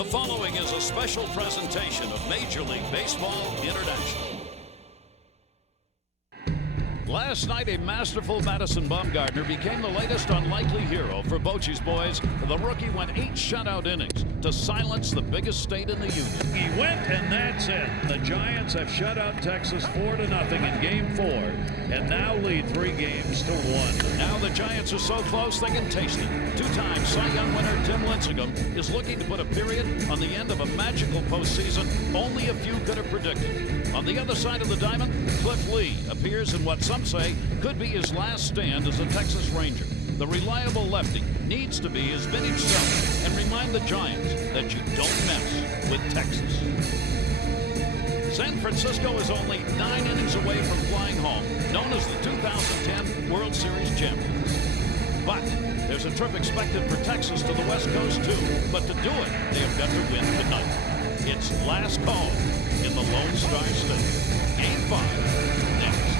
The following is a special presentation of Major League Baseball International. Last night, a masterful Madison Bumgarner became the latest unlikely hero for Bochy's boys. The rookie went 8 shutout innings to silence the biggest state in the union. He went, and that's it. The Giants have shut out Texas 4-0 in Game 4, and now lead 3 games to 1. Now the Giants are so close they can taste it. 2-time Cy Young winner Tim Lincecum is looking to put a period on the end of a magical postseason only a few could have predicted. On the other side of the diamond, Cliff Lee appears in what some say could be his last stand as a Texas Ranger. The reliable lefty needs to be his vintage self and remind the Giants that you don't mess with Texas. San Francisco is only 9 innings away from flying home, known as the 2010 World Series champions. But there's a trip expected for Texas to the West Coast too. But to do it, they have got to win tonight. It's last call in the Lone Star State. Game 5 next.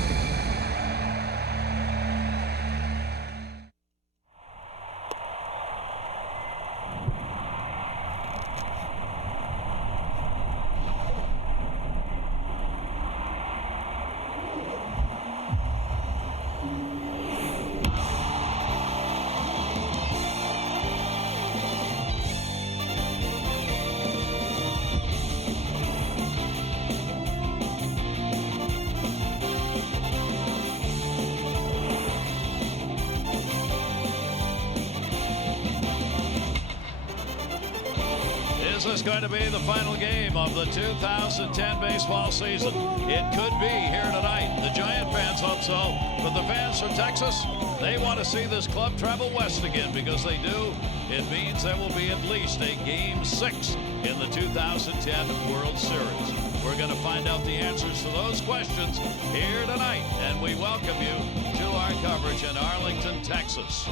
This is going to be the final game of the 2010 baseball season. It could be here tonight. The Giant fans hope so, but the fans from Texas, they want to see this club travel west again, because they do. It means there will be at least a Game 6 in the 2010 World Series. We're going to find out the answers to those questions here tonight, and we welcome you to our coverage in Arlington, Texas.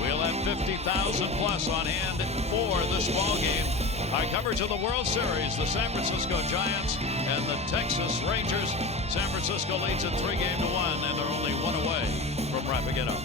We'll have 50,000 plus on hand for this ball game. Our coverage of the World Series, the San Francisco Giants and the Texas Rangers. San Francisco leads it 3-1, and they're only 1 away from wrapping it up.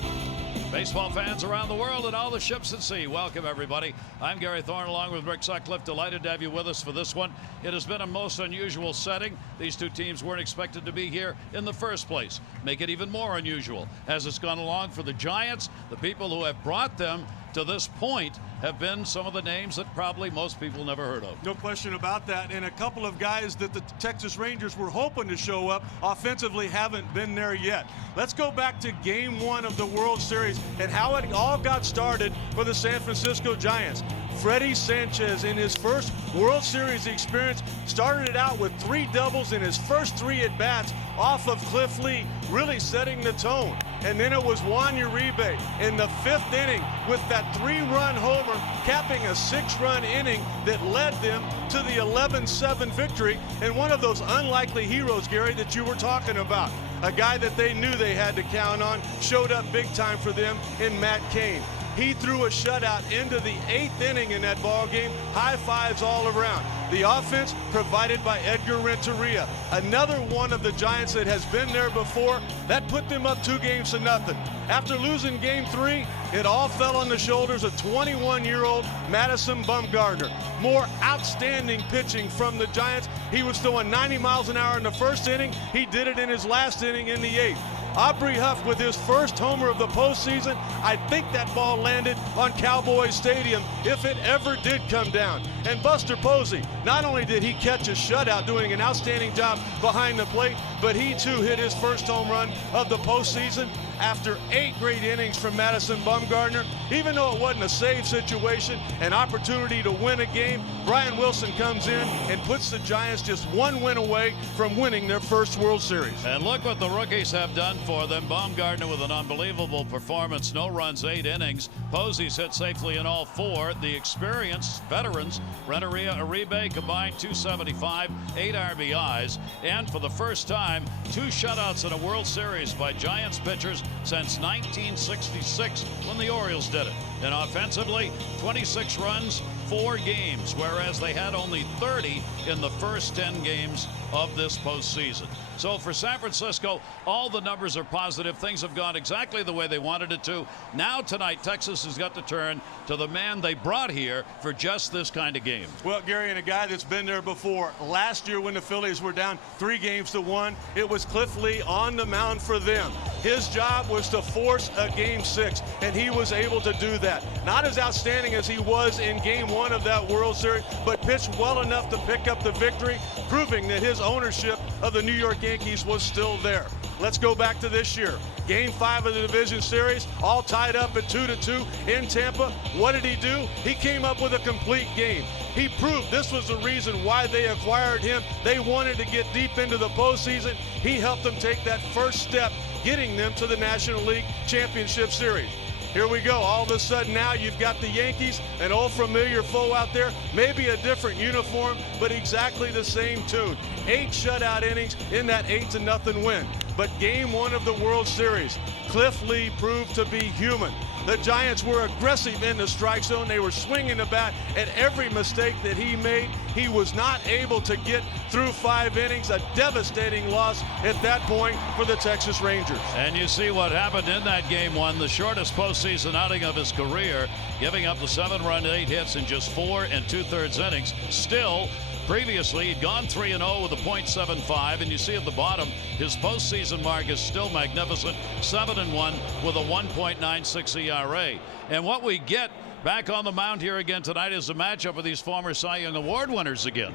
Baseball fans around the world and all the ships at sea, welcome everybody. I'm Gary Thorne along with Rick Sutcliffe. Delighted to have you with us for this one. It has been a most unusual setting. These two teams weren't expected to be here in the first place. Make it even more unusual as it's gone along for the Giants. The people who have brought them to this point have been some of the names that probably most people never heard of. No question about that. And a couple of guys that the Texas Rangers were hoping to show up offensively haven't been there yet. Let's go back to Game 1 of the World Series and how it all got started for the San Francisco Giants. Freddie Sanchez, in his first World Series experience, started it out with 3 doubles in his first 3 at-bats off of Cliff Lee, really setting the tone. And then it was Juan Uribe in the 5th inning with that 3-run homer, capping a 6-run inning that led them to the 11-7 victory. And one of those unlikely heroes, Gary, that you were talking about. A guy that they knew they had to count on, showed up big time for them in Matt Cain. He threw a shutout into the 8th inning in that ball game. High fives all around. The offense provided by Edgar Renteria. Another one of the Giants that has been there before. That put them up 2-0. After losing Game 3, it all fell on the shoulders of 21-year-old Madison Bumgarner. More outstanding pitching from the Giants. He was throwing 90 miles an hour in the first inning. He did it in his last inning in the 8th. Aubrey Huff with his first homer of the postseason. I think that ball landed on Cowboys Stadium if it ever did come down. And Buster Posey, not only did he catch a shutout doing an outstanding job behind the plate, but he too hit his first home run of the postseason after 8 great innings from Madison Bumgarner. Even though it wasn't a save situation, an opportunity to win a game, Brian Wilson comes in and puts the Giants just 1 win away from winning their first World Series. And look what the rookies have done for them. Bumgarner with an unbelievable performance, no runs, 8 innings. Posey's hit safely in all 4. The experienced veterans, Renteria, Uribe, combined 275, 8 RBIs, and for the first time, 2 shutouts in a World Series by Giants pitchers since 1966 when the Orioles did it. And offensively, 26 runs, 4 games, whereas they had only 30 in the first 10 games of this postseason. So for San Francisco, all the numbers are positive. Things have gone exactly the way they wanted it to. Now tonight, Texas has got to turn to the man they brought here for just this kind of game. Well, Gary, and a guy that's been there before. Last year when the Phillies were down 3-1, it was Cliff Lee on the mound for them. His job was to force a Game 6, and he was able to do that. Not as outstanding as he was in Game 1 of that World Series, but pitched well enough to pick up the victory, proving that his ownership of the New York Yankees was still there. Let's go back to this year. Game 5 of the division series, all tied up at 2-2 in Tampa. What did he do? He came up with a complete game. He proved this was the reason why they acquired him. They wanted to get deep into the postseason. He helped them take that first step, getting them to the National League Championship Series. Here we go. All of a sudden now you've got the Yankees, an old familiar foe out there, maybe a different uniform, but exactly the same tune. 8 shutout innings in that 8-0 win. But Game 1 of the World Series, Cliff Lee proved to be human. The Giants were aggressive in the strike zone. They were swinging the bat at every mistake that he made. He was not able to get through 5 innings, a devastating loss at that point for the Texas Rangers. And you see what happened in that Game 1, the shortest postseason outing of his career, giving up the 7-run, 8 hits in just 4 2/3 innings. Still, previously, he'd gone 3-0 with a .75, and you see at the bottom, his postseason mark is still magnificent, 7-1 with a 1.96 ERA. And what we get back on the mound here again tonight is a matchup of these former Cy Young Award winners again.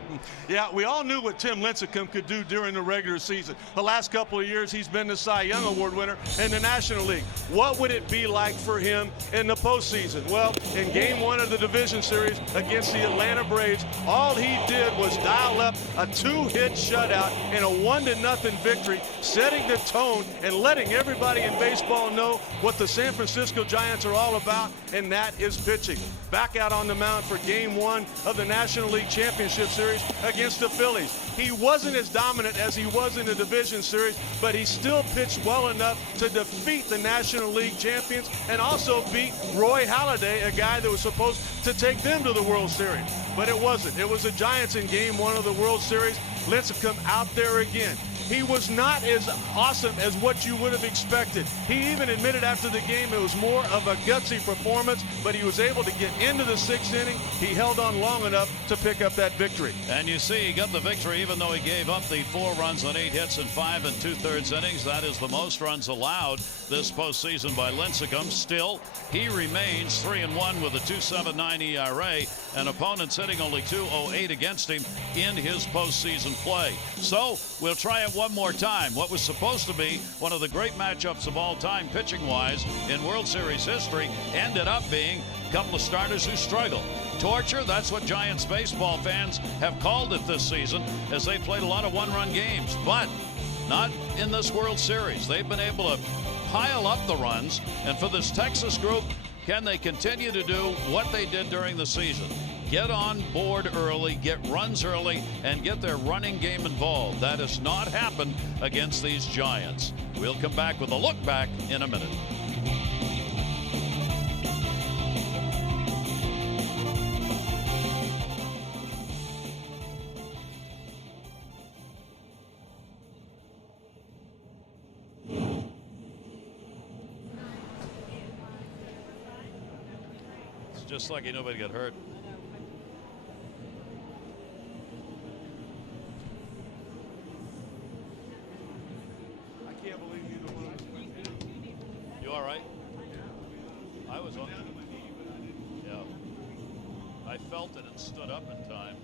Yeah, we all knew what Tim Lincecum could do during the regular season. The last couple of years, he's been the Cy Young Award winner in the National League. What would it be like for him in the postseason? Well, in Game 1 of the division series against the Atlanta Braves, all he did was dial up a 2-hit shutout in a 1-0 victory, setting the tone and letting everybody in baseball know what the San Francisco Giants are all about, and that is pitching. Back out on the mound for Game 1 of the National League Championship Series against the Phillies. He wasn't as dominant as he was in the division series, but he still pitched well enough to defeat the National League champions and also beat Roy Halladay, a guy that was supposed to take them to the World Series. But it wasn't. It was the Giants in Game 1 of the World Series. Lincecum out there again. He was not as awesome as what you would have expected. He even admitted after the game it was more of a gutsy performance, but he was able to get into the 6th inning. He held on long enough to pick up that victory. And you see he got the victory even though he gave up the 4 runs on 8 hits in 5 2/3 innings. That is the most runs allowed this postseason by Lincecum. Still, he remains 3-1 with a 2.79 ERA, and opponents hitting only 2.08 against him in his postseason play. So we'll try it one more time. What was supposed to be one of the great matchups of all time pitching-wise in World Series history ended up being a couple of starters who struggled. Torture, that's what Giants baseball fans have called it this season, as they played a lot of one-run games, but not in this World Series. They've been able to pile up the runs, and for this Texas group, can they continue to do what they did during the season? Get on board early, get runs early, and get their running game involved. That has not happened against these Giants. We'll come back with a look back in a minute. It's just lucky nobody got hurt. You all right? I was on. Yeah. I felt it and stood up in time.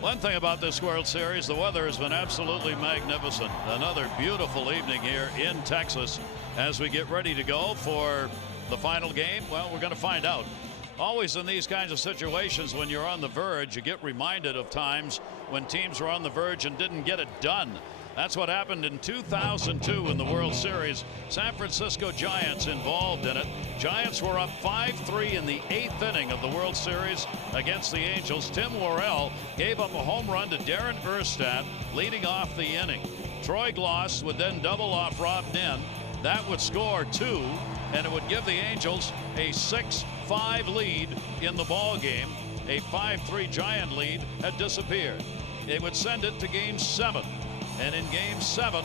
One thing about this World Series, the weather has been absolutely magnificent. Another beautiful evening here in Texas as we get ready to go for the final game. Well, we're going to find out. Always in these kinds of situations, when you're on the verge, you get reminded of times when teams were on the verge and didn't get it done. That's what happened in 2002 in the World Series. San Francisco Giants involved in it. Giants were up 5-3 in the 8th inning of the World Series against the Angels. Tim Worrell gave up a home run to Darren Erstad, leading off the inning. Troy Gloss would then double off Rob Nen. That would score 2, and it would give the Angels a 6-5 lead in the ball game. A 5-3 Giant lead had disappeared. It would send it to Game 7. And in Game 7,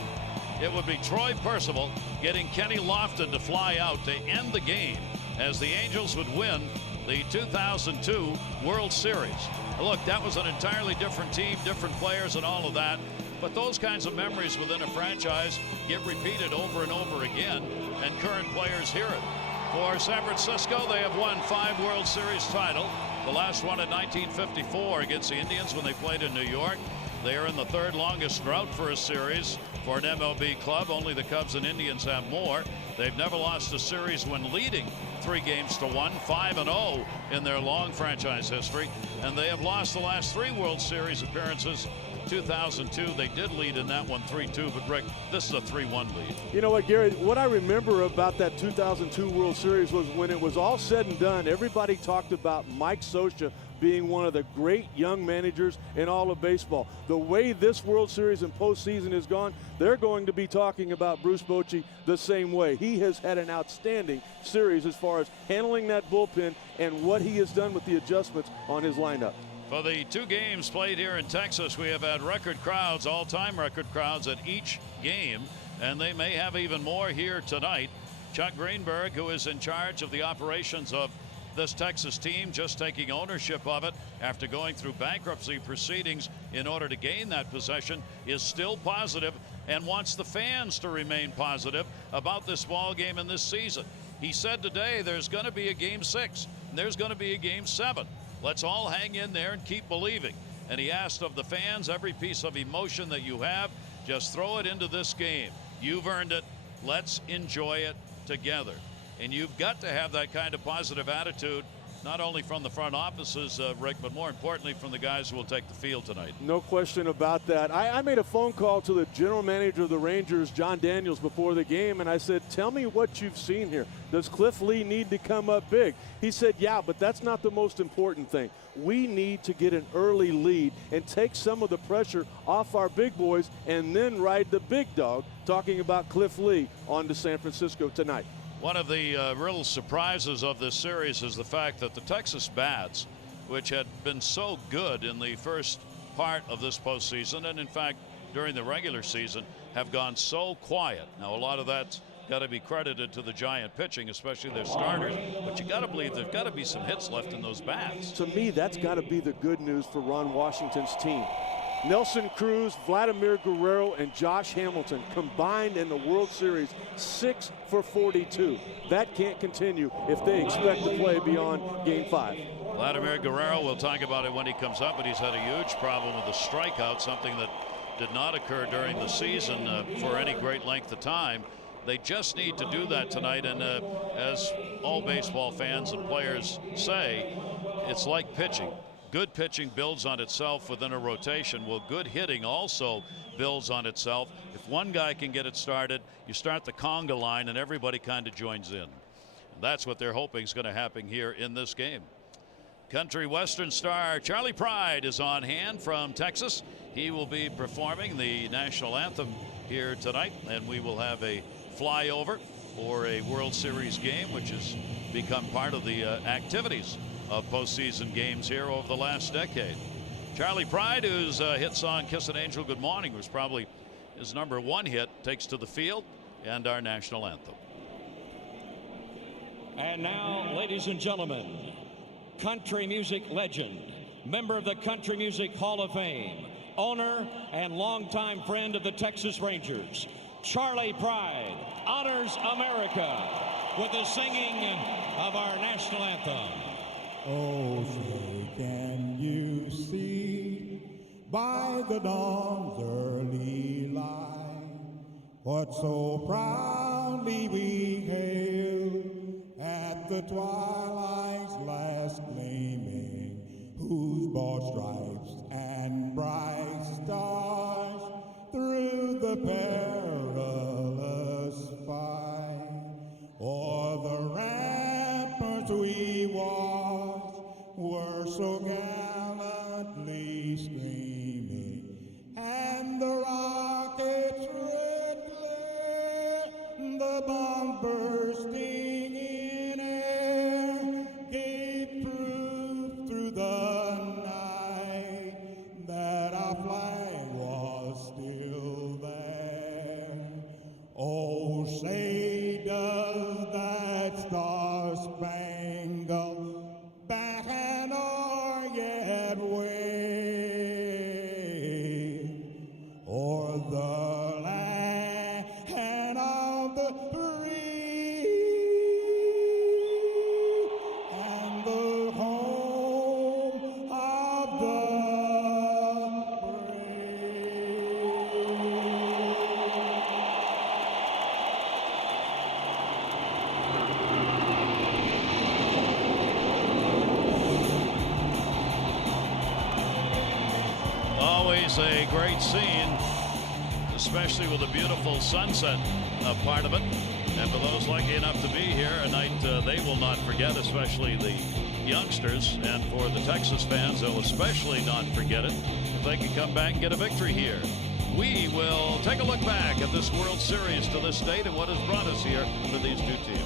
it would be Troy Percival getting Kenny Lofton to fly out to end the game as the Angels would win the 2002 World Series. Look, that was an entirely different team, different players and all of that. But those kinds of memories within a franchise get repeated over and over again, and current players hear it. For San Francisco, they have won 5 World Series titles. The last one in 1954 against the Indians when they played in New York. They are in the 3rd longest drought for a series for an MLB club. Only the Cubs and Indians have more. They've never lost a series when leading 3-1, 5-0 in their long franchise history. And they have lost the last 3 World Series appearances. 2002, they did lead in that one 3-2, but Rick, this is a 3-1 lead. You know what, Gary, what I remember about that 2002 World Series was when it was all said and done, everybody talked about Mike Scioscia being one of the great young managers in all of baseball. The way this World Series and postseason has gone, they're going to be talking about Bruce Bochy the same way. He has had an outstanding series as far as handling that bullpen and what he has done with the adjustments on his lineup. For the 2 games played here in Texas, we have had record crowds, all-time record crowds at each game, and they may have even more here tonight. Chuck Greenberg, who is in charge of the operations of this Texas team, just taking ownership of it after going through bankruptcy proceedings in order to gain that possession, is still positive and wants the fans to remain positive about this ball game and this season. He said today there's going to be a Game 6 and there's going to be a Game 7. Let's all hang in there and keep believing. And he asked of the fans, every piece of emotion that you have, just throw it into this game. You've earned it. Let's enjoy it together. And you've got to have that kind of positive attitude, not only from the front offices, Rick, but more importantly from the guys who will take the field tonight. No question about that. I made a phone call to the general manager of the Rangers, John Daniels, before the game, and I said, tell me what you've seen here. Does Cliff Lee need to come up big? He said, yeah, but that's not the most important thing. We need to get an early lead and take some of the pressure off our big boys and then ride the big dog, talking about Cliff Lee, on to San Francisco tonight. One of the real surprises of this series is the fact that the Texas Bats, which had been so good in the first part of this postseason and in fact during the regular season, have gone so quiet. Now a lot of that's got to be credited to the Giant pitching, especially their starters, but you got to believe there's got to be some hits left in those bats. To me, that's got to be the good news for Ron Washington's team. Nelson Cruz, Vladimir Guerrero, and Josh Hamilton combined in the World Series 6 for 42. That can't continue if they expect to play beyond Game 5. Vladimir Guerrero, we'll talk about it when he comes up, but he's had a huge problem with the strikeout, something that did not occur during the season for any great length of time. They just need to do that tonight, and as all baseball fans and players say, it's like pitching. Good pitching builds on itself within a rotation. Well, good hitting also builds on itself. If one guy can get it started, you start the conga line and everybody kind of joins in. And that's what they're hoping is going to happen here in this game. Country Western star Charley Pride is on hand from Texas. He will be performing the national anthem here tonight, and we will have a flyover for a World Series game, which has become part of the activities of postseason games here over the last decade. Charley Pride, whose hit song Kiss an Angel Good Morning was probably his #1 hit, takes to the field and our national anthem. And now, ladies and gentlemen, country music legend, member of the Country Music Hall of Fame, owner and longtime friend of the Texas Rangers, Charley Pride honors America with the singing of our national anthem. Oh, say can you see by the dawn's early light, what so proudly we hailed at the twilight's last gleaming, whose broad stripes and bright stars through the perilous fight, o'er the ramparts we watched were so gallantly streaming, and the rockets red glare, the bomb bursting in air, gave proof through the night that our flag was still there. Oh, say does that star-spangled banner yet wave o'er the land of the free and the home of the Always a great scene, especially with a beautiful sunset part of it. And for those lucky enough to be here, a night they will not forget, especially the youngsters. And for the Texas fans, they'll especially not forget it if they can come back and get a victory here. We will take a look back at this World Series to this date and what has brought us here for these two teams.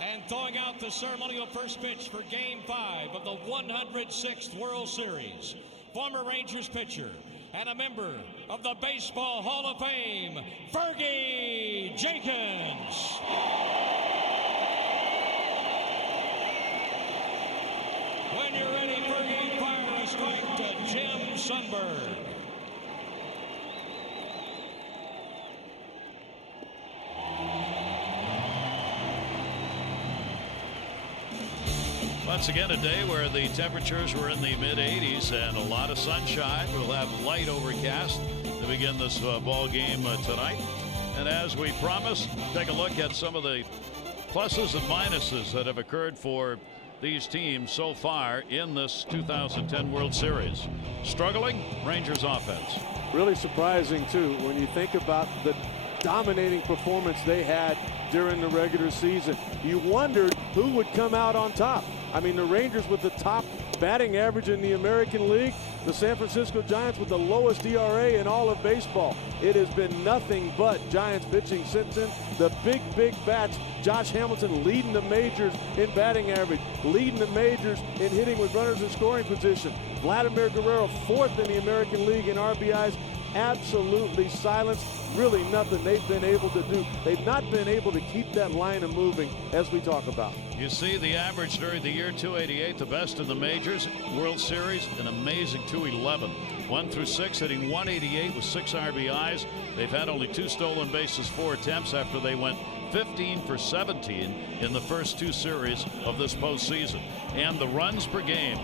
And throwing out the ceremonial first pitch for Game 5 of the 106th World Series, former Rangers pitcher and a member of the Baseball Hall of Fame, Fergie Jenkins. When you're ready, Fergie, fire a strike to Jim Sundberg. Once again, a day where the temperatures were in the mid-80s and a lot of sunshine. We'll have light overcast to begin this ball game tonight. And as we promised, take a look at some of the pluses and minuses that have occurred for these teams so far in this 2010 World Series. Struggling Rangers offense. Really surprising, too, when you think about the dominating performance they had during the regular season. You wondered who would come out on top. I mean, the Rangers with the top batting average in the American League, the San Francisco Giants with the lowest ERA in all of baseball. It has been nothing but Giants pitching since then. The big bats. Josh Hamilton leading the majors in batting average, leading the majors in hitting with runners in scoring position. Vladimir Guerrero fourth in the American League in RBIs absolutely silenced. Really nothing they've been able to do. They've not been able to keep that line of moving as we talk about. You see the average during the year, 288, the best in the majors. World Series, an amazing 211. 1 through 6, hitting 188 with 6 RBIs. They've had only 2 stolen bases, 4 attempts after they went 15 for 17 in the first 2 series of this postseason. And the runs per game,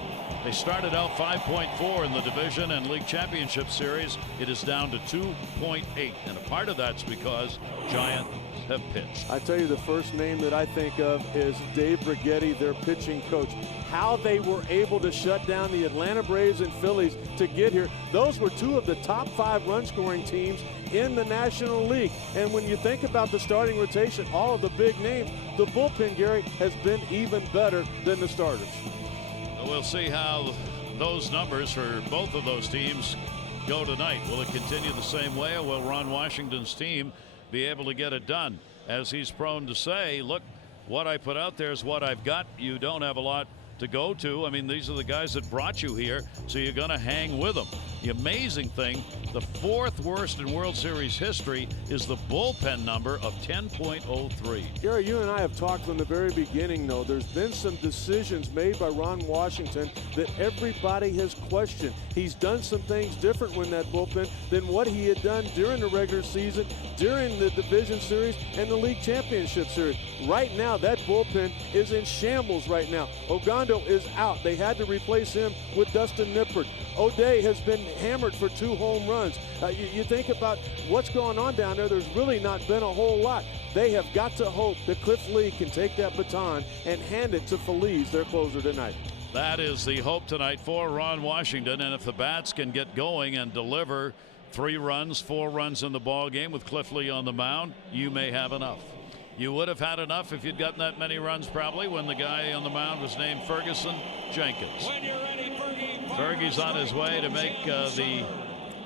they started out 5.4 in the division and league championship series. It is down to 2.8, and a part of that's because Giants have pitched. I tell you, the first name that I think of is Dave Righetti, their pitching coach. How they were able to shut down the Atlanta Braves and Phillies to get here. Those were 2 of the top 5 run-scoring teams in the National League. And when you think about the starting rotation, all of the big names, the bullpen, Gary, has been even better than the starters. We'll see how those numbers for both of those teams go tonight. Will it continue the same way, or will Ron Washington's team be able to get it done? As he's prone to say, look, what I put out there is what I've got. You don't have a lot to go to. I mean, these are the guys that brought you here, so you're going to hang with them. The amazing thing, the 4th worst in World Series history is the bullpen number of 10.03. Gary, you and I have talked from the very beginning, though. There's been some decisions made by Ron Washington that everybody has questioned. He's done some things different with that bullpen than what he had done during the regular season, during the division series, and the league championship series. Right now, that bullpen is in shambles right now. Ogando is out. They had to replace him with Dustin Nippert. O'Day has been hammered for 2 home runs. You think about what's going on down there, there's really not been a whole lot. They have got to hope that Cliff Lee can take that baton and hand it to Feliz, their closer tonight. That is the hope tonight for Ron Washington, and if the bats can get going and deliver 3 runs, 4 runs in the ball game with Cliff Lee on the mound, you may have enough. You would have had enough if you'd gotten that many runs probably when the guy on the mound was named Ferguson Jenkins. When you're ready, Fergie. Fergie's on his way to make the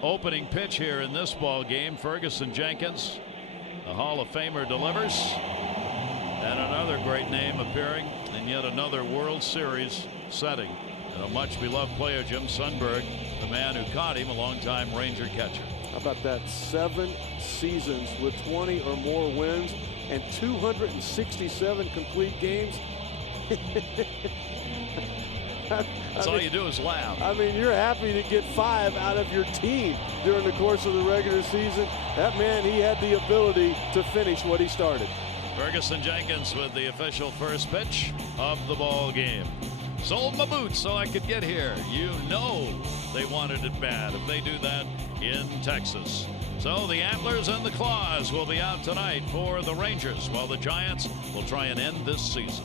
opening pitch here in this ball game. Ferguson Jenkins, the Hall of Famer, delivers. And another great name appearing in yet another World Series setting. And a much beloved player, Jim Sundberg, the man who caught him, a longtime Ranger catcher. How about that? 7 seasons with 20 or more wins and 267 complete games. That's all you do is laugh. I mean, you're happy to get 5 out of your team during the course of the regular season. That man, he had the ability to finish what he started. Ferguson Jenkins with the official first pitch of the ball game. Sold my boots so I could get here. You know they wanted it bad if they do that in Texas. So the Antlers and the Claws will be out tonight for the Rangers, while the Giants will try and end this season.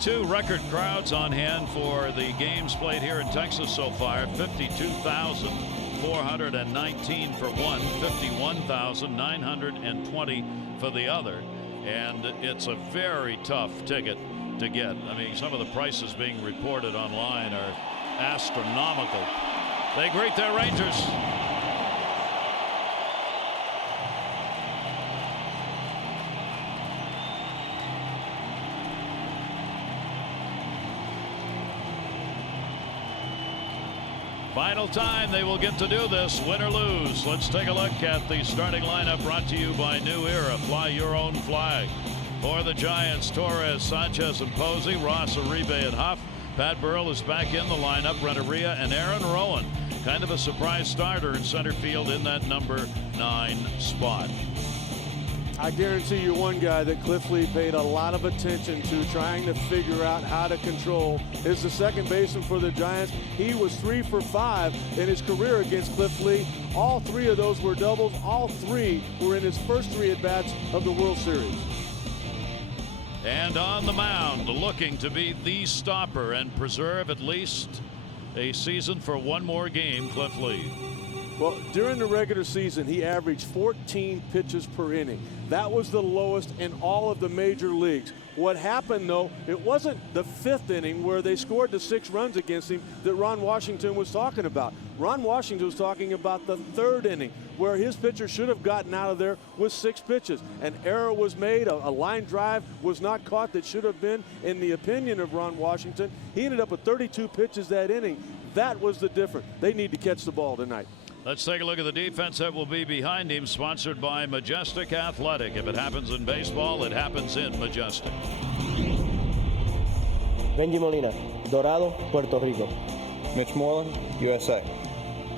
2 record crowds on hand for the games played here in Texas so far. 52,419 for one, 51,920 for the other. And it's a very tough ticket to get. I mean, some of the prices being reported online are astronomical. They greet their Rangers. Final time they will get to do this, win or lose. Let's take a look at the starting lineup brought to you by New Era. Fly your own flag. For the Giants, Torres, Sanchez, and Posey, Ross, Uribe, and Huff. Pat Burrell is back in the lineup. Renteria and Aaron Rowan. Kind of a surprise starter in center field in that number 9 spot. I guarantee you one guy that Cliff Lee paid a lot of attention to trying to figure out how to control is the second baseman for the Giants. He was 3 for 5 in his career against Cliff Lee. All 3 of those were doubles. All 3 were in his first 3 at-bats of the World Series. And on the mound, looking to be the stopper and preserve at least a season for one more game, Cliff Lee. Well, during the regular season, he averaged 14 pitches per inning. That was the lowest in all of the major leagues. What happened, though, it wasn't the 5th inning where they scored the 6 runs against him that Ron Washington was talking about. Ron Washington was talking about the 3rd inning where his pitcher should have gotten out of there with 6 pitches. An error was made, a line drive was not caught that should have been, in the opinion of Ron Washington. He ended up with 32 pitches that inning. That was the difference. They need to catch the ball tonight. Let's take a look at the defense that will be behind him, sponsored by Majestic Athletic. If it happens in baseball, it happens in Majestic. Benji Molina, Dorado, Puerto Rico. Mitch Moreland, USA.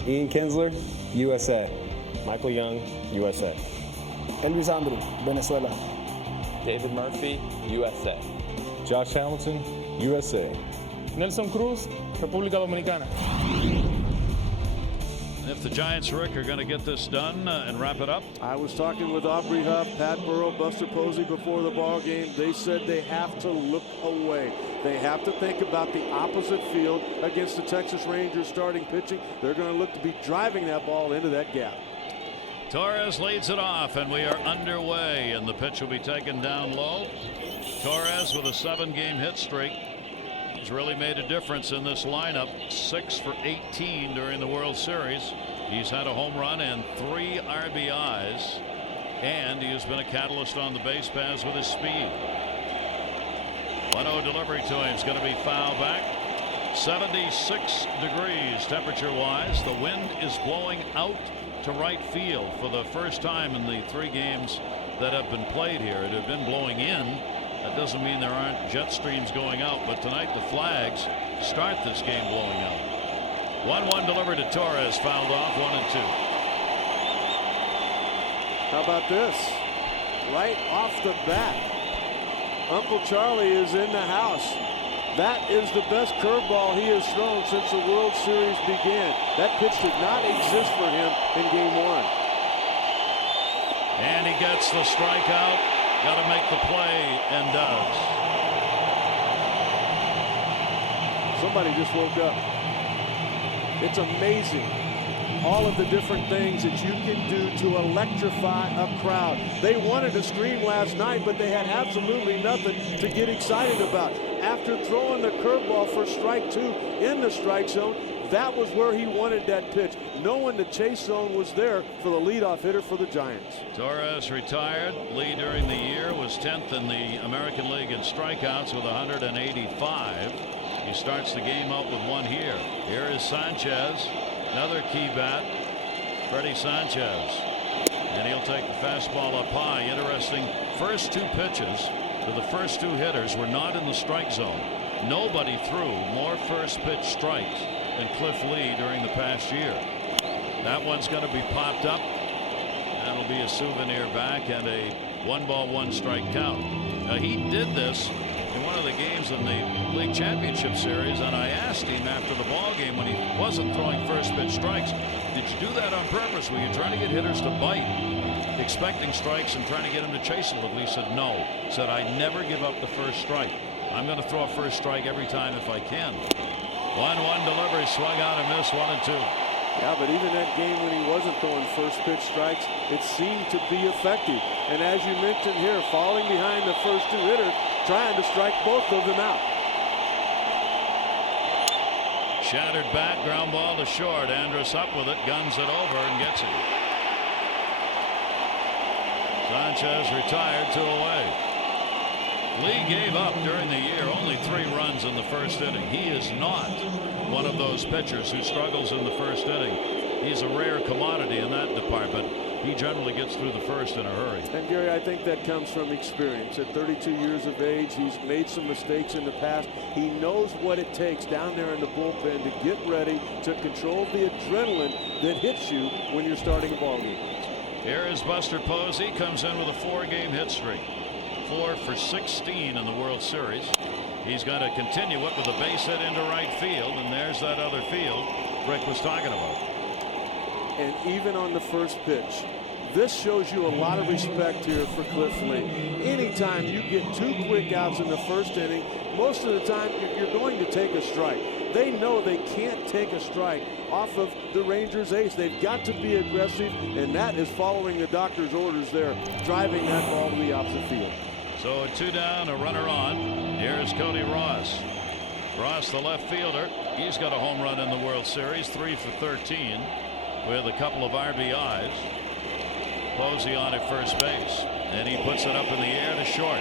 Ian Kinsler, USA. Michael Young, USA. Elvis Andrew, Venezuela. David Murphy, USA. Josh Hamilton, USA. Nelson Cruz, República Dominicana. If the Giants, Rick, are going to get this done and wrap it up. I was talking with Aubrey Huff, Pat Burrell, Buster Posey before the ball game. They said they have to look away. They have to think about the opposite field against the Texas Rangers starting pitching. They're going to look to be driving that ball into that gap. Torres leads it off, and we are underway, and the pitch will be taken down low. Torres with a 7-game hit streak. He's really made a difference in this lineup. 6 for 18 during the World Series. He's had a home run and 3 RBIs, and he has been a catalyst on the base paths with his speed. 1-0 delivery to him is going to be foul back. 76 degrees temperature wise. The wind is blowing out to right field for the first time in the 3 games that have been played here. It had been blowing in. That doesn't mean there aren't jet streams going out, but tonight the flags start this game blowing out. 1-1 delivered to Torres, fouled off, 1-2. How about this? Right off the bat, Uncle Charlie is in the house. That is the best curveball he has thrown since the World Series began. That pitch did not exist for him in Game 1. And he gets the strikeout. Got to make the play, and does. Somebody just woke up. It's amazing all of the different things that you can do to electrify a crowd. They wanted to scream last night, but they had absolutely nothing to get excited about. After throwing the curveball for strike 2 in the strike zone, that was where he wanted that pitch. Knowing the chase zone was there for the leadoff hitter for the Giants. Torres retired. Lee during the year was 10th in the American League in strikeouts with 185. He starts the game out with 1 here. Here is Sanchez, another key bat, Freddie Sanchez, and he'll take the fastball up high. Interesting. First 2 pitches to the first 2 hitters were not in the strike zone. Nobody threw more first pitch strikes than Cliff Lee during the past year. That one's going to be popped up. That'll be a souvenir back and a 1-ball 1-strike count. Now, he did this in one of the games in the League Championship Series, and I asked him after the ball game when he wasn't throwing first pitch strikes, did you do that on purpose? Were you trying to get hitters to bite, expecting strikes and trying to get them to chase a little? He said no. He said, I never give up the first strike. I'm going to throw a first strike every time if I can. 1-1 delivery, swung out and missed 1-2. Yeah, but even that game when he wasn't throwing first pitch strikes, it seemed to be effective. And as you mentioned here, falling behind the first two hitters, trying to strike both of them out. Shattered bat, ground ball to short. Andrus up with it, guns it over and gets it. Sanchez retired, 2 away. Lee gave up during the year only 3 runs in the first inning. He is not one of those pitchers who struggles in the first inning. He's a rare commodity in that department. He generally gets through the first in a hurry. And Gary, I think that comes from experience. At 32 years of age, he's made some mistakes in the past. He knows what it takes down there in the bullpen to get ready to control the adrenaline that hits you when you're starting a ball game. Here is Buster Posey, comes in with a 4-game hit streak. 4 for 16 in the World Series. He's going to continue it with a base hit into right field, and there's that other field Rick was talking about. And even on the first pitch, this shows you a lot of respect here for Cliff Lee. Anytime you get 2 quick outs in the first inning, most of the time you're going to take a strike. They know they can't take a strike off of the Rangers ace. They've got to be aggressive, and that is following the doctor's orders there, driving that ball to the opposite field. So 2 down, a runner on. Here's Cody Ross. Ross, the left fielder, he's got a home run in the World Series, 3 for 13 with a couple of RBIs. Posey on at first base, and he puts it up in the air to short.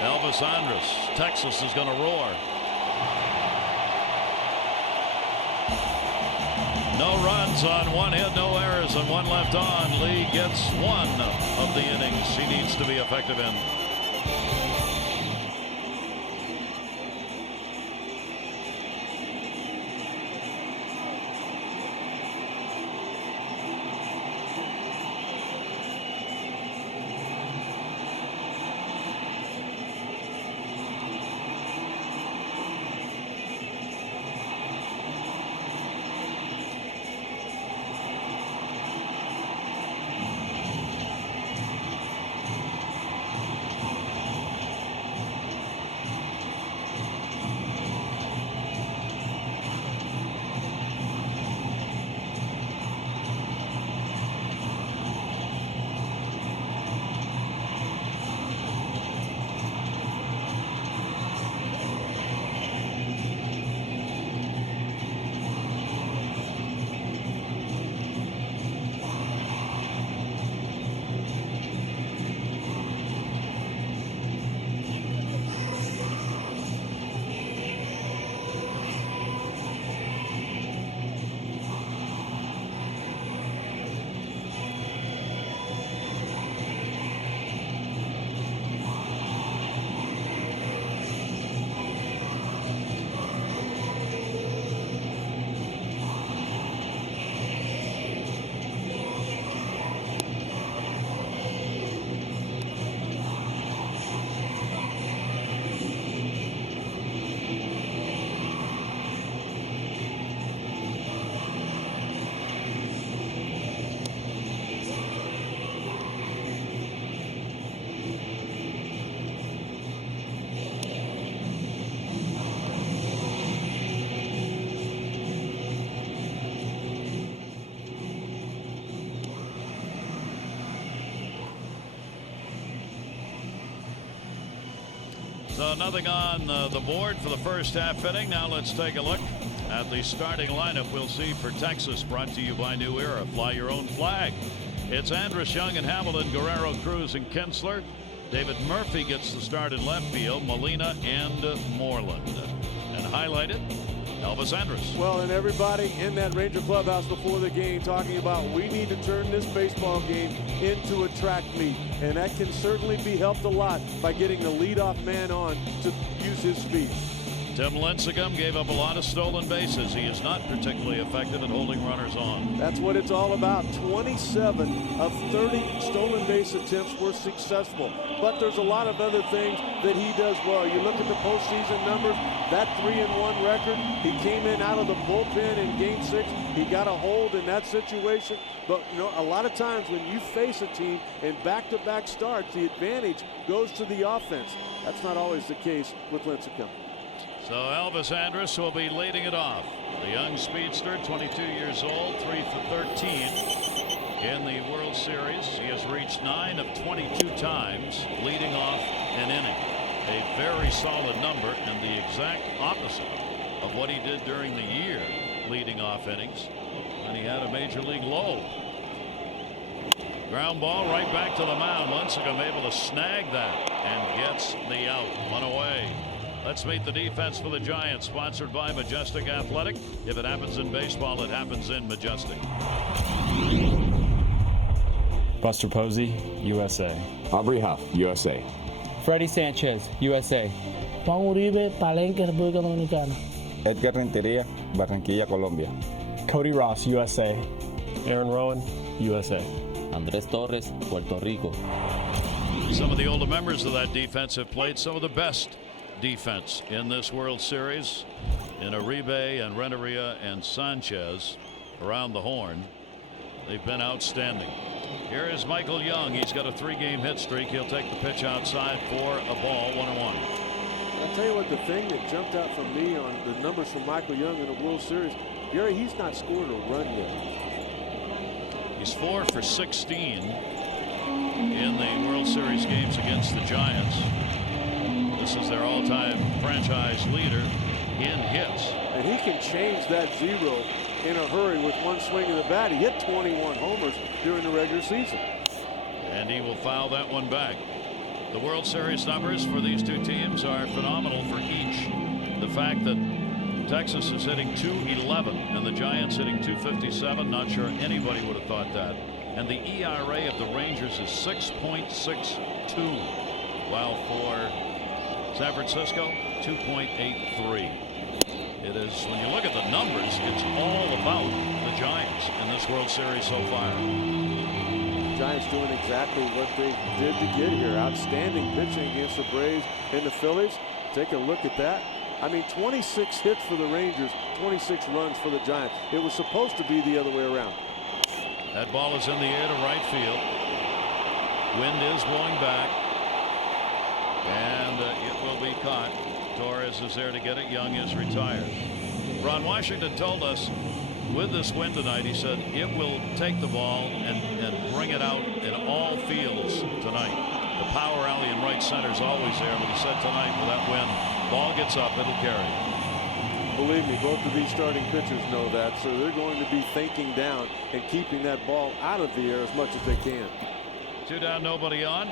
Elvis Andrus, Texas is going to roar. No runs on 1 hit, no errors, and 1 left on. Lee gets 1 of the innings he needs to be effective in. So nothing on the board for the first half inning. Now let's take a look at the starting lineup we'll see for Texas, brought to you by New Era. Fly your own flag. It's Andrus Young and Hamilton, Guerrero, Cruz, and Kinsler. David Murphy gets the start in left field, Molina and Moreland. And highlighted, Elvis Andrus. Well, and everybody in that Ranger clubhouse before the game talking about we need to turn this baseball game into a track meet. And that can certainly be helped a lot by getting the leadoff man on to use his speed. Tim Lincecum gave up a lot of stolen bases. He is not particularly effective at holding runners on. That's what it's all about. 27 of 30 stolen base attempts were successful. But there's a lot of other things that he does well. You look at the postseason numbers, that 3-1 record. He came in out of the bullpen in Game 6. He got a hold in that situation. But you know, a lot of times when you face a team in back-to-back starts, the advantage goes to the offense. That's not always the case with Lincecum. So Elvis Andrus will be leading it off. The young speedster, 22 years old, 3 for 13 in the World Series. He has reached 9 of 22 times leading off an inning. A very solid number and the exact opposite of what he did during the year leading off innings when he had a major league low. Ground ball right back to the mound. Lincecum able to snag that and gets the out. One away. Let's meet the defense for the Giants, sponsored by Majestic Athletic. If it happens in baseball, it happens in Majestic. Buster Posey, USA. Aubrey Huff, USA. Freddie Sanchez, USA. Juan Uribe, Palenque, República Dominicana. Edgar Renteria, Barranquilla, Colombia. Cody Ross, USA. Aaron Rowan, USA. Andrés Torres, Puerto Rico. Some of the older members of that defense have played some of the best defense in this World Series. In Uribe and Renteria and Sanchez around the horn. They've been outstanding. Here is Michael Young. He's got a 3-game hit streak. He'll take the pitch outside for a ball, 1-1. I'll tell you what, the thing that jumped out from me on the numbers from Michael Young in the World Series, Gary, he's not scored a run yet. He's 4 for 16 in the World Series games against the Giants. This is their all-time franchise leader in hits. And he can change that zero in a hurry with one swing of the bat. He hit 21 homers during the regular season. And he will foul that one back. The World Series numbers for these two teams are phenomenal for each. The fact that Texas is hitting .211 and the Giants hitting .257, not sure anybody would have thought that. And the ERA of the Rangers is 6.62, while for San Francisco, 2.83. It is, when you look at the numbers, it's all about the Giants in this World Series so far. Giants doing exactly what they did to get here. Outstanding pitching against the Braves and the Phillies. Take a look at that. I mean, 26 hits for the Rangers, 26 runs for the Giants. It was supposed to be the other way around. That ball is in the air to right field. Wind is blowing back. And it will be caught. Torres is there to get it. Young is retired. Ron Washington told us with this wind tonight, he said it will take the ball and bring it out in all fields tonight. The power alley in right center is always there, but he said tonight with that wind, ball gets up, it'll carry. Believe me, both of these starting pitchers know that, so they're going to be thinking down and keeping that ball out of the air as much as they can. 2 down, nobody on.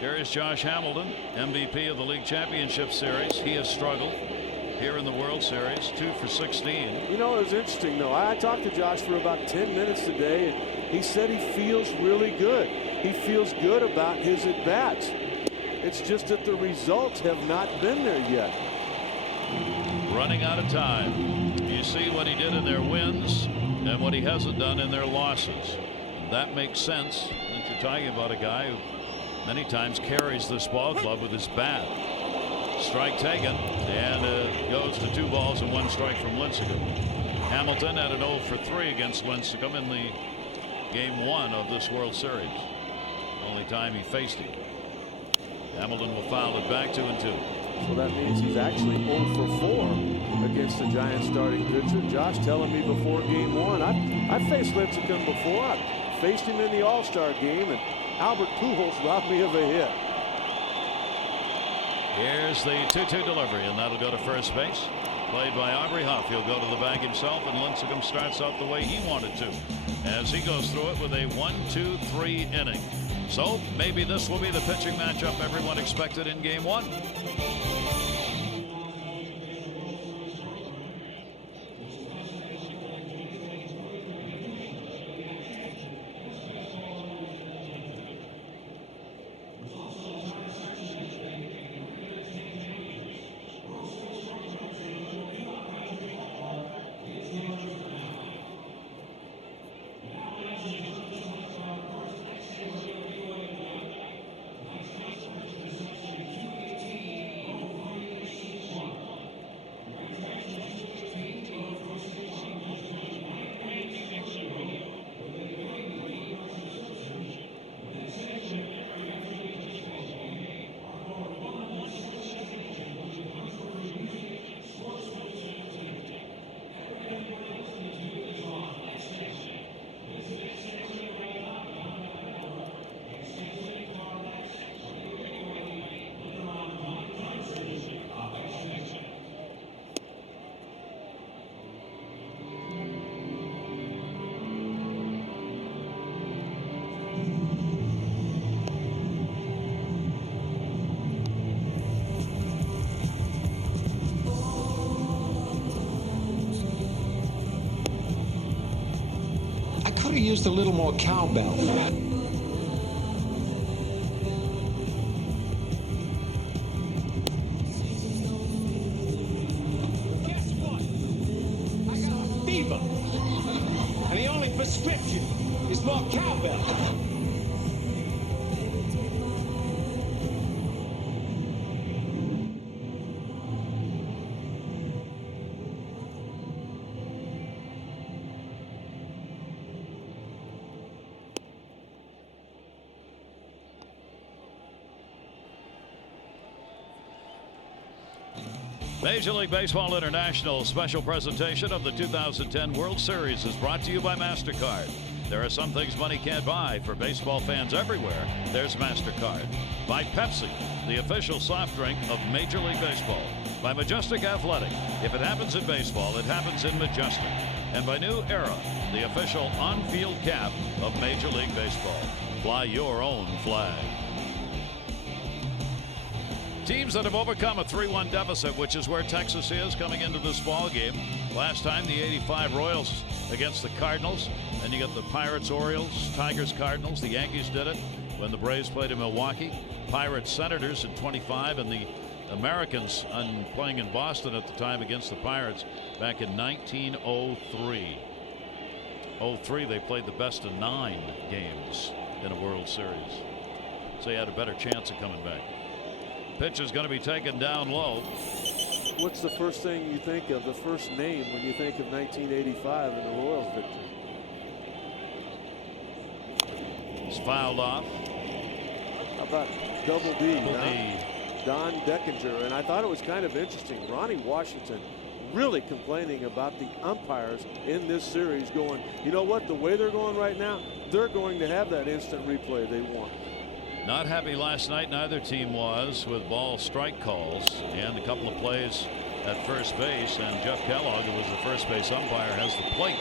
Here is Josh Hamilton, MVP of the League Championship Series. He has struggled here in the World Series, 2 for 16. You know, it was interesting, though. I talked to Josh for about 10 minutes today, and he said he feels really good. He feels good about his at-bats. It's just that the results have not been there yet. Running out of time. You see what he did in their wins and what he hasn't done in their losses. That makes sense that you're talking about a guy who many times carries this ball club with his bat. Strike taken, and goes to 2 balls and 1 strike from Lincecum. Hamilton had an 0 for 3 against Lincecum in the game 1 of this World Series. Only time he faced him. Hamilton will foul it back 2-2. So that means he's actually 0 for 4 against the Giants starting pitcher. Josh telling me before game 1, I've faced Lincecum before. I faced him in the All-Star game, and Albert Pujols robbed me of a hit. Here's the 2-2 delivery, and that'll go to first base. Played by Aubrey Huff. He'll go to the bag himself, and Lincecum starts out the way he wanted to as he goes through it with a 1-2-3 inning. So maybe this will be the pitching matchup everyone expected in game 1. could have used a little more cowbell. Guess what? I got a fever. And the only prescription is more cowbell. Major League Baseball International special presentation of the 2010 World Series is brought to you by MasterCard. There are some things money can't buy. For baseball fans everywhere, there's MasterCard. By Pepsi, the official soft drink of Major League Baseball. By Majestic Athletic. If it happens in baseball, it happens in Majestic. And by New Era, the official on-field cap of Major League Baseball. Fly your own flag. Teams that have overcome a 3-1 deficit, which is where Texas is coming into this ball game. Last time, the '85 Royals against the Cardinals. Then you got the Pirates, Orioles, Tigers, Cardinals. The Yankees did it when the Braves played in Milwaukee. Pirates, Senators in '25, and the Americans playing in Boston at the time against the Pirates back in 1903. '03, they played the best of 9 games in a World Series. So they had a better chance of coming back. Pitch is going to be taken down low. What's the first thing you think of, the first name when you think of 1985 and the Royals victory? It's fouled off. How about Double D? Don Deckinger. And I thought it was kind of interesting. Ronnie Washington really complaining about the umpires in this series, going, you know what, the way they're going right now, they're going to have that instant replay they want. Not happy last night, neither team was, with ball strike calls and a couple of plays at first base. And Jeff Kellogg, who was the first base umpire, has the plate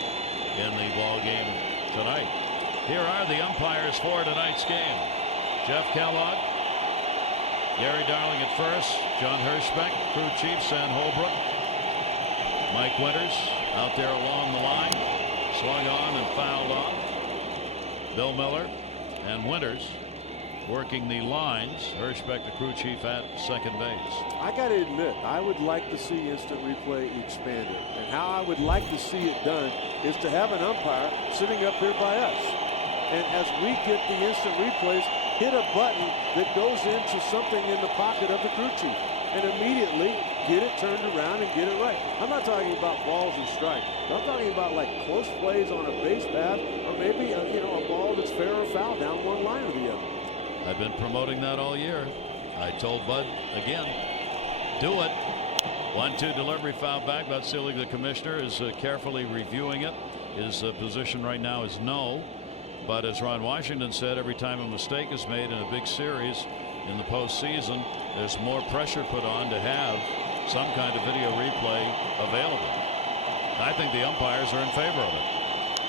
in the ball game tonight. Here are the umpires for tonight's game. Jeff Kellogg, Gary Darling at first, John Hirschbeck, crew chief Sam Holbrook, Mike Winters out there along the line, swung on and fouled off. Bill Miller and Winters working the lines. Hirschbeck, the crew chief, at second base. I got to admit, I would like to see instant replay expanded. And how I would like to see it done is to have an umpire sitting up here by us. And as we get the instant replays, hit a button that goes into something in the pocket of the crew chief and immediately get it turned around and get it right. I'm not talking about balls and strikes. I'm talking about like close plays on a base pass, or maybe a ball that's fair or foul down one line or the other. I've been promoting that all year. I told Bud again, do it. 1-2 delivery, foul back. Bud Selig, the commissioner, is carefully reviewing it. His position right now is no. But as Ron Washington said, every time a mistake is made in a big series in the postseason, there's more pressure put on to have some kind of video replay available. I think the umpires are in favor of it.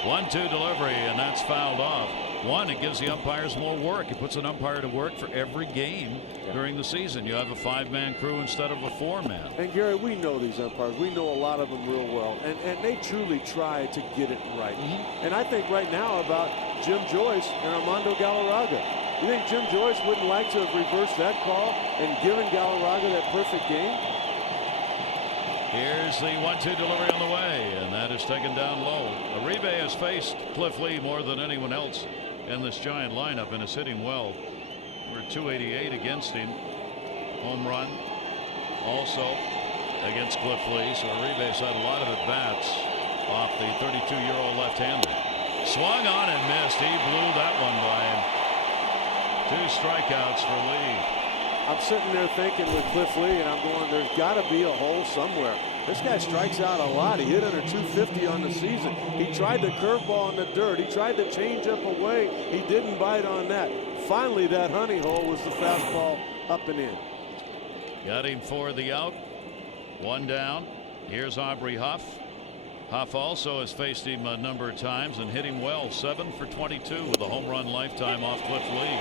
1-2 delivery, and that's fouled off. One, it gives the umpires more work. It puts an umpire to work for every game during the season. You have a 5-man crew instead of a 4-man. And Gary, we know these umpires. We know a lot of them real well. And they truly try to get it right. And I think right now about Jim Joyce and Armando Galarraga. You think Jim Joyce wouldn't like to have reversed that call and given Galarraga that perfect game? Here's the 1-2 delivery on the way, and that is taken down low. Uribe has faced Cliff Lee more than anyone else in this Giant lineup and is hitting well. We're 288 against him. Home run also against Cliff Lee. So Uribe's had a lot of at-bats off the 32-year-old left-hander. Swung on and missed. He blew that one by him. 2 strikeouts for Lee. I'm sitting there thinking with Cliff Lee, and I'm going, there's got to be a hole somewhere. This guy strikes out a lot. He hit under 250 on the season. He tried the curveball in the dirt. He tried to change up away. He didn't bite on that. Finally, that honey hole was the fastball up and in. Got him for the out. 1 down. Here's Aubrey Huff. Huff also has faced him a number of times and hit him well. 7 for 22 with a home run lifetime off Cliff Lee.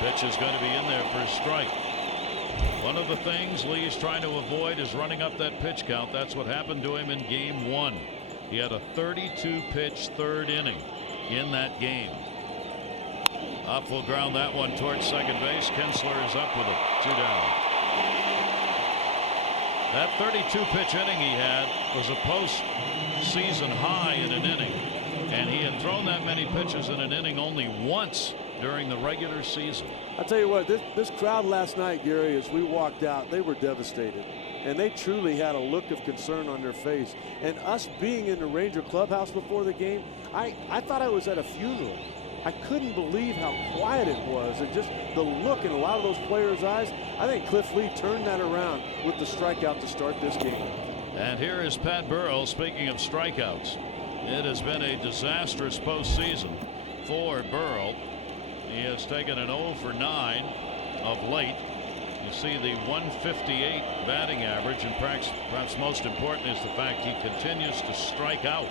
Pitch is going to be in there for a strike. One of the things Lee is trying to avoid is running up that pitch count. That's what happened to him in game 1. He had a 32 pitch 3rd inning. in that game. Up will ground that one towards second base. Kinsler is up with it. 2 down. That 32 pitch inning he had was a postseason high in an inning, and he had thrown that many pitches in an inning only once during the regular season. I tell you what, this crowd last night, Gary, as we walked out, they were devastated, and they truly had a look of concern on their face. And us being in the Ranger clubhouse before the game, I thought I was at a funeral. I couldn't believe how quiet it was, and just the look in a lot of those players' eyes. I think Cliff Lee turned that around with the strikeout to start this game. And here is Pat Burrell. Speaking of strikeouts, it has been a disastrous postseason for Burrell. He has taken an 0 for 9 of late. You see the 158 batting average, and perhaps most important is the fact he continues to strike out.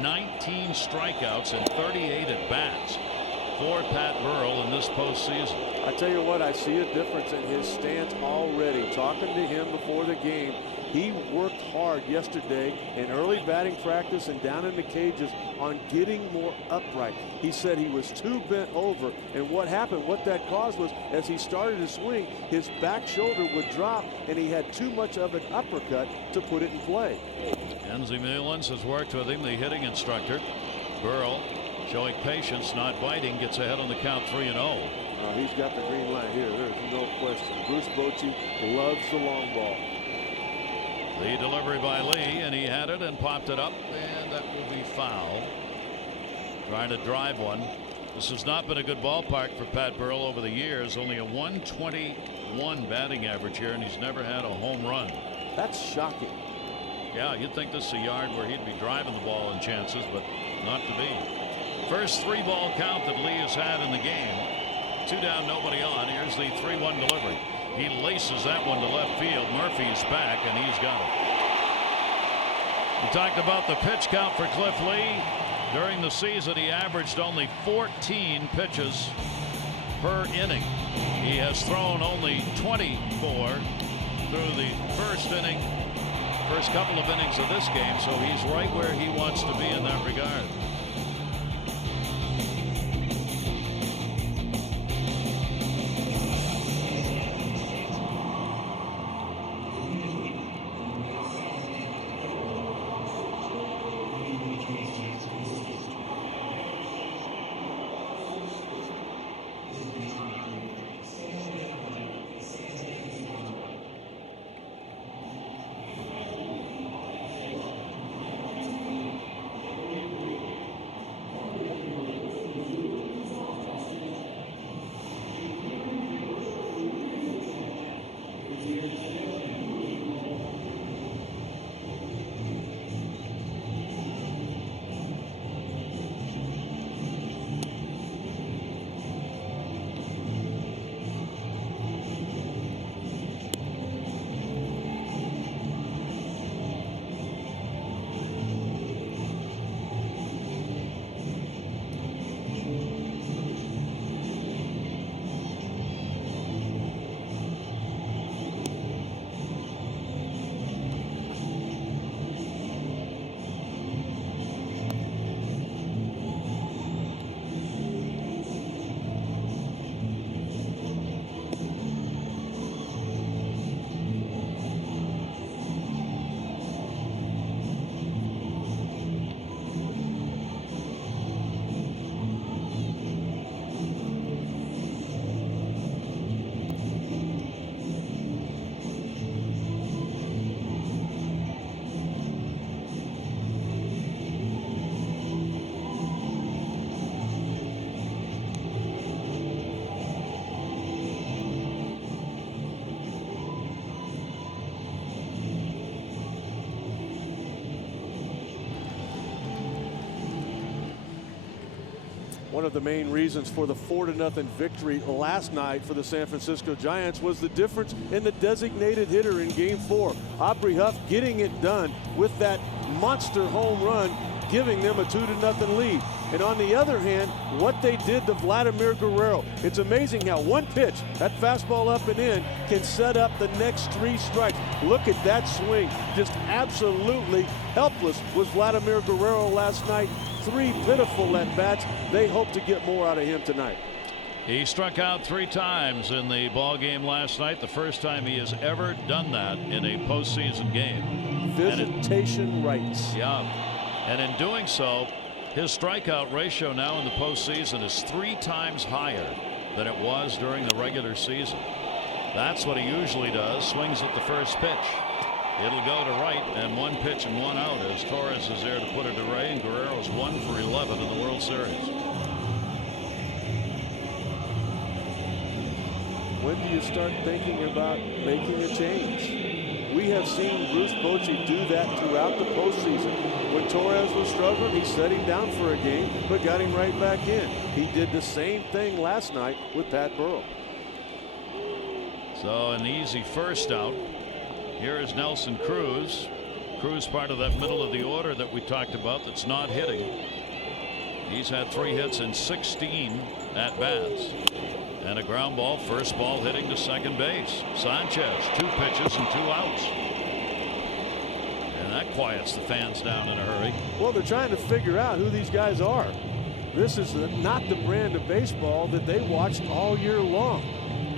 19 strikeouts and 38 at bats for Pat Burrell in this postseason. I tell you what, I see a difference in his stance already. Talking to him before the game, he worked hard yesterday in early batting practice and down in the cages on getting more upright. He said he was too bent over, and what happened, what that caused was, as he started to swing, his back shoulder would drop, and he had too much of an uppercut to put it in play. Enzi Mullins has worked with him, the hitting instructor. Burrell showing patience, not biting, gets ahead on the count 3-0. He's got the green light here. There's no question. Bruce Bochy loves the long ball. The delivery by Lee, and he had it and popped it up, and that will be foul. Trying to drive one. This has not been a good ballpark for Pat Burrell over the years. Only a 121 batting average here, and he's never had a home run. That's shocking. Yeah, you'd think this is a yard where he'd be driving the ball in chances, but not to be. First 3-ball count that Lee has had in the game. 2 down, nobody on. Here's the 3-1 delivery. He laces that one to left field. Murphy is back, and he's got it. We talked about the pitch count for Cliff Lee. During the season, he averaged only 14 pitches per inning. He has thrown only 24 through the first couple of innings of this game, so he's right where he wants to be in that regard. One of the main reasons for the 4-0 victory last night for the San Francisco Giants was the difference in the designated hitter in Game 4. Aubrey Huff getting it done with that monster home run, giving them a 2-0 lead. And on the other hand, what they did to Vladimir Guerrero. It's amazing how one pitch, that fastball up and in, can set up the next 3 strikes. Look at that swing. Just absolutely helpless was Vladimir Guerrero last night. 3 pitiful at-bats. They hope to get more out of him tonight. He struck out 3 times in the ball game last night. The first time he has ever done that in a postseason game. Visitation rights. Yeah. And in doing so, his strikeout ratio now in the postseason is 3 times higher than it was during the regular season. That's what he usually does. Swings at the first pitch. It'll go to right, and 1 pitch and 1 out as Torres is there to put it away, and Guerrero's 1 for 11 in the World Series. When do you start thinking about making a change? We have seen Bruce Bochy do that throughout the postseason. When Torres was struggling, he set him down for a game, but got him right back in. He did the same thing last night with Pat Burrell. So an easy first out. Here is Nelson Cruz. Cruz part of that middle of the order that we talked about that's not hitting. He's had 3 hits in 16 at-bats. And a ground ball, first ball hitting to second base. Sanchez, 2 pitches and 2 outs. And that quiets the fans down in a hurry. Well, they're trying to figure out who these guys are. This is not the brand of baseball that they watched all year long.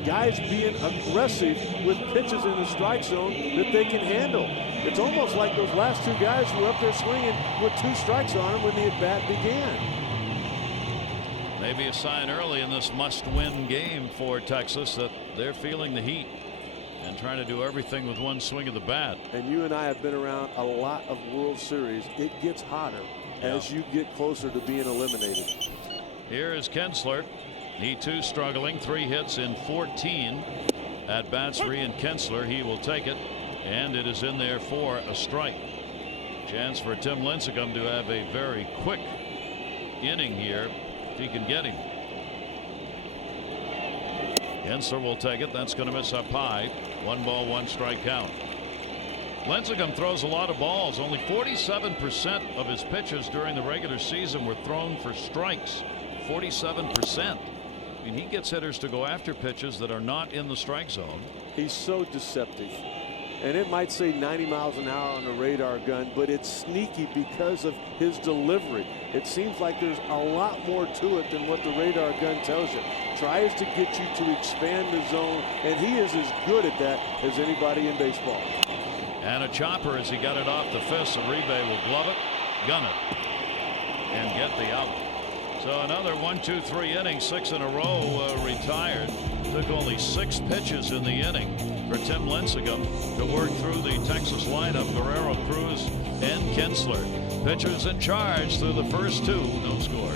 Guys being aggressive with pitches in the strike zone that they can handle. It's almost like those last 2 guys were up there swinging with 2 strikes on them when the at-bat began. Maybe a sign early in this must-win game for Texas that they're feeling the heat and trying to do everything with 1 swing of the bat. And you and I have been around a lot of World Series. It gets hotter as you get closer to being eliminated. Here is Kinsler. He too struggling. 3 hits in 14 at bats for Ian Kinsler. He will take it, and it is in there for a strike. Chance for Tim Lincecum to have a very quick inning here if he can get him. Kinsler will take it. That's going to miss up high. 1 ball, 1 strike count. Lincecum throws a lot of balls. Only 47% of his pitches during the regular season were thrown for strikes. 47%. I mean, he gets hitters to go after pitches that are not in the strike zone. He's so deceptive. And it might say 90 miles an hour on the radar gun, but it's sneaky because of his delivery. It seems like there's a lot more to it than what the radar gun tells you. Tries to get you to expand the zone, and he is as good at that as anybody in baseball. And a chopper as he got it off the fist. Uribe will glove it, gun it, and get the out. So another 1, 2, 3 innings, 6 in a row retired. Took only 6 pitches in the inning for Tim Lincecum to work through the Texas lineup. Guerrero, Cruz, and Kinsler. Pitchers in charge through the first 2. No score.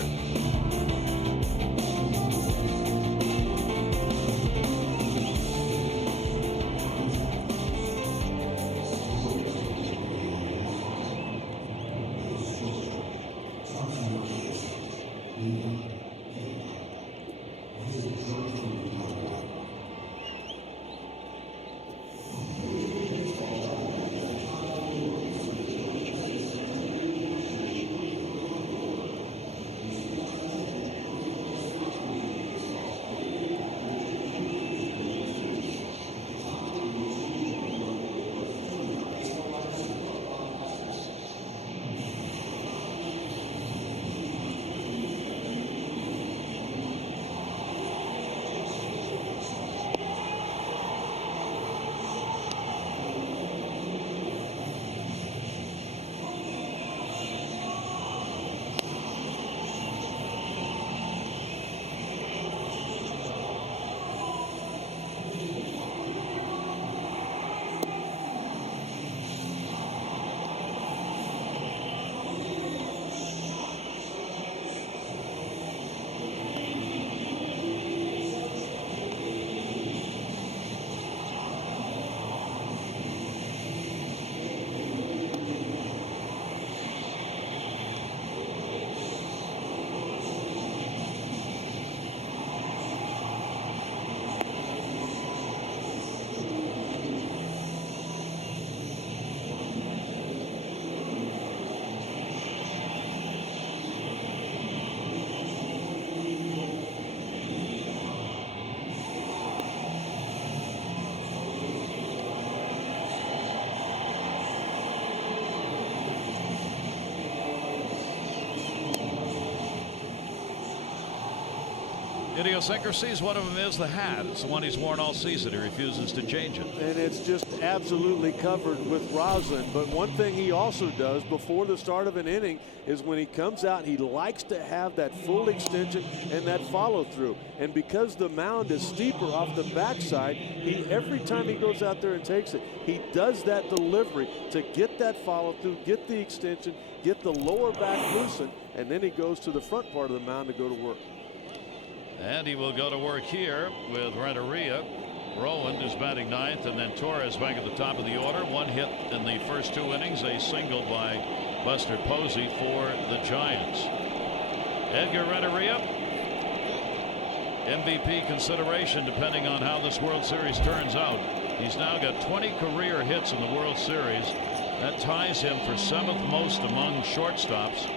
idiosyncrasies. One of them is the hat. It's the one he's worn all season. He refuses to change it. And it's just absolutely covered with rosin. But one thing he also does before the start of an inning is when he comes out, he likes to have that full extension and that follow through. And because the mound is steeper off the backside, every time he goes out there and takes it, he does that delivery to get that follow through, get the extension, get the lower back loosened, and then he goes to the front part of the mound to go to work. And he will go to work here with Renteria. Rowan is batting ninth, and then Torres back at the top of the order. One hit in the first 2 innings, a single by Buster Posey for the Giants. Edgar Renteria, MVP consideration depending on how this World Series turns out. He's now got 20 career hits in the World Series. That ties him for 7th most among shortstops,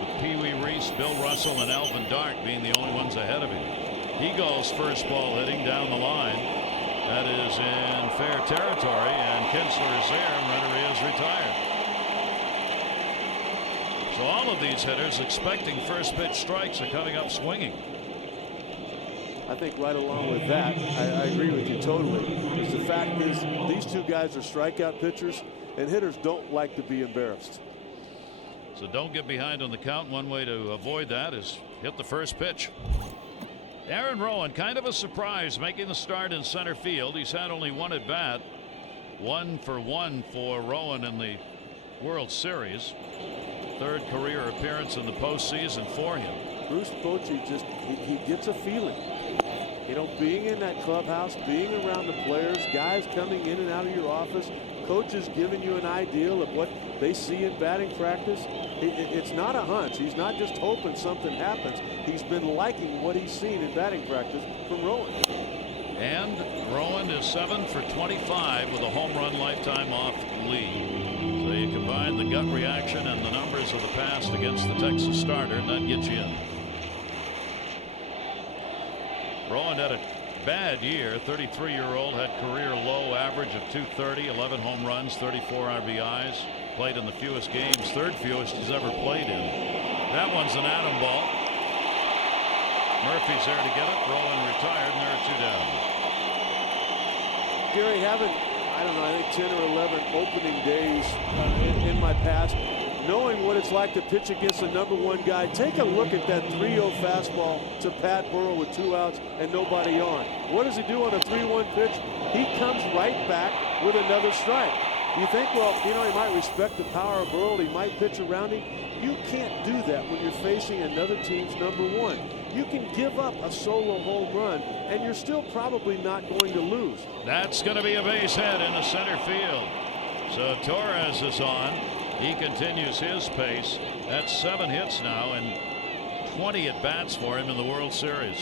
with Pee Wee Reese, Bill Russell, and Alvin Dark being the only ones ahead of him. He goes first ball hitting down the line. That is in fair territory, and Kinsler is there, and Renteria is retired. So all of these hitters expecting first pitch strikes are coming up swinging. I think right along with that, I agree with you totally. Because the fact is, these two guys are strikeout pitchers, and hitters don't like to be embarrassed. So don't get behind on the count. One way to avoid that is hit the first pitch. Aaron Rowan, kind of a surprise, making the start in center field. He's had only one at bat. 1 for 1 for Rowan in the World Series. 3rd career appearance in the postseason for him. Bruce Bochy just, he gets a feeling. You know, being in that clubhouse, being around the players, guys coming in and out of your office, coaches giving you an idea of what they see in batting practice. It's not a hunch. He's not just hoping something happens. He's been liking what he's seen in batting practice from Rowan. And Rowan is 7 for 25 with a home run lifetime off lead. So you combine the gut reaction and the numbers of the past against the Texas starter, and that gets you in. Rowan had a bad year. 33-year-old had career low average of 230, 11 home runs, 34 RBIs. Played in the fewest games, 3rd fewest he's ever played in. That one's an atom ball. Murphy's there to get it. Rowan retired, and there are 2 down. Gary, having, I don't know, I think 10 or 11 opening days in my past, knowing what it's like to pitch against the #1 guy, take a look at that 3-0 fastball to Pat Burrell with 2 outs and nobody on. What does he do on a 3-1 pitch? He comes right back with another strike. You think, well, you know, he might respect the power of Burrell. He might pitch around him. You can't do that when you're facing another team's #1. You can give up a solo home run, and you're still probably not going to lose. That's going to be a base hit into center field. So Torres is on. He continues his pace. That's 7 hits now and 20 at bats for him in the World Series.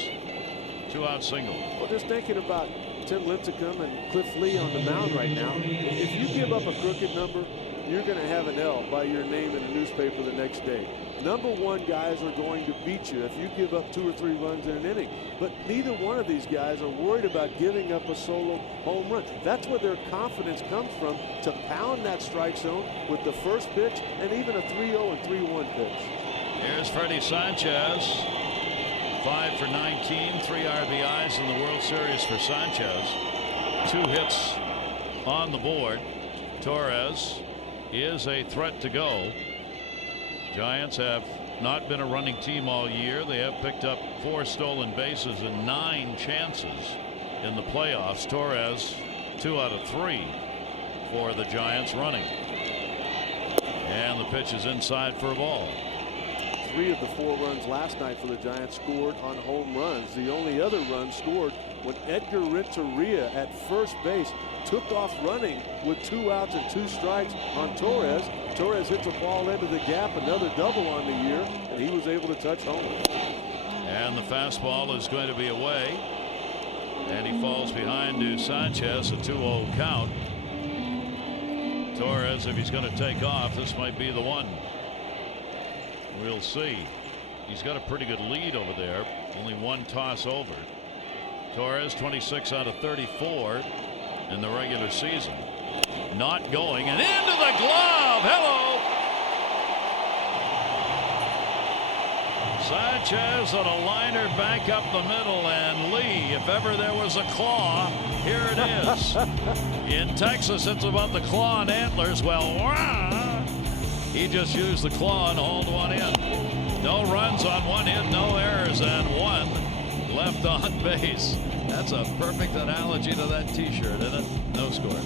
2-out single. Well, just thinking about Tim Lincecum and Cliff Lee on the mound right now. If you give up a crooked number, you're going to have an L by your name in the newspaper the next day. #1 guys are going to beat you if you give up 2 or 3 runs in an inning. But neither one of these guys are worried about giving up a solo home run. That's where their confidence comes from, to pound that strike zone with the first pitch and even a 3-0 and 3-1 pitch. Here's Freddie Sanchez. 5 for 19, 3 RBIs in the World Series for Sanchez. 2 hits on the board. Torres is a threat to go. Giants have not been a running team all year. They have picked up 4 stolen bases and 9 chances in the playoffs. Torres 2 out of 3 for the Giants running. And the pitch is inside for a ball. 3 of the 4 runs last night for the Giants scored on home runs. The only other run scored when Edgar Renteria at first base took off running with 2 outs and 2 strikes on Torres. Torres hits a ball into the gap, another double on the year, and he was able to touch home. And the fastball is going to be away, and he falls behind to Sanchez, a 2-0 count. Torres, if he's going to take off, this might be the one. We'll see. He's got a pretty good lead over there. Only 1 toss over. Torres 26 out of 34 in the regular season. Not going, and into the glove. Hello. Sanchez on a liner back up the middle, and Lee, if ever there was a claw, here it is. In Texas, it's about the claw and antlers. Well, he just used the claw and hauled one in. No runs on one hit, no errors, and one left on base. That's a perfect analogy to that T-shirt, isn't it? No score.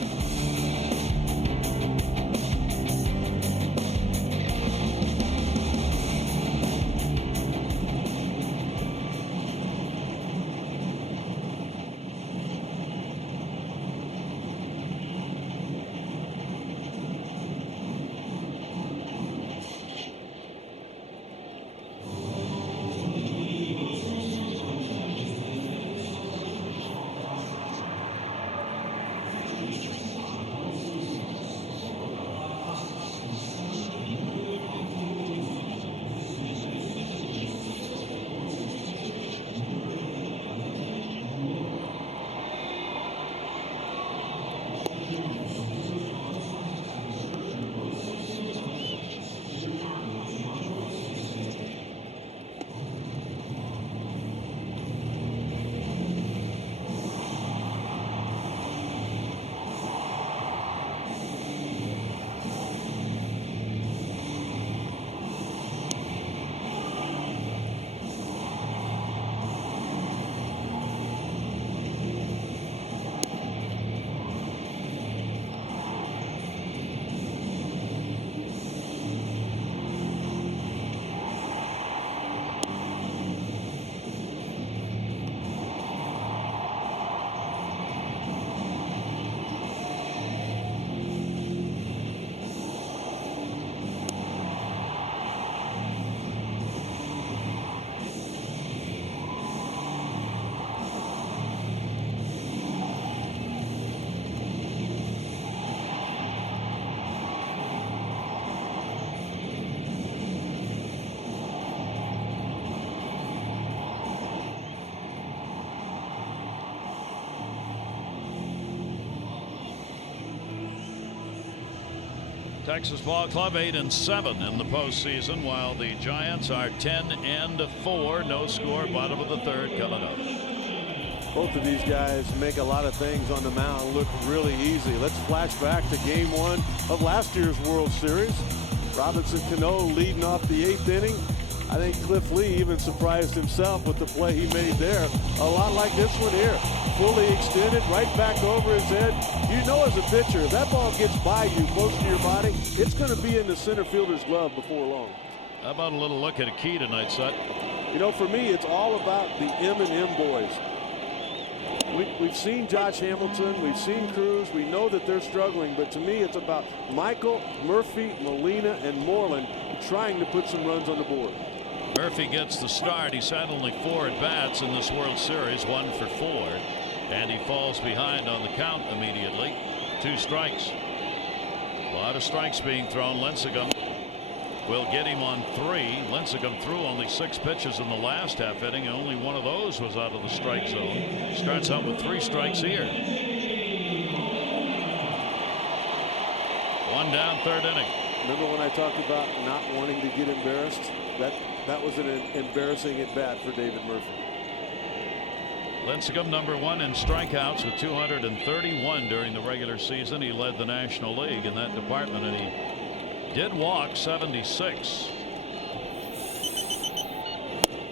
Texas Ball Club 8-7 in the postseason, while the Giants are 10-4. No score, bottom of the third coming up. Both of these guys make a lot of things on the mound look really easy. Let's flash back to game one of last year's World Series. Robinson Cano leading off the 8th inning. I think Cliff Lee even surprised himself with the play he made there. A lot like this one here. Fully extended, right back over his head. You know as a pitcher, if that ball gets by you, close to your body, it's going to be in the center fielder's glove before long. How about a little look at a key tonight, Sut? You know, for me, it's all about the M&M boys. We've seen Josh Hamilton, we've seen Cruz, we know that they're struggling, but to me it's about Michael, Murphy, Molina, and Moreland trying to put some runs on the board. Murphy gets the start. He's had only 4 at-bats in this World Series, 1 for 4, and he falls behind on the count immediately. 2 strikes. A lot of strikes being thrown. Lincecum will get him on 3. Lincecum threw only 6 pitches in the last half inning, and only one of those was out of the strike zone. Starts out with 3 strikes here. 1 down, 3rd inning. Remember when I talked about not wanting to get embarrassed? That was an embarrassing at bat for David Murphy. Lincecum number 1 in strikeouts with 231 during the regular season. He led the National League in that department, and he did walk 76.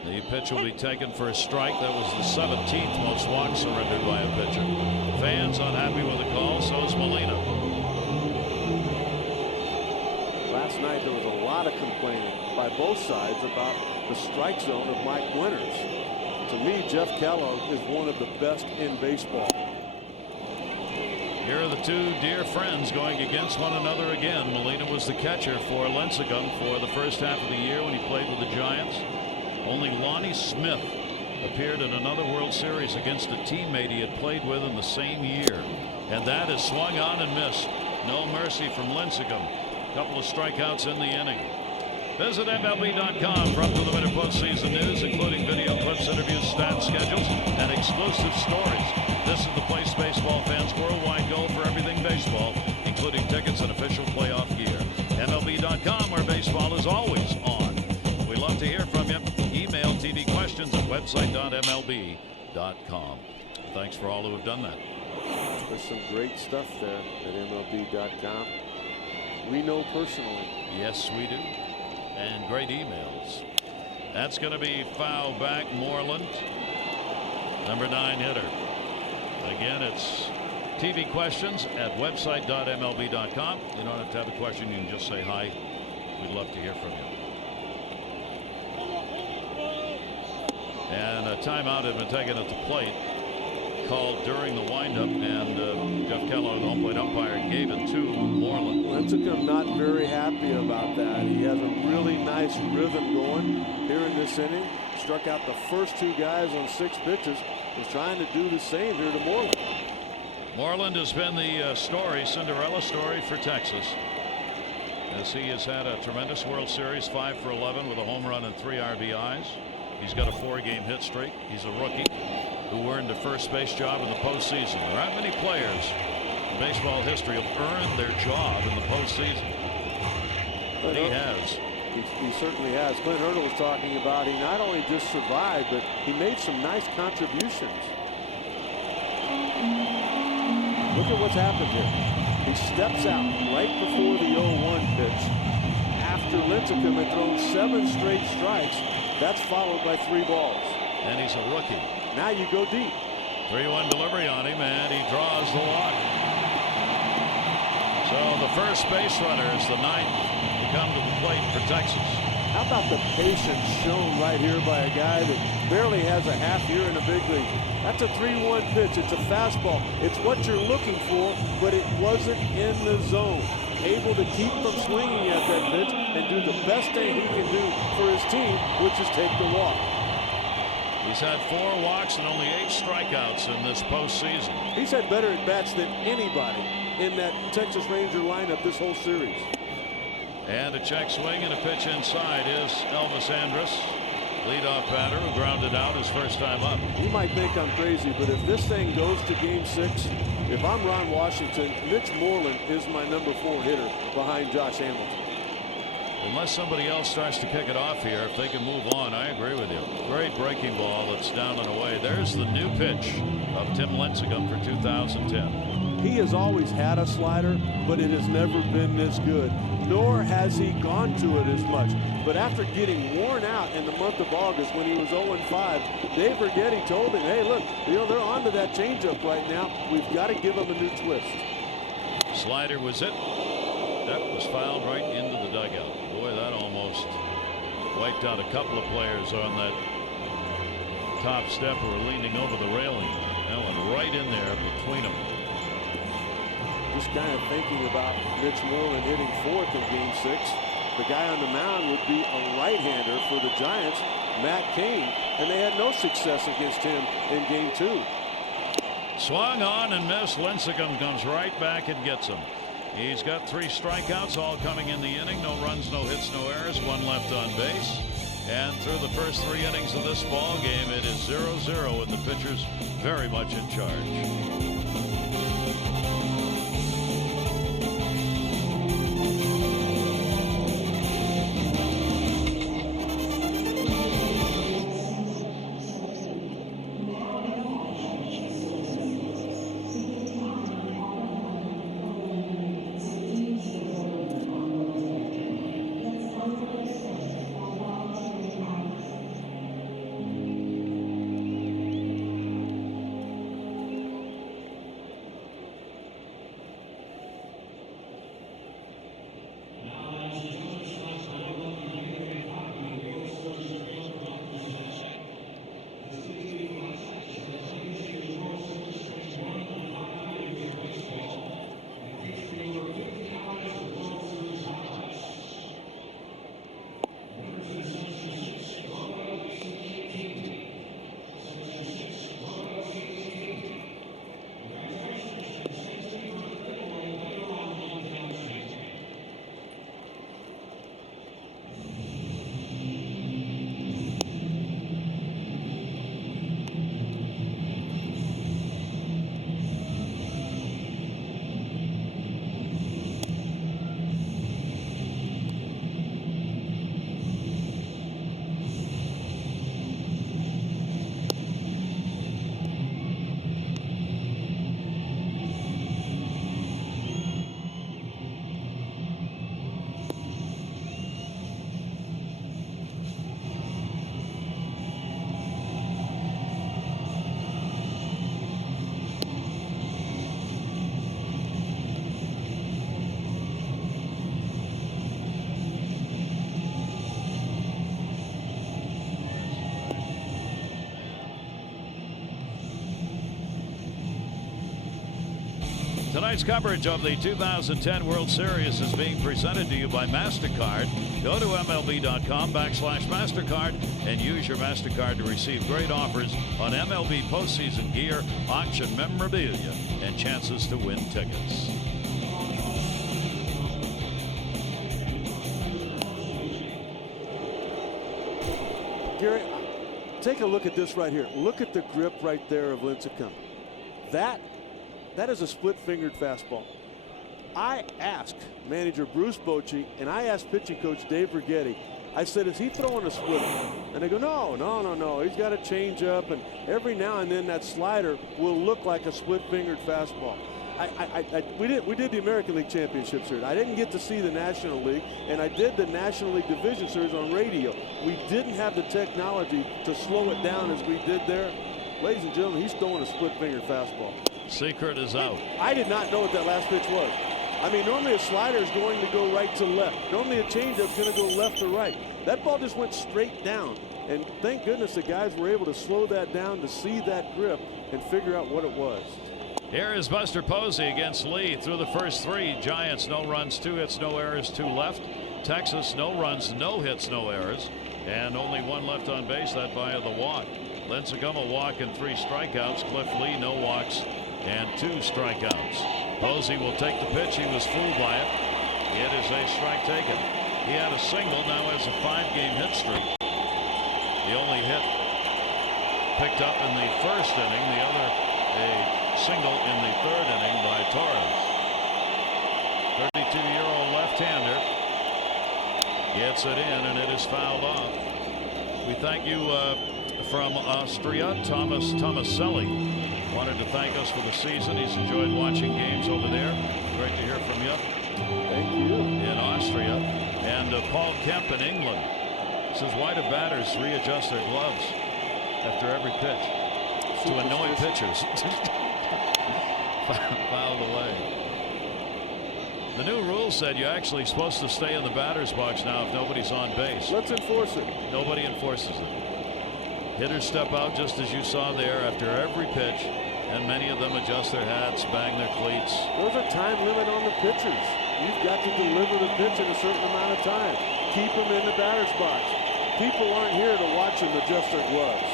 The pitch will be taken for a strike. That was the 17th most walks surrendered by a pitcher. Fans unhappy with the call. So is Molina. Last night there was a lot of complaining by both sides about the strike zone of Mike Winters. To me, Jeff Kellogg is one of the best in baseball. Here are the 2 dear friends going against one another again. Molina was the catcher for Lincecum for the first half of the year when he played with the Giants. Only Lonnie Smith appeared in another World Series against a teammate he had played with in the same year, and that is swung on and missed. No mercy from Lincecum. A couple of strikeouts in the inning. Visit MLB.com for up-to-the-minute postseason news, including video clips, interviews, stats, schedules, and exclusive stories. This is the place baseball fans worldwide go for everything baseball, including tickets and official playoff gear. MLB.com, where baseball is always on. We love to hear from you. website.mlb.com. Thanks for all who have done that. There's some great stuff there at MLB.com. We know personally. Yes, we do. And great emails. That's going to be foul back. Moreland, number 9 hitter. Again, it's TV questions at website.mlb.com. You don't have to have a question. You can just say hi. We'd love to hear from you. And a timeout had been taken at the plate, called during the windup, and Jeff Kellogg, the home plate umpire, gave it to Moreland. Lincecum not very happy about that. He has a really nice rhythm going here in this inning. Struck out the first 2 guys on 6 pitches. Was trying to do the same here to Moreland. Moreland has been the Cinderella story for Texas, as he has had a tremendous World Series, 5 for 11 with a home run and 3 RBIs. He's got a 4-game hit streak. He's a rookie who earned a first base job in the postseason. There aren't many players in baseball history who have earned their job in the postseason, but he has. He certainly has. Clint Hurdle was talking about he not only just survived, but he made some nice contributions. Look at what's happened here. He steps out right before the 0-1 pitch. After Lincecum had thrown 7 straight strikes, that's followed by 3 balls. And he's a rookie. Now you go deep. 3-1 delivery on him, and he draws the walk. So the first base runner is the 9th to come to the plate for Texas. How about the patience shown right here by a guy that barely has a half year in the big league? That's a 3-1 pitch. It's a fastball. It's what you're looking for, but it wasn't in the zone. Able to keep from swinging at that pitch and do the best thing he can do for his team, which is take the walk. He's had 4 walks and only 8 strikeouts in this postseason. He's had better at bats than anybody in that Texas Ranger lineup this whole series. And a check swing and a pitch inside is Elvis Andrus, leadoff batter, who grounded out his first time up. You might think I'm crazy, but if this thing goes to Game 6, if I'm Ron Washington, Mitch Moreland is my number 4 hitter behind Josh Hamilton. Unless somebody else starts to kick it off here, if they can move on, I agree with you. Great breaking ball that's down and away. There's the new pitch of Tim Lincecum for 2010. He has always had a slider, but it has never been this good, nor has he gone to it as much. But after getting worn out in the month of August when he was 0-5, Dave Righetti told him, hey, look, they're on to that changeup right now. We've got to give him a new twist. Slider was it. That was fouled right into the dugout. Boy, that almost wiped out a couple of players on that top step who were leaning over the railing. That went right in there between them. Just kind of thinking about Mitch Moreland hitting 4th in Game 6. The guy on the mound would be a right-hander for the Giants, Matt Cain, and they had no success against him in Game 2. Swung on and missed. Lincecum comes right back and gets him. He's got 3 strikeouts, all coming in the inning. No runs, no hits, no errors. 1 left on base. And through the first 3 innings of this ball game, it is 0-0, and the pitcher's very much in charge. Tonight's coverage of the 2010 World Series is being presented to you by MasterCard. Go to MLB.com/MasterCard and use your MasterCard to receive great offers on MLB postseason gear, auction memorabilia, and chances to win tickets. Gary, take a look at this right here. Look at the grip right there of Lincecum. That is a split-fingered fastball. I asked manager Bruce Bochy and I asked pitching coach Dave Righetti, I said, is he throwing a splitter? And they go, no. He's got a change up, and every now and then that slider will look like a split-fingered fastball. We did the American League Championship Series. I didn't get to see the National League, and I did the National League Division Series on radio. We didn't have the technology to slow it down as we did there. Ladies and gentlemen, he's throwing a split-fingered fastball. Secret is out. I did not know what that last pitch was. I mean, normally a slider is going to go right to left. Normally a changeup is going to go left to right. That ball just went straight down. And thank goodness the guys were able to slow that down to see that grip and figure out what it was. Here is Buster Posey against Lee through the first three. Giants, no runs, 2 hits, no errors, 2 left. Texas, no runs, no hits, no errors, and only 1 left on base, that via the walk. Lincecum, a walk and 3 strikeouts. Cliff Lee, no walks and 2 strikeouts. Posey will take the pitch. He was fooled by it. It is a strike taken. He had a single, now has a 5-game hit streak. The only hit picked up in the first inning, the other a single in the 3rd inning by Torres. 32-year-old left-hander gets it in, and it is fouled off. We thank you from Austria, Thomas Tomaselli. Wanted to thank us for the season. He's enjoyed watching games over there. Great to hear from you. Thank you. In Austria. And Paul Kemp in England says, why do batters readjust their gloves after every pitch? To annoy pitchers. Fouled away. The new rule said you're actually supposed to stay in the batter's box now if nobody's on base. Let's enforce it. Nobody enforces it. Hitters step out just as you saw there after every pitch, and many of them adjust their hats, bang their cleats. There's a time limit on the pitchers. You've got to deliver the pitch in a certain amount of time. Keep them in the batter's box. People aren't here to watch them adjust their gloves.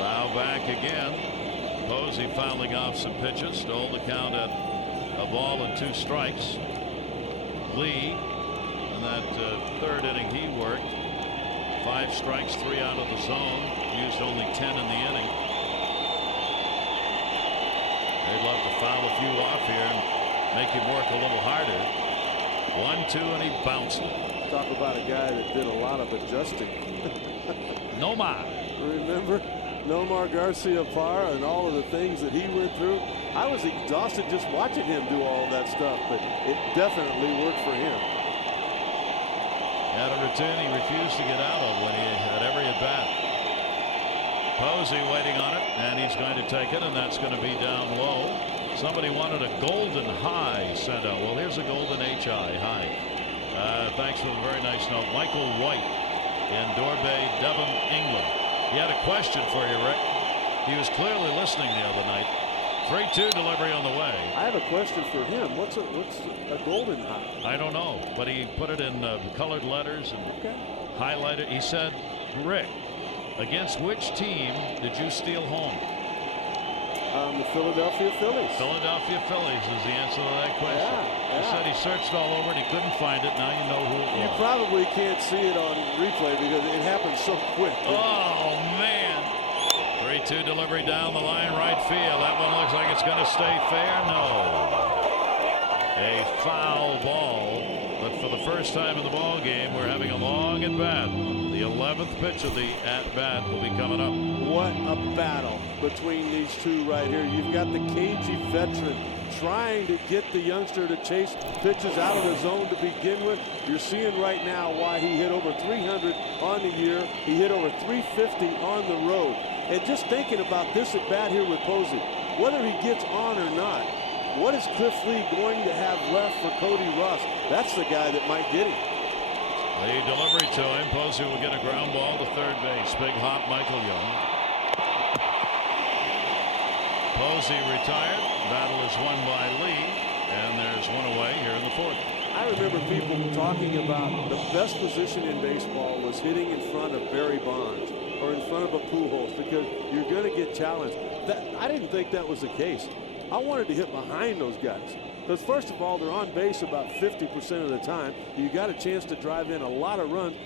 Foul back again. Posey fouling off some pitches, stole the count at a ball and 2 strikes. Lee, in that 3rd inning he worked, 5 strikes, 3 out of the zone, used only 10 in the inning. They'd love to foul a few off here and make him work a little harder. 1-2, and he bounced it. Talk about a guy that did a lot of adjusting. Nomar. Remember Nomar Garciaparra and all of the things that he went through? I was exhausted just watching him do all of that stuff, but it definitely worked for him. Had a routine he refused to get out of when he had every at bat. Posey waiting on it, and he's going to take it, and that's going to be down low. Somebody wanted a golden high sent out. Well, here's a golden high. Thanks for the very nice note. Michael White in Dorbay, Devon, England. He had a question for you, Rick. He was clearly listening the other night. 3-2 delivery on the way. I have a question for him. What's a golden high? I don't know, but he put it in colored letters and highlighted. He said, Rick, against which team did you steal home? The Philadelphia Phillies. Philadelphia Phillies is the answer to that question. He said he searched all over and he couldn't find it. Now you know who it was. You probably can't see it on replay because it happened so quick. Oh, man. 3-2 delivery down the line, right field. That one looks like it's going to stay fair. No. A foul ball. But for the first time in the ball game, we're having a long at bat. The 11th pitch of the at bat will be coming up. What a battle between these two right here. You've got the cagey veteran trying to get the youngster to chase pitches out of the zone to begin with. You're seeing right now why he hit over 300 on the year. He hit over 350 on the road. And just thinking about this at bat here with Posey, whether he gets on or not, what is Cliff Lee going to have left for Cody Ross? That's the guy that might get him. The delivery to him. Posey will get a ground ball to third base. Big hop, Michael Young. Posey retired. battle is won by Lee, and there's one away here in the fourth. I remember people talking about the best position in baseball was hitting in front of Barry Bonds or in front of a Pujols because you're going to get challenged. I didn't think that was the case. I wanted to hit behind those guys because, first of all, they're on base about 50% of the time. You got a chance to drive in a lot of runs.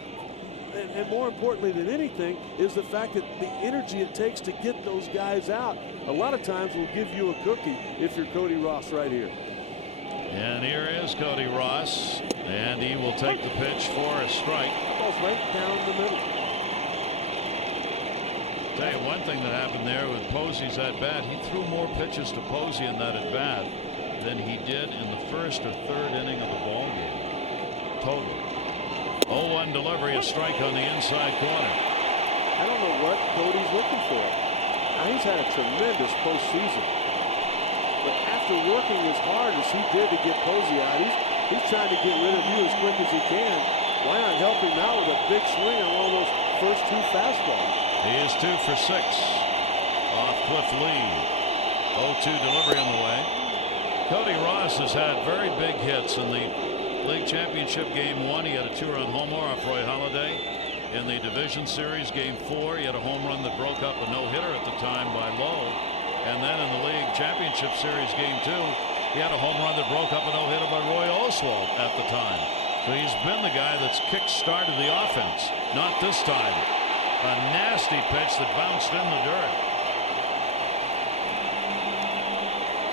And more importantly than anything is the fact that the energy it takes to get those guys out a lot of times will give you a cookie if you're Cody Ross right here. And here is Cody Ross, and he will take the pitch for a strike. Ball's right down the middle. Tell you one thing that happened there with Posey's at bat. He threw more pitches to Posey in that at bat than he did in the first or third inning of the ball game. Total. 0-1 delivery, a strike on the inside corner. I don't know what Cody's looking for. Now, he's had a tremendous postseason. But after working as hard as he did to get Posey out, he's trying to get rid of you as quick as he can. Why not help him out with a big swing on one of those first two fastballs? He is 2 for 6 off Cliff Lee. 0-2 delivery on the way. Cody Ross has had very big hits in the League Championship Game 1. He had a 2-run homer off Roy Halladay. In the Division Series Game 4, he had a home run that broke up a no-hitter at the time by Lowe. And then in the League Championship Series Game 2, he had a home run that broke up a no-hitter by Roy Oswalt at the time. So he's been the guy that's kick-started the offense. Not this time. A nasty pitch that bounced in the dirt.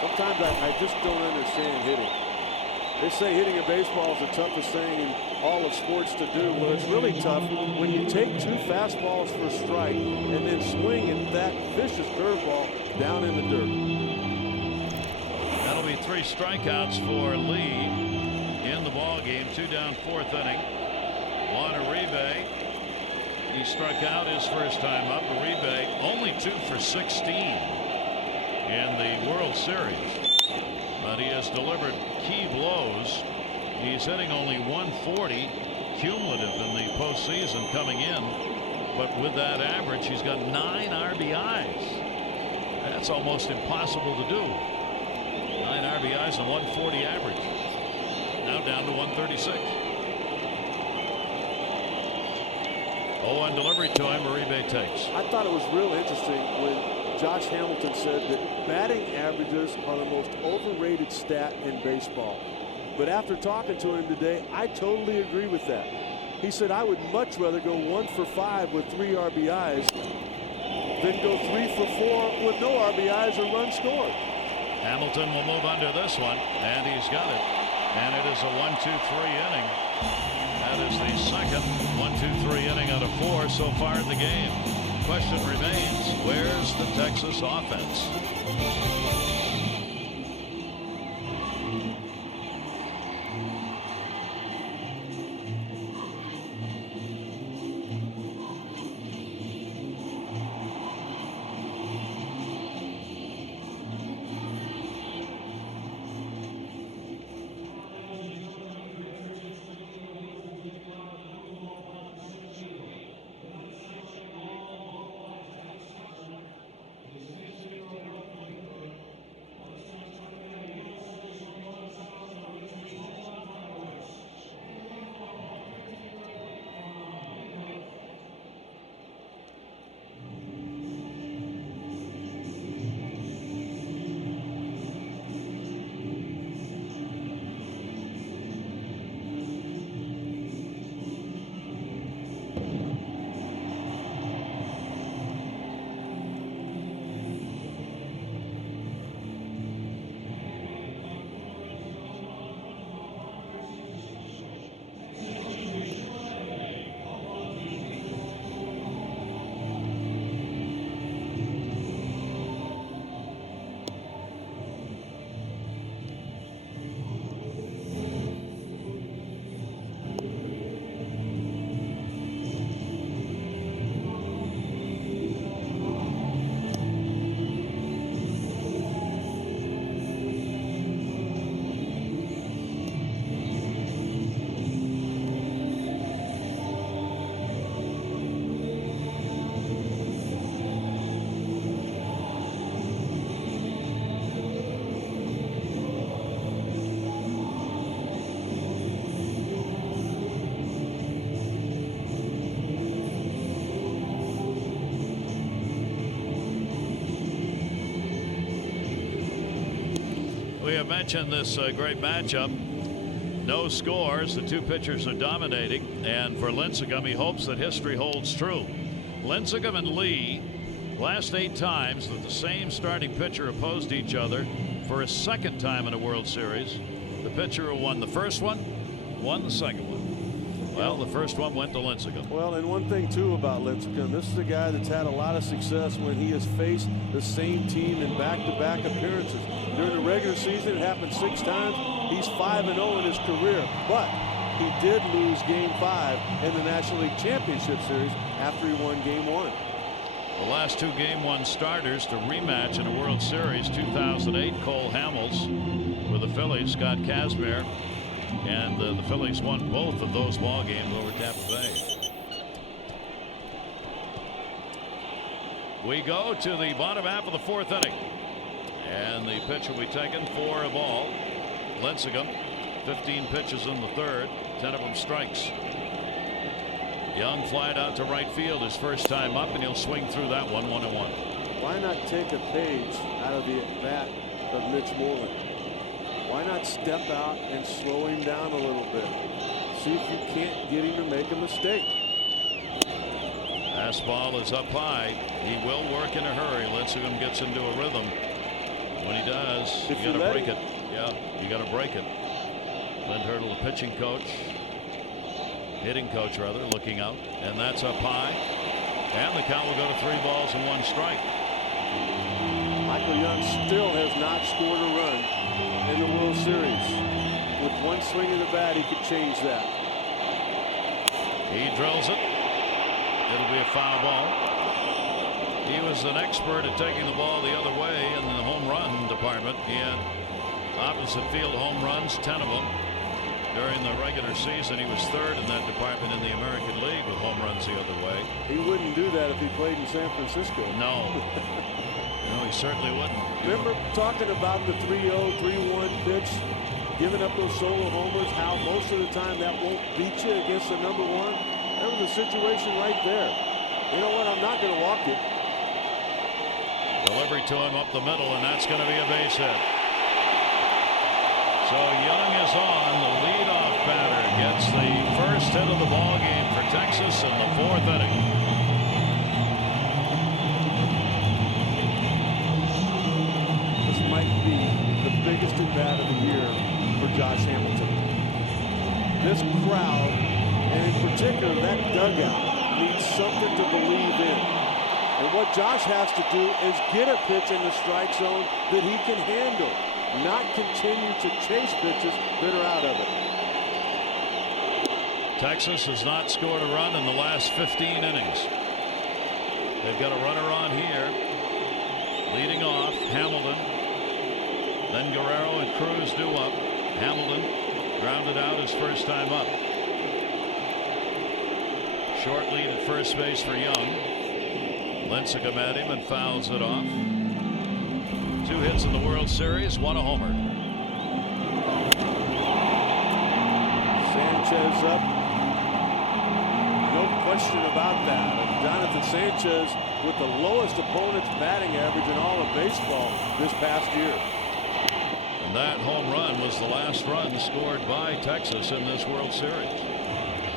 Sometimes I just don't understand hitting. They say hitting a baseball is the toughest thing in all of sports to do. Well, it's really tough when you take 2 fastballs for strike and then swing at that vicious curveball down in the dirt. That'll be 3 strikeouts for Lee in the ball game. 2 down, 4th inning. Juan Uribe, he struck out his first time up. Uribe only 2 for 16 in the World Series. But he has delivered key blows. He's hitting only 140 cumulative in the postseason coming in. But with that average, he's got 9 RBIs. That's almost impossible to do. 9 RBIs and 140 average. Now down to 136. 0-1 delivery to him. Uribe takes. I thought it was real interesting when Josh Hamilton said that batting averages are the most overrated stat in baseball. But after talking to him today, I totally agree with that. He said, I would much rather go 1 for 5 with 3 RBIs than go 3 for 4 with no RBIs or runs scored. Hamilton will move under this one, and he's got it. And it is a 1-2-3 inning. That is the second 1-2-3 inning out of 4 so far in the game. Question remains, where's the Texas offense? We have mentioned this great matchup. No scores. The two pitchers are dominating. And for Lincecum, he hopes that history holds true. Lincecum and Lee, last 8 times that the same starting pitcher opposed each other for a second time in a World Series. The pitcher who won the first one won the second one. Well, the first one went to Lincecum. Well, and one thing, too, about Lincecum, this is a guy that's had a lot of success when he has faced the same team in back-to-back appearances. During the regular season, it happened 6 times. He's 5-0 in his career, but he did lose Game 5 in the National League Championship Series after he won Game 1. The last 2 Game 1 starters to rematch in a World Series, 2008, Cole Hamels with the Phillies, Scott Kazmir. And the Phillies won both of those ball games over Tampa Bay. We go to the bottom half of the 4th inning. And the pitch will be taken for a ball. Lincecum, 15 pitches in the 3rd, 10 of them strikes. Young flied out to right field his first time up, and he'll swing through that one, 1-1. Why not take a page out of the at-bat of Mitch Moreland? Why not step out and slow him down a little bit? See if you can't get him to make a mistake. Fastball is up high. He will work in a hurry. Lincecum gets into a rhythm. When he does, you got to break it. Yeah, you got to break it. Lynn Hurdle, the pitching coach, hitting coach rather, looking out, and that's up high. And the count will go to 3 balls and 1 strike. Michael Young still has not scored a run in the World Series. With 1 swing of the bat, he could change that. He drills it. It'll be a foul ball. He was an expert at taking the ball the other way in the home run department. He had opposite field home runs, 10 of them. During the regular season, he was 3rd in that department in the American League with home runs the other way. He wouldn't do that if he played in San Francisco. No. No, he certainly wouldn't. Remember talking about the 3-0, 3-1 pitch, giving up those solo homers, how most of the time that won't beat you against the number 1? There was a situation right there. You know what? I'm not going to walk it. Delivery to him up the middle, and that's going to be a base hit. So Young is on. The leadoff batter gets the first hit of the ball game for Texas in the 4th inning. This might be the biggest at bat of the year for Josh Hamilton. This crowd, and in particular that dugout, needs something to believe in. And what Josh has to do is get a pitch in the strike zone that he can handle, not continue to chase pitches that are out of it. Texas has not scored a run in the last 15 innings. They've got a runner on here. Leading off, Hamilton. Then Guerrero and Cruz due up. Hamilton grounded out his first time up. Short lead at first base for Young. Lincecum at him and fouls it off. 2 hits in the World Series, 1 a homer. Sanchez up. No question about that. And Jonathan Sanchez with the lowest opponent's batting average in all of baseball this past year. And that home run was the last run scored by Texas in this World Series.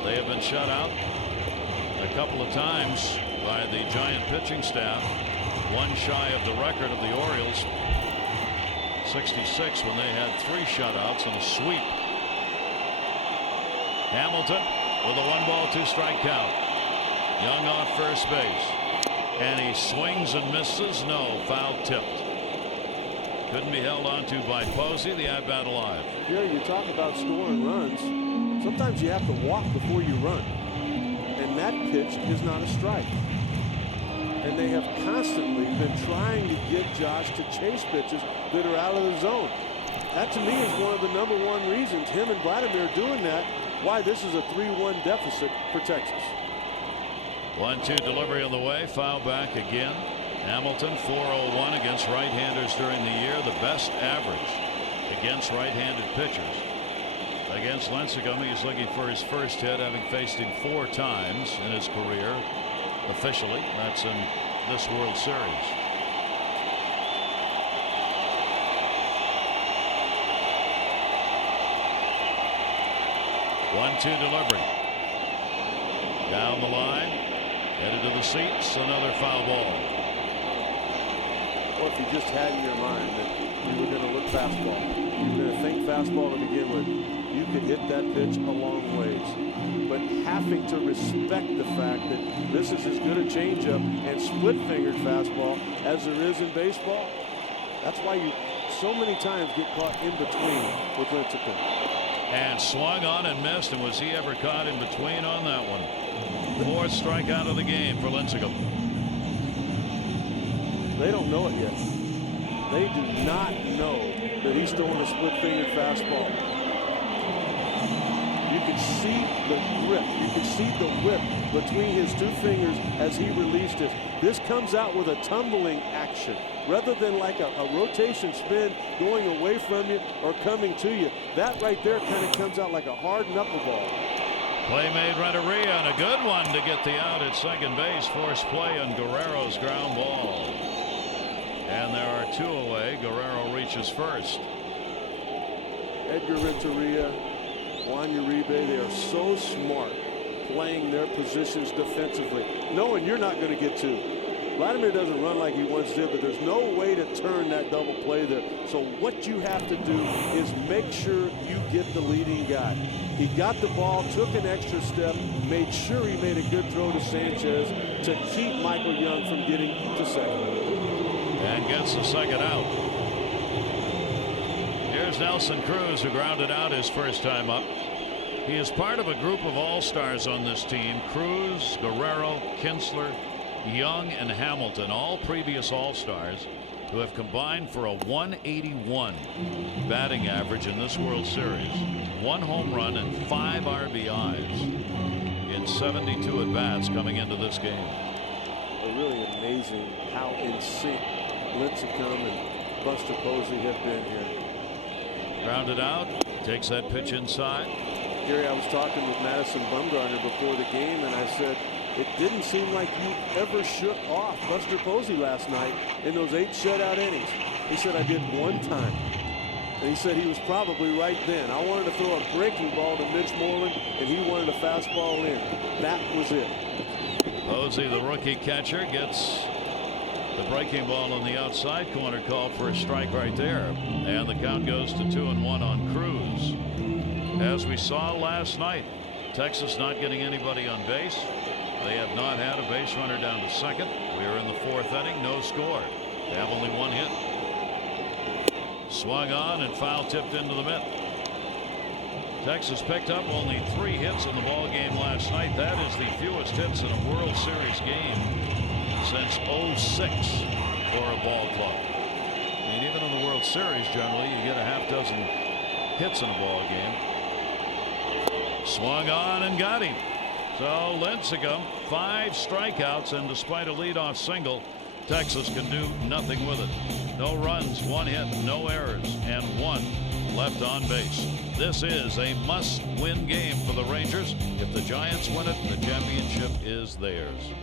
They have been shut out a couple of times by the Giant pitching staff, 1 shy of the record of the Orioles, 66, when they had 3 shutouts and a sweep. Hamilton with a 1-ball 2-strike count. Young off first base, and he swings and misses. No, foul tipped. Couldn't be held onto by Posey. The at-bat alive. Yeah, you talk about scoring runs. Sometimes you have to walk before you run, and that pitch is not a strike. And they have constantly been trying to get Josh to chase pitches that are out of the zone. That to me is one of the #1 reasons, him and Vladimir doing that, why this is a 3-1 deficit for Texas. 1-2 delivery on the way. Foul back again. Hamilton 401 against right-handers during the year, the best average against right-handed pitchers. Against Lincecum, he's looking for his first hit, having faced him 4 times in his career. Officially, that's in this World Series. 1-2 delivery. Down the line. Headed to the seats. Another foul ball. Or if you just had in your mind that you were going to look fastball, you were going to think fastball to begin with, you could hit that pitch a long ways. But having to respect the fact that this is as good a changeup and split-fingered fastball as there is in baseball, that's why you so many times get caught in between with Lincecum. And swung on and missed, and was he ever caught in between on that one? 4th strikeout of the game for Lincecum. They don't know it yet. They do not know that he's throwing a split-fingered fastball. You can see the grip. You can see the whip between his two fingers as he released it. This comes out with a tumbling action rather than like a rotation spin going away from you or coming to you. That right there kind of comes out like a hard knuckleball. Play made Renteria, and a good one to get the out at second base. Forced play on Guerrero's ground ball. And there are 2 away. Guerrero reaches first. Edgar Renteria, Juan Uribe, they are so smart playing their positions defensively, knowing you're not going to get 2. Vladimir doesn't run like he once did, but there's no way to turn that double play there. So what you have to do is make sure you get the leading guy. He got the ball, took an extra step, made sure he made a good throw to Sanchez to keep Michael Young from getting to second. And gets the second out. Here's Nelson Cruz, who grounded out his first time up. He is part of a group of all-stars on this team. Cruz, Guerrero, Kinsler, Young, and Hamilton, all previous all-stars, who have combined for a 181 batting average in this World Series. 1 home run and 5 RBIs in 72 at-bats coming into this game. Really amazing how in sync Lincecum and Buster Posey have been here. Grounded out, takes that pitch inside. Gary, I was talking with Madison Bumgarner before the game, and I said, it didn't seem like you ever shook off Buster Posey last night in those 8 shutout innings. He said, I did one time. And he said he was probably right then. I wanted to throw a breaking ball to Mitch Moreland, and he wanted a fastball in. That was it. Posey, the rookie catcher, gets the breaking ball on the outside corner, called for a strike right there. And the count goes to 2-1 on Cruz. As we saw last night, Texas not getting anybody on base. They have not had a base runner down to second. We are in the 4th inning, no score. They have only 1 hit. Swung on and foul tipped into the mitt. Texas picked up only 3 hits in the ball game last night. That is the fewest hits in a World Series game since '06 for a ball club. I mean, even in the World Series, generally, you get a half dozen hits in a ball game. Swung on and got him. So Lincecum, 5 strikeouts, and despite a leadoff single, Texas can do nothing with it. No runs, 1 hit, no errors, and 1 left on base. This is a must-win game for the Rangers. If the Giants win it, the championship is theirs.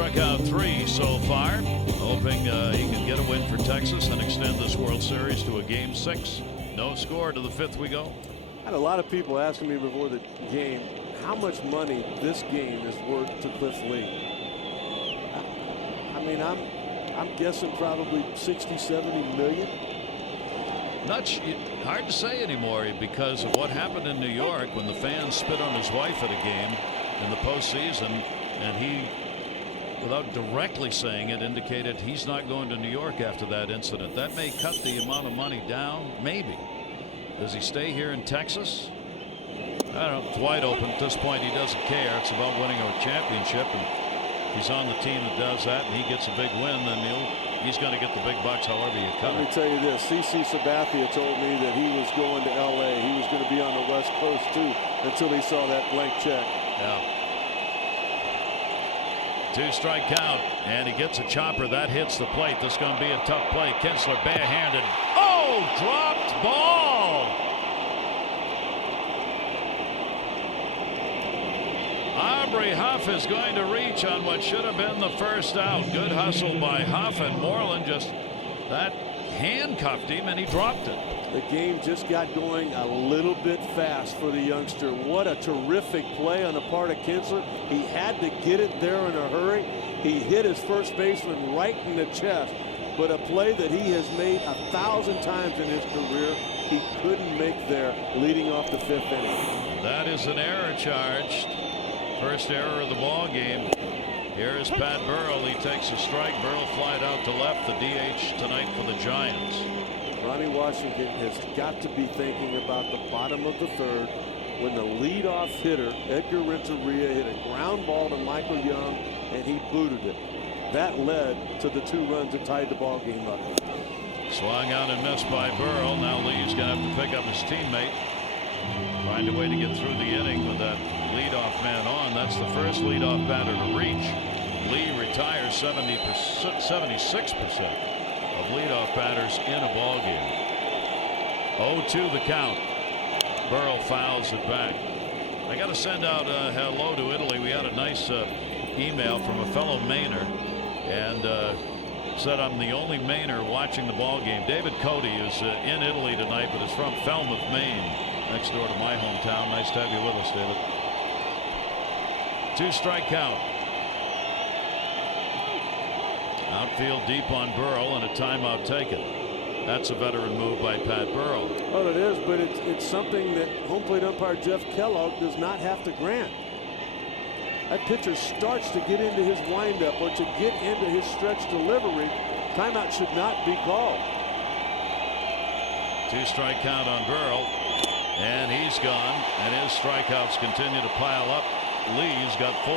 struck out 3 so far, hoping he can get a win for Texas and extend this World Series to a Game 6. No score to the 5th we go. I had a lot of people asking me before the game how much money this game is worth to Cliff Lee. I mean, I'm guessing probably 60, 70 million. Hard to say anymore because of what happened in New York when the fans spit on his wife at a game in the postseason, and he, without directly saying it, indicated he's not going to New York after that incident. That may cut the amount of money down, maybe. Does he stay here in Texas? I don't know. It's wide open at this point. He doesn't care. It's about winning a championship, and if he's on the team that does that and he gets a big win, then he's going to get the big bucks however you cut it. Let me tell you this. CC Sabathia told me that he was going to L.A. He was going to be on the West Coast too until he saw that blank check. Yeah. 2-strike count, and he gets a chopper that hits the plate. This is going to be a tough play. Kinsler barehanded. Oh, dropped ball. Aubrey Huff is going to reach on what should have been the first out. Good hustle by Huff, and Moreland that handcuffed him and he dropped it. The game just got going a little bit fast for the youngster. What a terrific play on the part of Kinsler. He had to get it there in a hurry. He hit his first baseman right in the chest. But a play that he has made 1,000 times in his career, he couldn't make there leading off the 5th inning. That is an error charged. First error of the ball game. Here is Pat Burrell. He takes a strike. Burrell flied out to left. The DH tonight for the Giants. Ronnie Washington has got to be thinking about the bottom of the 3rd when the leadoff hitter, Edgar Renteria, hit a ground ball to Michael Young, and he booted it. That led to the 2 runs that tied the ball game up. Swung out and missed by Burrell. Now Lee's going to have to pick up his teammate. Find a way to get through the inning with that leadoff man on. That's the first leadoff batter to reach. Lee retires 76% of leadoff batters in a ball game. 0-2 the count. Burrell fouls it back. I got to send out a hello to Italy. We had a nice email from a fellow Mainer, and said I'm the only Mainer watching the ball game. David Cody is in Italy tonight, but is from Falmouth, Maine, next door to my hometown. Nice to have you with us, David. 2-strike count. Outfield deep on Burrell and a timeout taken. That's a veteran move by Pat Burrell. Well, it is, but it's something that home plate umpire Jeff Kellogg does not have to grant. That pitcher starts to get into his windup or to get into his stretch delivery. Timeout should not be called. 2-strike count on Burrell, and he's gone, and his strikeouts continue to pile up. Lee's got 4.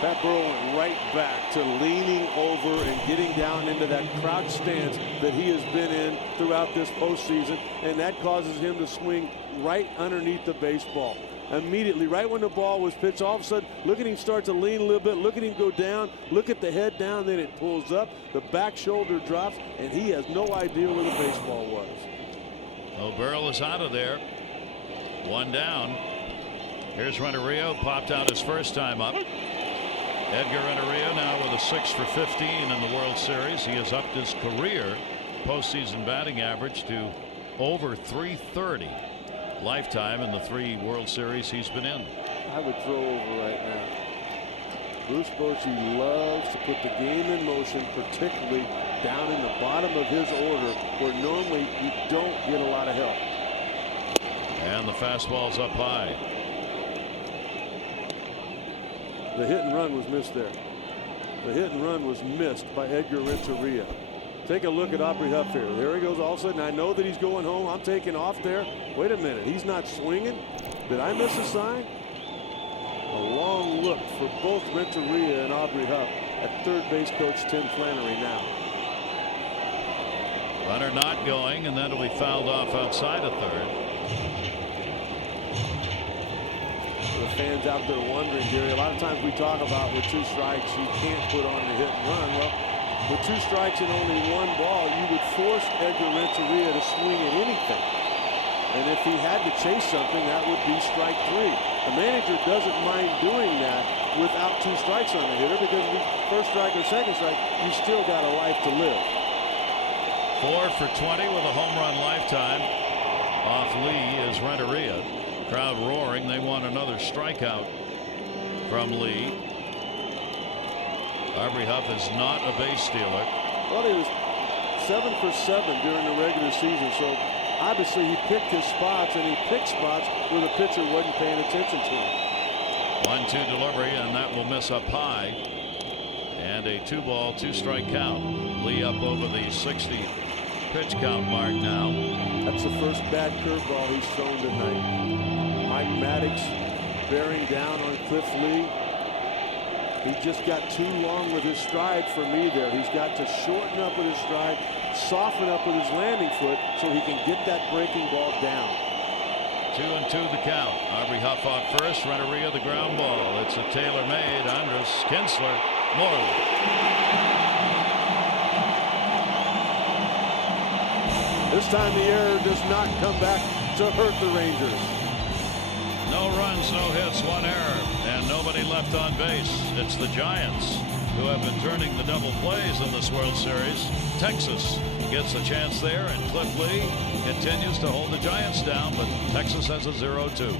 Pat Burrell went right back to leaning over and getting down into that crouch stance that he has been in throughout this postseason, and that causes him to swing right underneath the baseball. Immediately, right when the ball was pitched, all of a sudden, look at him start to lean a little bit, look at him go down, look at the head down, then it pulls up, the back shoulder drops, and he has no idea where the baseball was. Well, Burrell is out of there. 1 down. Here's Renteria, popped out his first time up. Edgar Renteria now with a 6 for 15 in the World Series. He has upped his career postseason batting average to over .330 lifetime in the 3 World Series he's been in. I would throw over right now. Bruce Bochy loves to put the game in motion, particularly down in the bottom of his order where normally you don't get a lot of help. And the fastball's up high. The hit and run was missed there. The hit and run was missed by Edgar Renteria. Take a look at Aubrey Huff here. There he goes. All of a sudden, I know that he's going home. I'm taking off there. Wait a minute. He's not swinging. Did I miss a sign? A long look for both Renteria and Aubrey Huff at third base coach Tim Flannery now. Runner not going, and that'll be fouled off outside of third. The fans out there wondering, Gary, a lot of times we talk about with 2 strikes, you can't put on the hit and run. Well, with 2 strikes and only 1 ball, you would force Edgar Renteria to swing at anything. And if he had to chase something, that would be strike 3. The manager doesn't mind doing that without 2 strikes on the hitter, because if first strike or second strike, you still got a life to live. 4 for 20 with a home run lifetime off Lee is Renteria. Crowd roaring. They want another strikeout from Lee. Aubrey Huff is not a base stealer. Well, he was 7 for 7 during the regular season, so obviously he picked his spots, and he picked spots where the pitcher wasn't paying attention to him. 1-2 delivery, and that will miss up high. And a 2-ball, 2-strike count. Lee up over the 60 pitch count mark now. That's the first bad curveball he's thrown tonight. Mike Maddox bearing down on Cliff Lee. He just got too long with his stride for me there. He's got to shorten up with his stride, soften up with his landing foot so he can get that breaking ball down. 2-2 the count. Aubrey Huff off first. Renteria the ground ball. It's a tailor-made. Andres Kinsler. Moreland. This time the error does not come back to hurt the Rangers. No runs, no hits, 1 error, and nobody left on base. It's the Giants who have been turning the double plays in this World Series. Texas gets a chance there, and Cliff Lee continues to hold the Giants down, but Texas has a 0-2.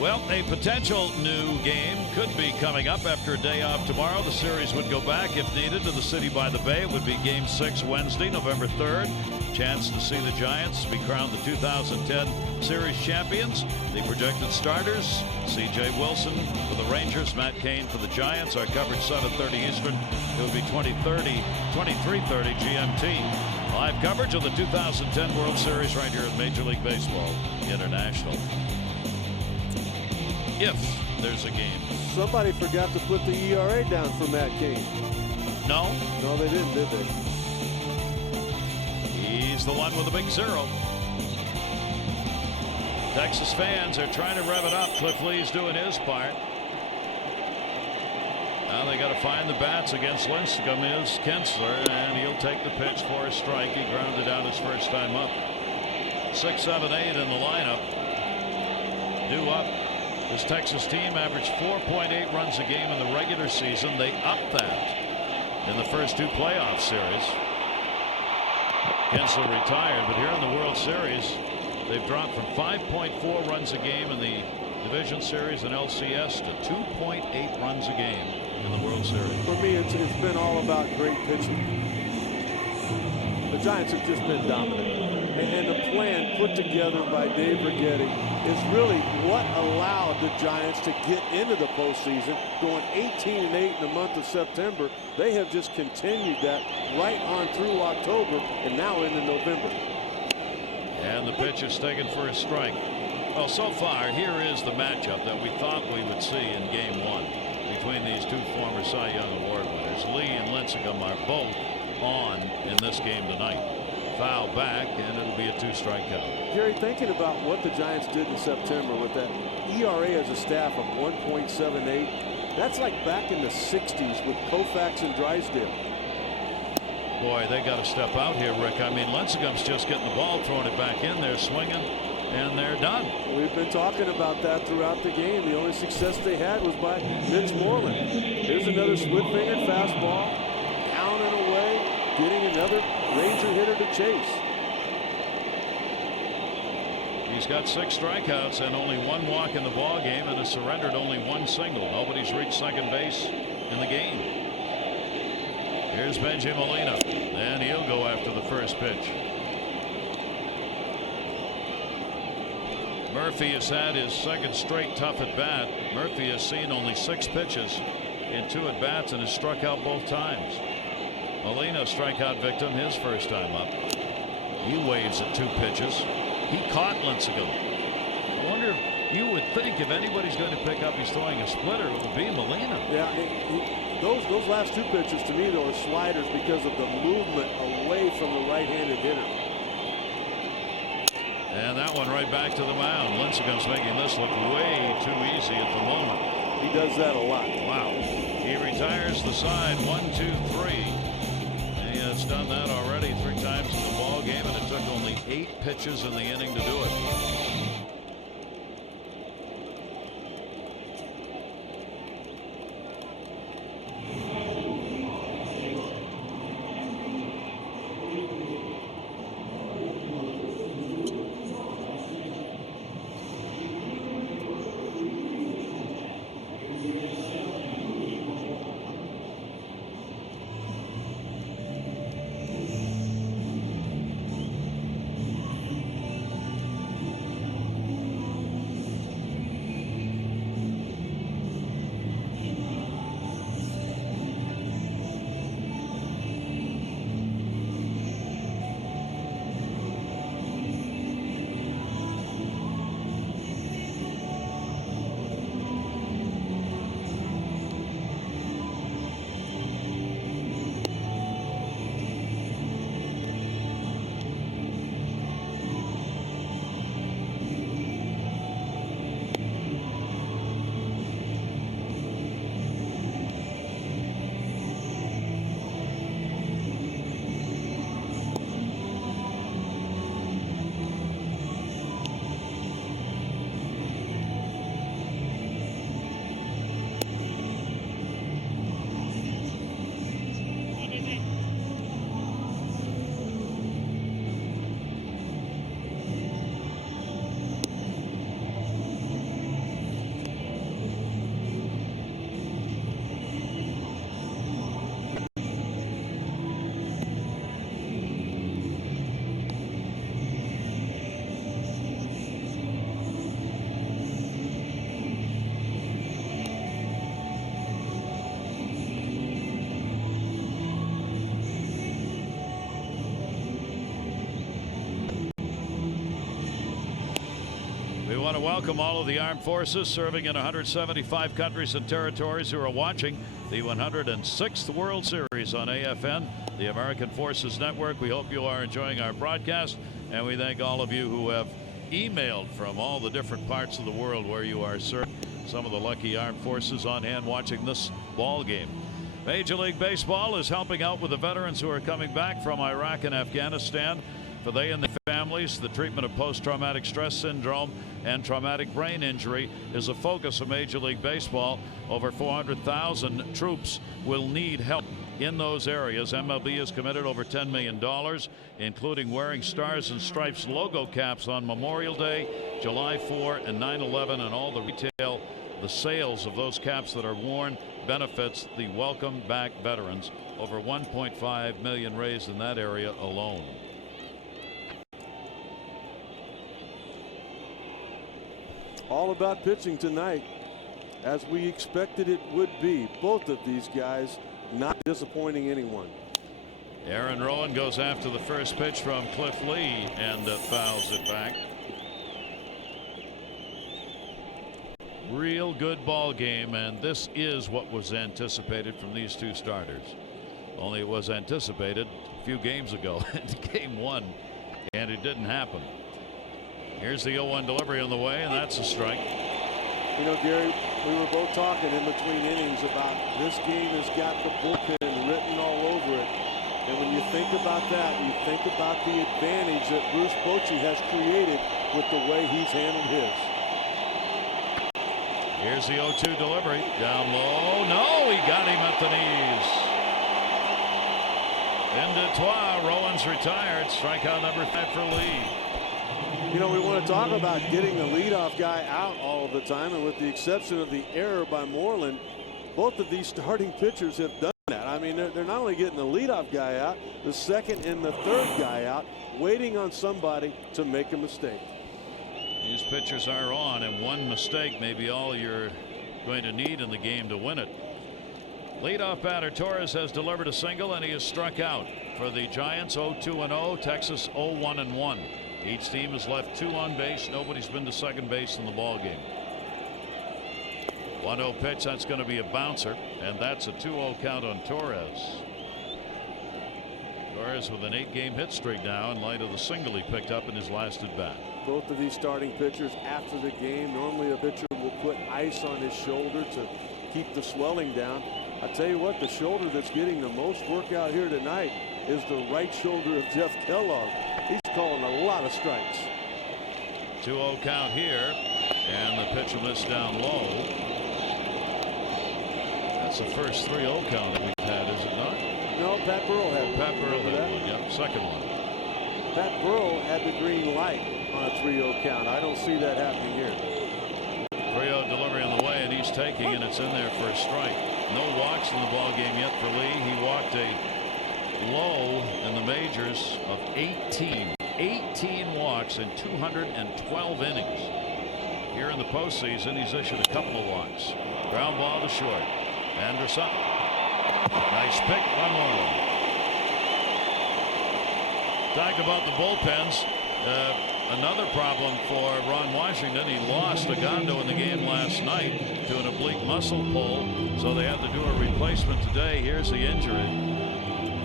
Well, a potential new game could be coming up after a day off tomorrow. The series would go back, if needed, to the City by the Bay. It would be Game 6 Wednesday, November 3rd. Chance to see the Giants be crowned the 2010 Series champions. The projected starters, C.J. Wilson for the Rangers, Matt Cain for the Giants. Our coverage 7:30 Eastern. It would be 23:30 GMT. Live coverage of the 2010 World Series right here at Major League Baseball International. If there's a game. Somebody forgot to put the ERA down for Matt Cain. No? No, they didn't, did they? He's the one with the big 0. Texas fans are trying to rev it up. Cliff Lee's doing his part. Now they got to find the bats against Lincecum is Kinsler, and he'll take the pitch for a strike. He grounded out his first time up. 6, 7, 8 in the lineup. Due up. This Texas team averaged 4.8 runs a game in the regular season. They upped that in the first 2 playoff series. Kinsler retired, but here in the World Series, they've dropped from 5.4 runs a game in the Division Series and LCS to 2.8 runs a game in the World Series. For me, it's been all about great pitching. the Giants have just been dominant. And the plan put together by Dave Righetti is really what allowed the Giants to get into the postseason, going 18-8 in the month of September. They have just continued that right on through October and now into November. And the pitch is taken for a strike. Well, so far, here is the matchup that we thought we would see in Game 1 between these two former Cy Young Award winners. Lee and Lincecum are both on in this game tonight. Foul back, and it'll be a 2-strike count. Gary, thinking about what the Giants did in September with that ERA as a staff of 1.78, that's like back in the 60s with Koufax and Drysdale. Boy, they got to step out here, Rick. I mean, Lincecum's just getting the ball, throwing it back in there, swinging, and they're done. We've been talking about that throughout the game. The only success they had was by Mitch Moreland. Here's another split-fingered fastball, pounding away, getting another Ranger hitter to chase. He's got 6 strikeouts and only 1 walk in the ball game, and has surrendered only 1 single. Nobody's reached second base in the game. Here's Bengie Molina, and he'll go after the first pitch. Murphy has had his second straight tough at bat. Murphy has seen only 6 pitches in 2 at bats and has struck out both times. Molina, strikeout victim, his first time up. He waves at 2 pitches. He caught Lincecum. I wonder, you would think if anybody's going to pick up, he's throwing a splitter, it would be Molina. Yeah, those last 2 pitches to me, though, are sliders because of the movement away from the right-handed hitter. And that one right back to the mound. Lincecum's making this look way too easy at the moment. He does that a lot. Wow. He retires the side. 1, 2, 3. He has done that already 3 times in the ball game, and it took only 8 pitches in the inning to do it. We want to welcome all of the armed forces serving in 175 countries and territories who are watching the 106th World Series on AFN, the American Forces Network. We hope you are enjoying our broadcast, and we thank all of you who have emailed from all the different parts of the world where you are serving. Some of the lucky armed forces on hand watching this ball game. Major League Baseball is helping out with the veterans who are coming back from Iraq and Afghanistan. For they and their families, the treatment of post-traumatic stress syndrome and traumatic brain injury is a focus of Major League Baseball. Over 400,000 troops will need help in those areas. MLB has committed over $10 million, including wearing Stars and Stripes logo caps on Memorial Day, July 4, and 9/11, and all the retail, the sales of those caps that are worn benefits the welcome back veterans. Over 1.5 million raised in that area alone. All about pitching tonight, as we expected it would be. Both of these guys not disappointing anyone. Aaron Rowan goes after the first pitch from Cliff Lee and fouls it back. Real good ball game, and this is what was anticipated from these two starters. Only it was anticipated a few games ago in game one, and it didn't happen. Here's the 0-1 delivery on the way, and that's a strike. You know, Gary, we were both talking in between innings about this game has got the bullpen written all over it. And when you think about that, you think about the advantage that Bruce Bochy has created with the way he's handled his. Here's the 0-2 delivery. Down low. No, he got him at the knees. Into Trois. Rowan's retired. Strikeout number 5 for Lee. You know, we want to talk about getting the leadoff guy out all of the time, and with the exception of the error by Moreland, both of these starting pitchers have done that. I mean, they're not only getting the leadoff guy out, the second and the third guy out, waiting on somebody to make a mistake. These pitchers are on, and one mistake may be all you're going to need in the game to win it. Leadoff batter Torres has delivered a single, and he is struck out. For the Giants, 0-2-0, Texas 0-1-1. Each team has left 2 on base. Nobody's been to second base in the ball game. 1-0 pitch, that's going to be a bouncer, and that's a 2-0 count on Torres. Torres with an 8-game hit streak now in light of the single he picked up in his last at bat. Both of these starting pitchers after the game, normally a pitcher will put ice on his shoulder to keep the swelling down. I tell you what, the shoulder that's getting the most work out here tonight is the right shoulder of Jeff Kellogg. He's calling a lot of strikes. 2-0 count here, and the pitch will miss down low. That's the first 3-0 count that we've had, is it not? No, Pat Burrell had one. Pat Burrell had one, yep, second one. Pat Burrell had the green light on a 3-0 count. I don't see that happening here. 3-0 delivery on the way, and he's taking, and it's in there for a strike. No walks in the ball game yet for Lee. He walked a low in the majors of 18 walks in 212 innings. Here in the postseason, he's issued a couple of walks. Ground ball to short. Anderson. Nice pick by Moreland. Talked about the bullpens. Another problem for Ron Washington. He lost Ogando in the game last night to an oblique muscle pull, so they had to do a replacement today. Here's the injury.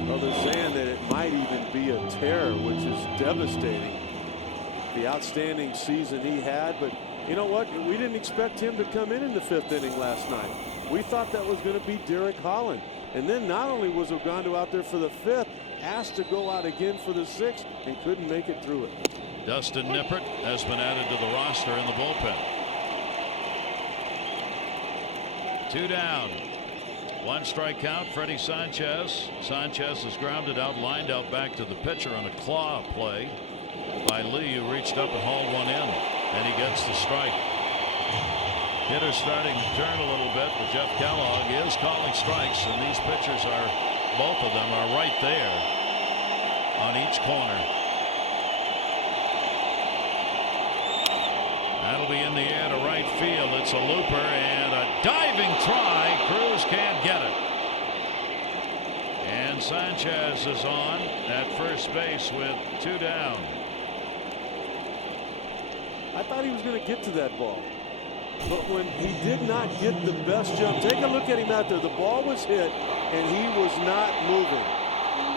Well, they're saying that it might even be a tear, which is devastating. The outstanding season he had, but you know what? We didn't expect him to come in the 5th inning last night. We thought that was going to be Derek Holland. And then not only was Ogando out there for the 5th, asked to go out again for the 6th and couldn't make it through it. Dustin Nippert has been added to the roster in the bullpen. 2 down. 1 strike count. Freddie Sanchez. Sanchez is grounded out, lined out back to the pitcher on a claw play by Lee, who reached up and hauled one in, and he gets the strike. Hitter starting to turn a little bit, but Jeff Kellogg is calling strikes, and these pitchers are, both of them are right there on each corner. That'll be in the air to right field. It's a looper and a diving try. Cruz can't get it. And Sanchez is on at first base with 2 down. I thought he was going to get to that ball. But when he did not get the best jump, take a look at him out there. The ball was hit and he was not moving.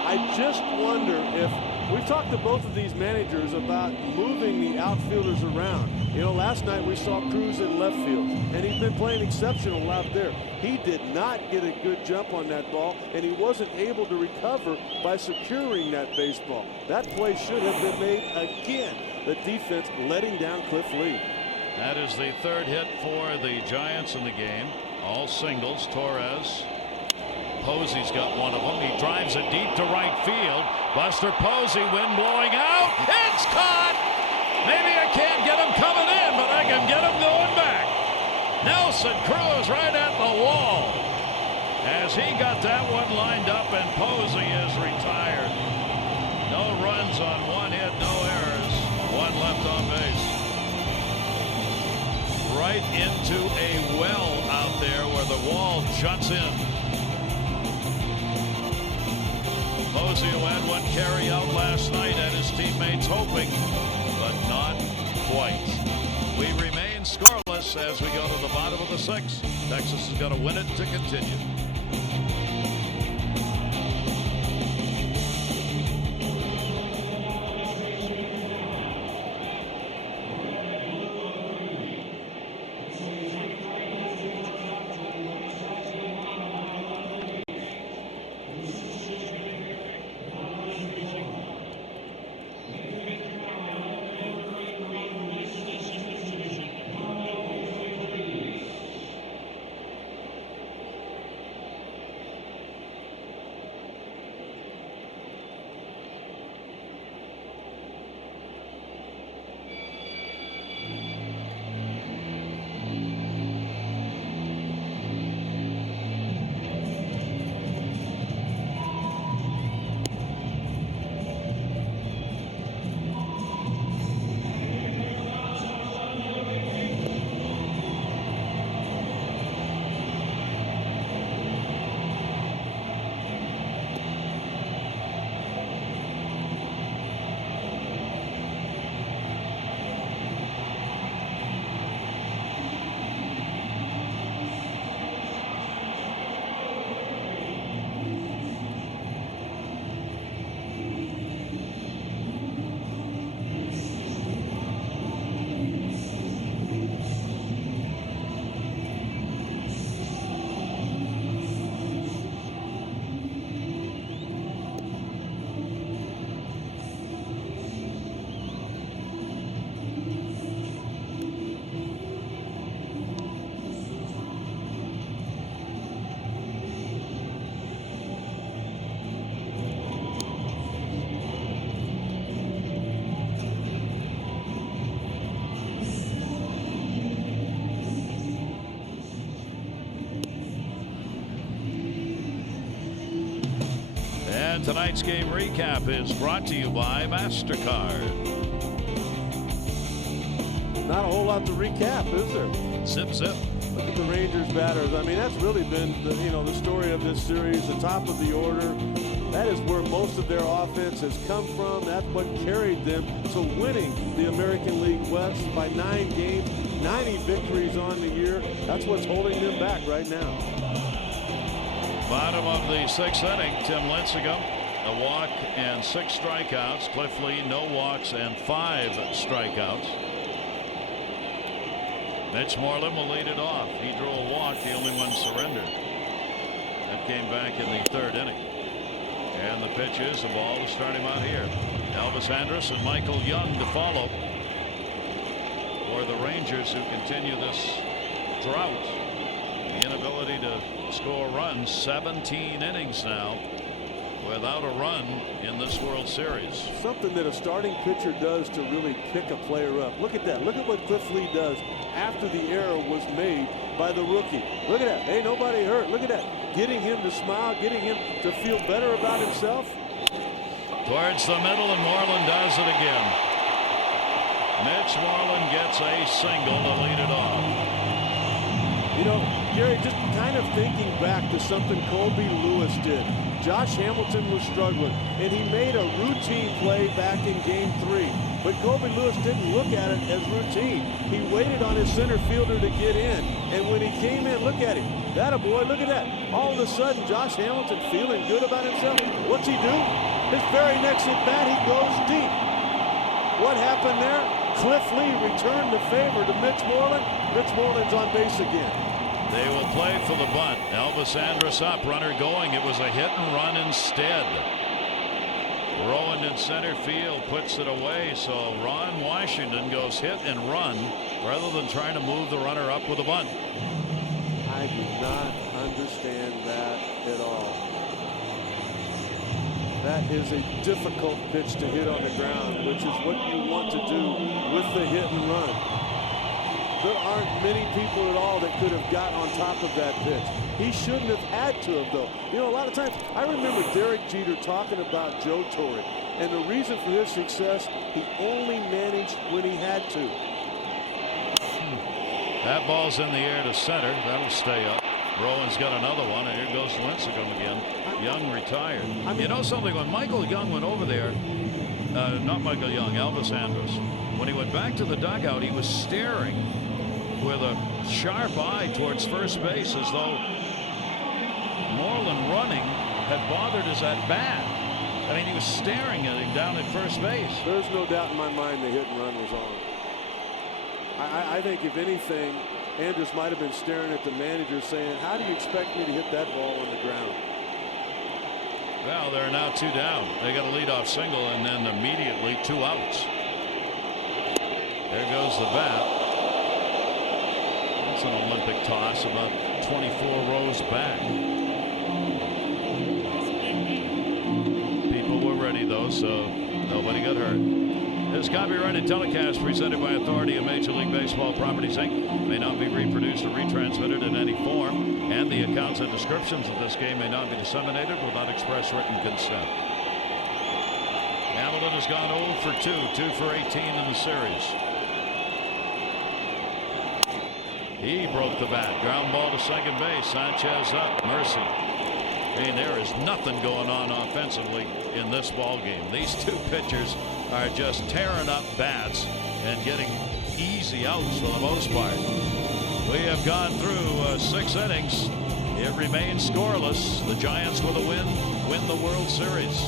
I just wonder if we've talked to both of these managers about moving the outfielders around. You know, last night we saw Cruz in left field, and he's been playing exceptional out there. He did not get a good jump on that ball, and he wasn't able to recover by securing that baseball. That play should have been made again. The defense letting down Cliff Lee. That is the 3rd hit for the Giants in the game. All singles. Torres. Posey's got one of them. He drives it deep to right field. Buster Posey, wind blowing out. It's caught. Maybe I can't get him coming in, but I can get him going back. Nelson Cruz right at the wall. as he got that one lined up, and Posey is retired. No runs on one hit, no errors, one left on base. Right into a well out there where the wall juts in. Posey, who had one carry out last night, had his teammates hoping, but not quite. We remain scoreless as we go to the bottom of the sixth. Texas is going to win it to continue. Tonight's game recap is brought to you by MasterCard. Not a whole lot to recap, is there? Zip, zip. Look at the Rangers batters. I mean, that's really been the story of this series, the top of the order. That is where most of their offense has come from. That's what carried them to winning the American League West by 9 games, 90 victories on the year. That's what's holding them back right now. Bottom of the 6th inning, Tim Lincecum, a walk and 6 strikeouts. Cliff Lee, no walks and 5 strikeouts. Mitch Moreland will lead it off. He drew a walk, the only one surrendered. That came back in the 3rd inning. And the pitch is the ball to start him out here. Elvis Andrus and Michael Young to follow for the Rangers, who continue this drought. The inability to score runs, 17 innings now without a run in this World Series. Something that a starting pitcher does to really pick a player up. Look at that. Look at what Cliff Lee does after the error was made by the rookie. Look at that. Hey, nobody hurt. Look at that. Getting him to smile, getting him to feel better about himself. Towards the middle, and Moreland does it again. Mitch Moreland gets a single to lead it off. You know, Gary, just kind of thinking back to something Colby Lewis did. Josh Hamilton was struggling, and he made a routine play back in Game 3. But Colby Lewis didn't look at it as routine. He waited on his center fielder to get in, and when he came in, look at him. That a boy, look at that. All of a sudden, Josh Hamilton feeling good about himself. What's he do? His very next at bat, he goes deep. What happened there? Cliff Lee returned the favor to Mitch Moreland. Mitch Moreland's on base again. They will play for the bunt. Elvis Andrus up, runner going. It was a hit and run instead. Rowan in center field puts it away, so Ron Washington goes hit and run rather than trying to move the runner up with a bunt. I do not understand that at all. That is a difficult pitch to hit on the ground, which is what you want to do with the hit and run. there aren't many people at all that could have got on top of that pitch. He shouldn't have had to have, though. You know, a lot of times, I remember Derek Jeter talking about Joe Torre, and the reason for his success, he only managed when he had to. That ball's in the air to center. That'll stay up. Rowan's got another one, and here goes Lincecum again. Young retired. You know something? When Michael Young went over there, not Michael Young, Elvis Andrus, when he went back to the dugout, he was staring with a sharp eye towards first base, as though Moreland running had bothered his at bat. I mean, he was staring at him down at first base. There's no doubt in my mind the hit and run was on. I think, if anything, Andrus might have been staring at the manager saying, how do you expect me to hit that ball on the ground? Well, there are now 2 down. They got a leadoff single and then immediately 2 outs. There goes the bat. That's an Olympic toss about 24 rows back. People were ready, though, so nobody got hurt. This copyrighted telecast presented by authority of Major League Baseball Properties, Inc. may not be reproduced or retransmitted in any form, and the accounts and descriptions of this game may not be disseminated without express written consent. Hamilton has gone 0 for 2, 2 for 18 in the series. He broke the bat. Ground ball to second base. Sanchez up. Mercy. I mean, there is nothing going on offensively in this ball game. These two pitchers are just tearing up bats and getting easy outs for the most part. We have gone through 6 innings. It remains scoreless. The Giants with a win the World Series.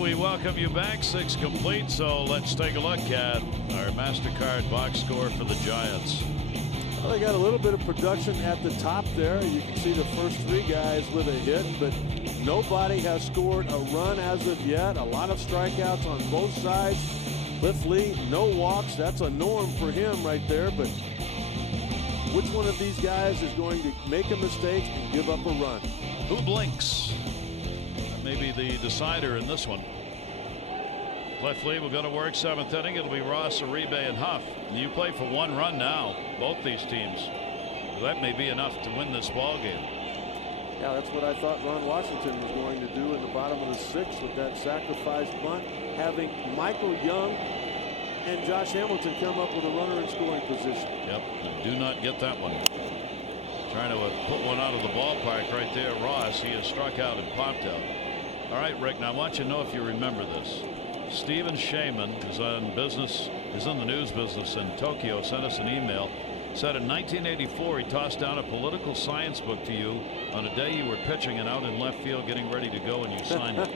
We welcome you back. 6 complete. So let's take a look at our MasterCard box score for the Giants. Well, they got a little bit of production at the top there. You can see the first 3 guys with a hit, but nobody has scored a run as of yet. A lot of strikeouts on both sides. Cliff Lee, no walks. That's a norm for him right there. But which one of these guys is going to make a mistake and give up a run? Who blinks? Maybe the decider in this one. Cliff Lee will go to work 7th inning. It'll be Ross, Uribe, and Huff. You play for 1 run now, both these teams. That may be enough to win this ball game. Yeah, that's what I thought Ron Washington was going to do in the bottom of the 6th with that sacrifice bunt, having Michael Young and Josh Hamilton come up with a runner in scoring position. Yep, do not get that one. Trying to put one out of the ballpark right there. Ross, he has struck out and popped out. All right, Rick, now I want you to know if you remember this. Stephen Shaman is on business is in the news business in Tokyo, sent us an email. Said in 1984 he tossed down a political science book to you on a day you were pitching and out in left field getting ready to go, and you signed it.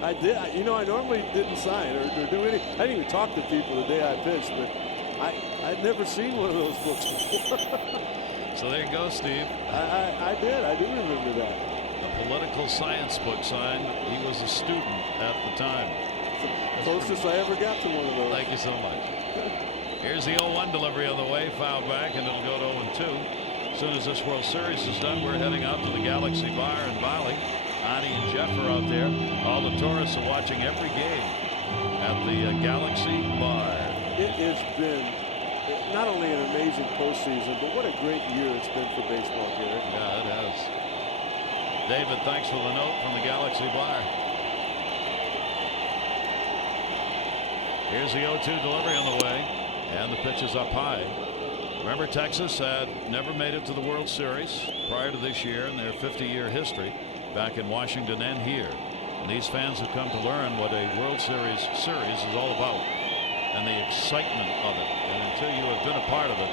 I did. You know, I normally didn't sign or do any. I didn't even talk to people the day I pitched, but I'd never seen one of those books before. So there you go, Steve. I did. I do remember that. A political science book signed. He was a student at the time. It's the closest I ever got to one of those. Thank you so much. Here's the 0-1 delivery on the way, foul back, and it'll go to 0-2. As soon as this World Series is done, we're heading out to the Galaxy Bar in Bali. Ani and Jeff are out there. All the tourists are watching every game at the Galaxy Bar. It has been not only an amazing postseason, but what a great year it's been for baseball, Gary. Yeah, it has. David, thanks for the note from the Galaxy Bar. Here's the 0-2 delivery on the way. And the pitch is up high. Remember, Texas had never made it to the World Series prior to this year in their 50-year history back in Washington and here. And these fans have come to learn what a World Series is all about and the excitement of it. And until you have been a part of it,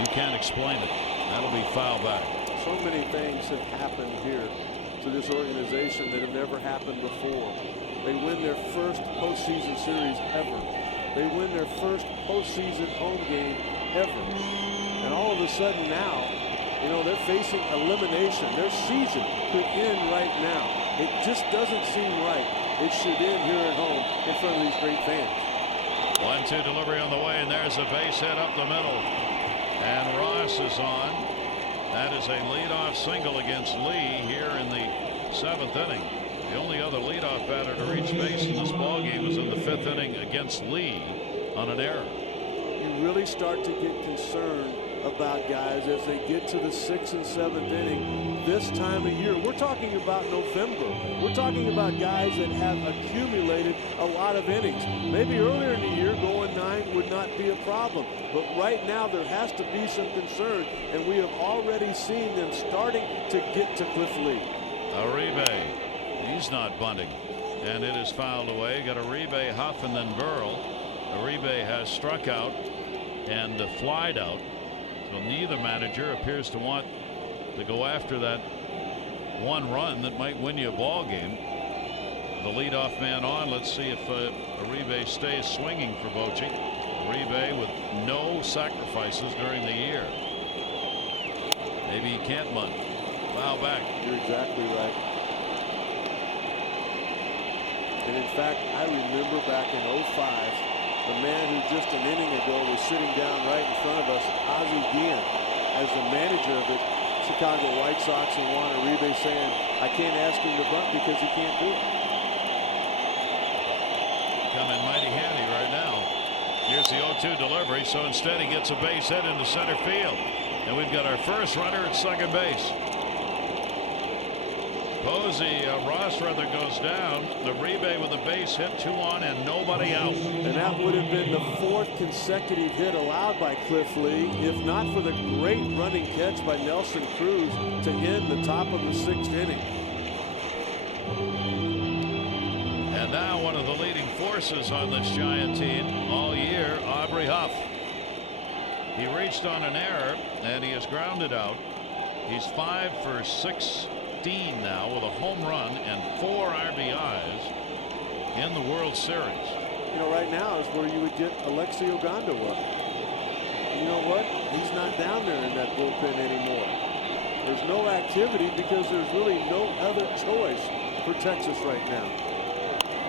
you can't explain it. That'll be foul back. So many things have happened here to this organization that have never happened before. They win their first postseason series ever. They win their first postseason home game ever. And all of a sudden now, you know, they're facing elimination. Their season could end right now. It just doesn't seem right. It should end here at home in front of these great fans. 1-2 delivery on the way, and there's a base hit up the middle. And Ross is on. That is a leadoff single against Lee here in the 7th inning. The only other leadoff batter to reach base in this ballgame was in the 5th inning against Lee on an error. You really start to get concerned about guys as they get to the 6th and 7th inning this time of year. We're talking about November. We're talking about guys that have accumulated a lot of innings. Maybe earlier in the year going 9 would not be a problem, but right now there has to be some concern, and we have already seen them starting to get to Cliff Lee. Uribe. He's not bunting, and it is fouled away. Got Uribe, Huff, and then Burrell. Uribe has struck out and flied out, so neither manager appears to want to go after that one run that might win you a ball game. The leadoff man on. Let's see if Uribe stays swinging for Bochy. Uribe with no sacrifices during the year. Maybe he can't bunt. Foul back. You're exactly right. And in fact, I remember back in 05, the man who just an inning ago was sitting down right in front of us, Ozzie Guillen, as the manager of the Chicago White Sox, and Juan Uribe saying, I can't ask him to bunt because he can't do it. Coming mighty handy right now. Here's the 0-2 delivery, so instead he gets a base hit into center field. And we've got our first runner at second base. Posey, Ross rather, goes down. Uribe with a base hit, 2 on and nobody out. And that would have been the 4th consecutive hit allowed by Cliff Lee, if not for the great running catch by Nelson Cruz to end the top of the 6th inning. And now one of the leading forces on this Giant team all year, Aubrey Huff. He reached on an error and he is grounded out. He's 5 for 16 now with a home run and 4 RBIs in the World Series. You know, right now is where you would get Alexi Ogando up. You know what? He's not down there in that bullpen anymore. There's no activity because there's really no other choice for Texas right now.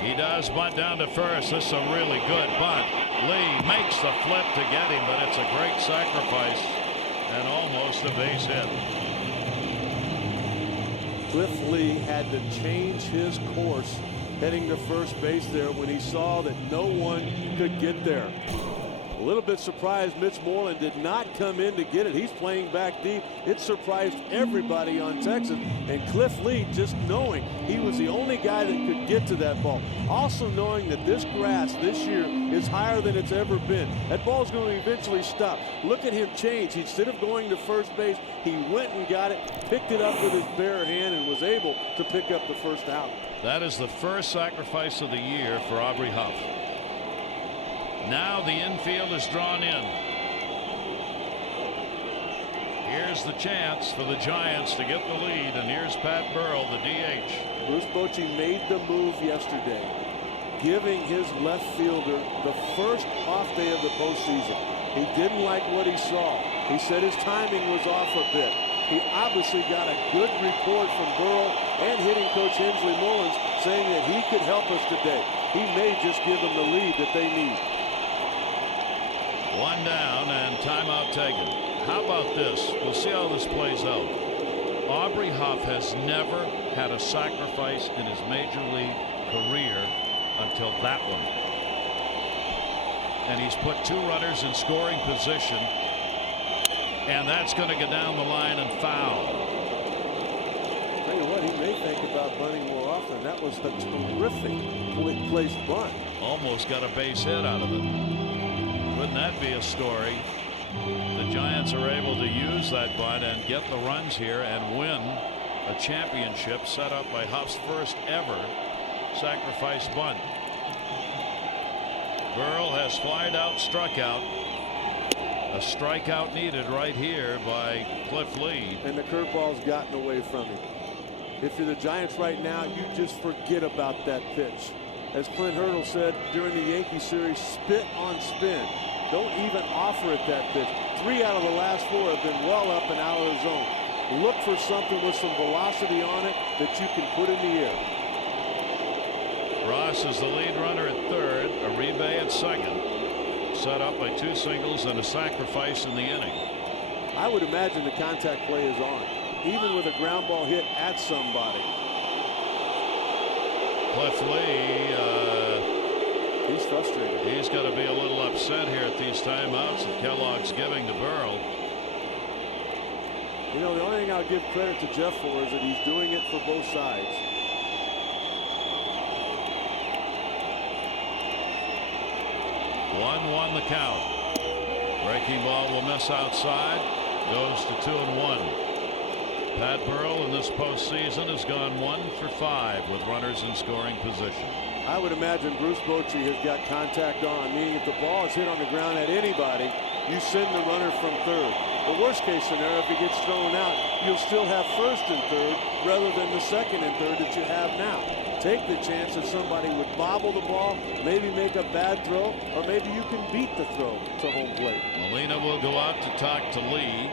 He does bunt down to first. This is a really good bunt. Lee makes the flip to get him, but it's a great sacrifice and almost a base hit. Cliff Lee had to change his course heading to first base there when he saw that no one could get there. A little bit surprised Mitch Moreland did not come in to get it. He's playing back deep. It surprised everybody on Texas. And Cliff Lee, just knowing he was the only guy that could get to that ball. Also knowing that this grass this year is higher than it's ever been. That ball's going to eventually stop. Look at him change. Instead of going to first base, he went and got it, picked it up with his bare hand, and was able to pick up the first out. That is the first sacrifice of the year for Aubrey Huff. Now the infield is drawn in. Here's the chance for the Giants to get the lead, and here's Pat Burrell, the DH. Bruce Bochy made the move yesterday, giving his left fielder the first off day of the postseason. He didn't like what he saw. He said his timing was off a bit. He obviously got a good report from Burrell and hitting coach Hensley Mullins saying that he could help us today. He may just give them the lead that they need. One down and timeout taken. How about this? We'll see how this plays out. Aubrey Huff has never had a sacrifice in his major league career until that one. And he's put 2 runners in scoring position. And that's going to go down the line and foul. Tell you what, he may think about bunting more often. That was a terrific placed bunt. Almost got a base hit out of it. Wouldn't that be a story? The Giants are able to use that bunt and get the runs here and win a championship set up by Huff's first ever sacrifice bunt. Burrell has flied out, struck out. A strikeout needed right here by Cliff Lee. And the curveball's gotten away from him. If you're the Giants right now, you just forget about that pitch. As Clint Hurdle said during the Yankee series, spit on spin. Don't even offer it that pitch. 3 out of the last 4 have been well up and out of the zone. Look for something with some velocity on it that you can put in the air. Ross is the lead runner at third. Uribe at second. Set up by 2 singles and a sacrifice in the inning. I would imagine the contact play is on, even with a ground ball hit at somebody. Cliff Lee, he's frustrated. He's got to be a little upset here at these timeouts that Kellogg's giving to Burrell. You know, the only thing I'll give credit to Jeff for is that he's doing it for both sides. 1-1 the count. Breaking ball will miss outside. Goes to 2-1. Pat Burrell in this postseason has gone 1 for 5 with runners in scoring position. I would imagine Bruce Bochy has got contact on, meaning if the ball is hit on the ground at anybody, you send the runner from third. The worst case scenario, if he gets thrown out, you'll still have first and third rather than the second and third that you have now. Take the chance that somebody would bobble the ball, maybe make a bad throw, or maybe you can beat the throw to home plate. Molina will go out to talk to Lee.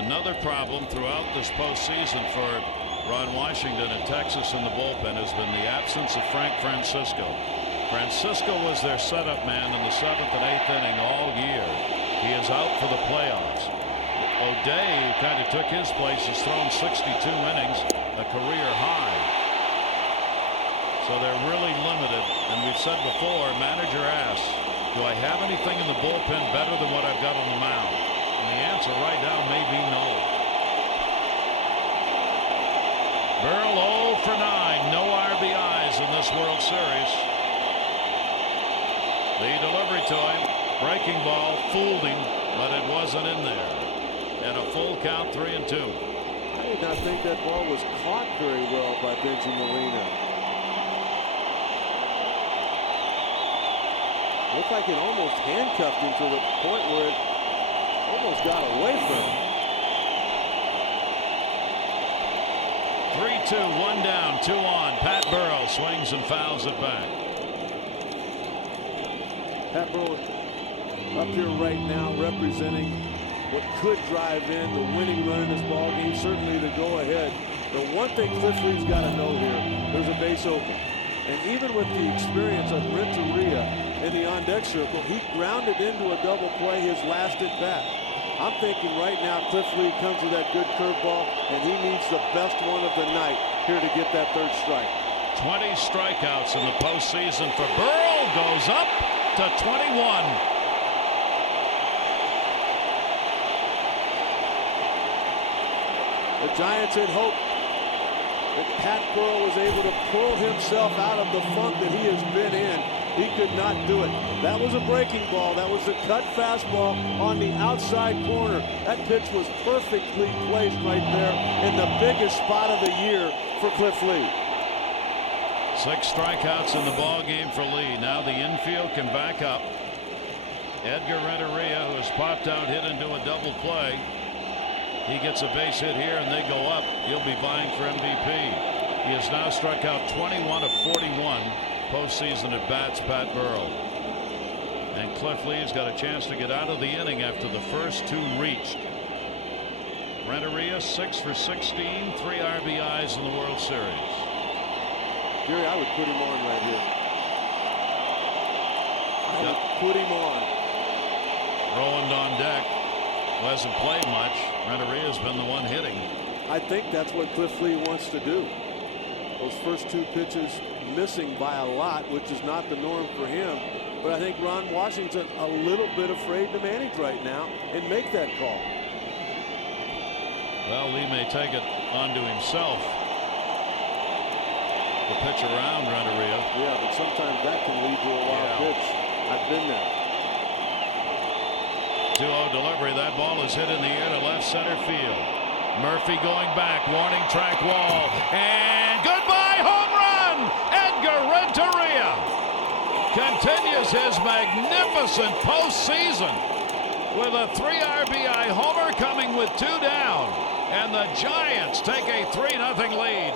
Another problem throughout this postseason for Ron Washington in Texas in the bullpen has been the absence of Frank Francisco. Francisco was their setup man in the 7th and 8th inning all year. He is out for the playoffs. O'Day, who kind of took his place, has thrown 62 innings, a career high. So they're really limited. And we've said before, manager asks, do I have anything in the bullpen better than what I've got on the mound? And the answer right now may be no. Burrell 0 for 9. No RBIs in this World Series. The delivery to him. Breaking ball fooled him, but it wasn't in there. And a full count, 3-2. I did not think that ball was caught very well by Benji Molina. Looked like it almost handcuffed him to the point where it almost got away from him. 3-2, 1 down, 2 on. Pat Burrell swings and fouls it back. Pat Burrell up here right now representing what could drive in the winning run in this ball game, certainly the go-ahead. The one thing Cliff Lee's got to know here, there's a base open. And even with the experience of Renteria in the on-deck circle, he grounded into a double play his last at-bat. I'm thinking right now Cliff Lee comes with that good curveball, and he needs the best one of the night here to get that third strike. 20 strikeouts in the postseason for Burrell. Goes up to 21. The Giants had hoped that Pat Burrell was able to pull himself out of the funk that he has been in. He could not do it. That was a breaking ball. That was a cut fastball on the outside corner. That pitch was perfectly placed right there in the biggest spot of the year for Cliff Lee. 6 strikeouts in the ball game for Lee. Now the infield can back up. Edgar Renteria, who has popped out, hit into a double play. He gets a base hit here and they go up. He'll be vying for MVP. He has now struck out 21 of 41 postseason at bats, Pat Burrell. And Cliff Lee's got a chance to get out of the inning after the first two reached. Renteria 6 for 16, 3 RBIs in the World Series. Gary, I would put him on right here. I would put him on. Rowand on deck, who hasn't played much. Renteria's been the one hitting. I think that's what Cliff Lee wants to do. Those first two pitches missing by a lot, which is not the norm for him. But I think Ron Washington a little bit afraid to manage right now and make that call. Well, Lee may take it onto himself to pitch around Renteria. Yeah, but sometimes that can lead to a wild pitch. I've been there. 2-0 delivery. That ball is hit in the air to left center field. Murphy going back, warning track wall, and goodbye home run. Edgar Renteria continues his magnificent postseason with a 3 RBI homer coming with 2 down, and the Giants take a 3-0 lead.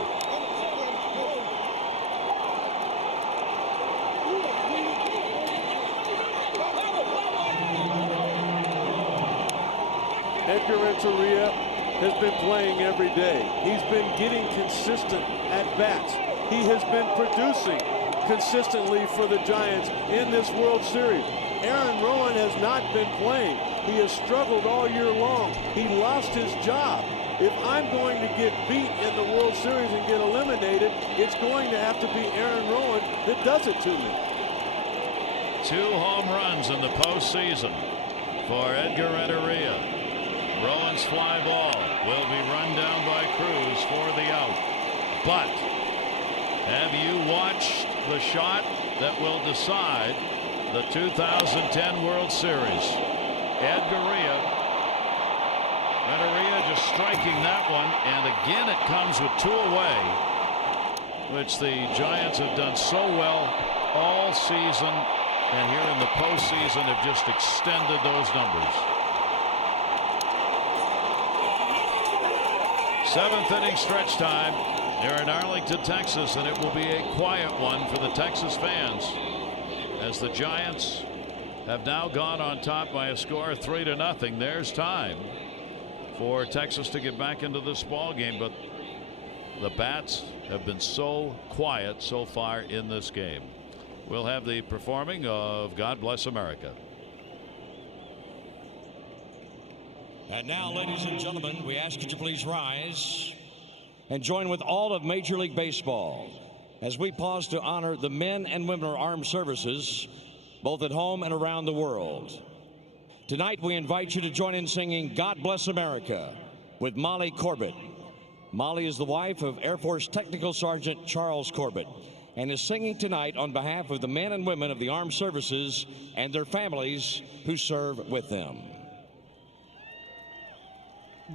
Edgar Renteria has been playing every day. He's been getting consistent at bats. He has been producing consistently for the Giants in this World Series. Aaron Rowand has not been playing. He has struggled all year long. He lost his job. If I'm going to get beat in the World Series and get eliminated, it's going to have to be Aaron Rowand that does it to me. 2 home runs in the postseason for Edgar Renteria. Rowand's fly ball will be run down by Cruz for the out. But have you watched the shot that will decide the 2010 World Series? Renteria just striking that one, and again it comes with 2 away, which the Giants have done so well all season, and here in the postseason have just extended those numbers. 7th inning stretch time here in Arlington, Texas, and it will be a quiet one for the Texas fans as the Giants have now gone on top by a score of 3-0. There's time for Texas to get back into this ball game, but the bats have been so quiet so far in this game. We'll have the performing of God Bless America. And now, ladies and gentlemen, we ask you to please rise and join with all of Major League Baseball as we pause to honor the men and women of our armed services, both at home and around the world. Tonight, we invite you to join in singing God Bless America with Molly Corbett. Molly is the wife of Air Force Technical Sergeant Charles Corbett and is singing tonight on behalf of the men and women of the armed services and their families who serve with them.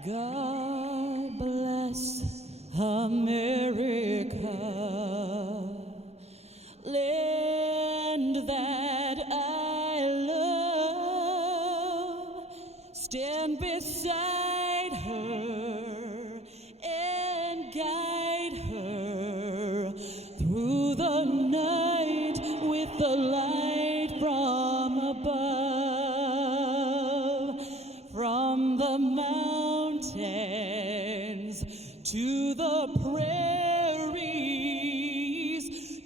God bless America, land that I love. Stand beside her and guide her through the night with the light from above, from the mountains to the prairies,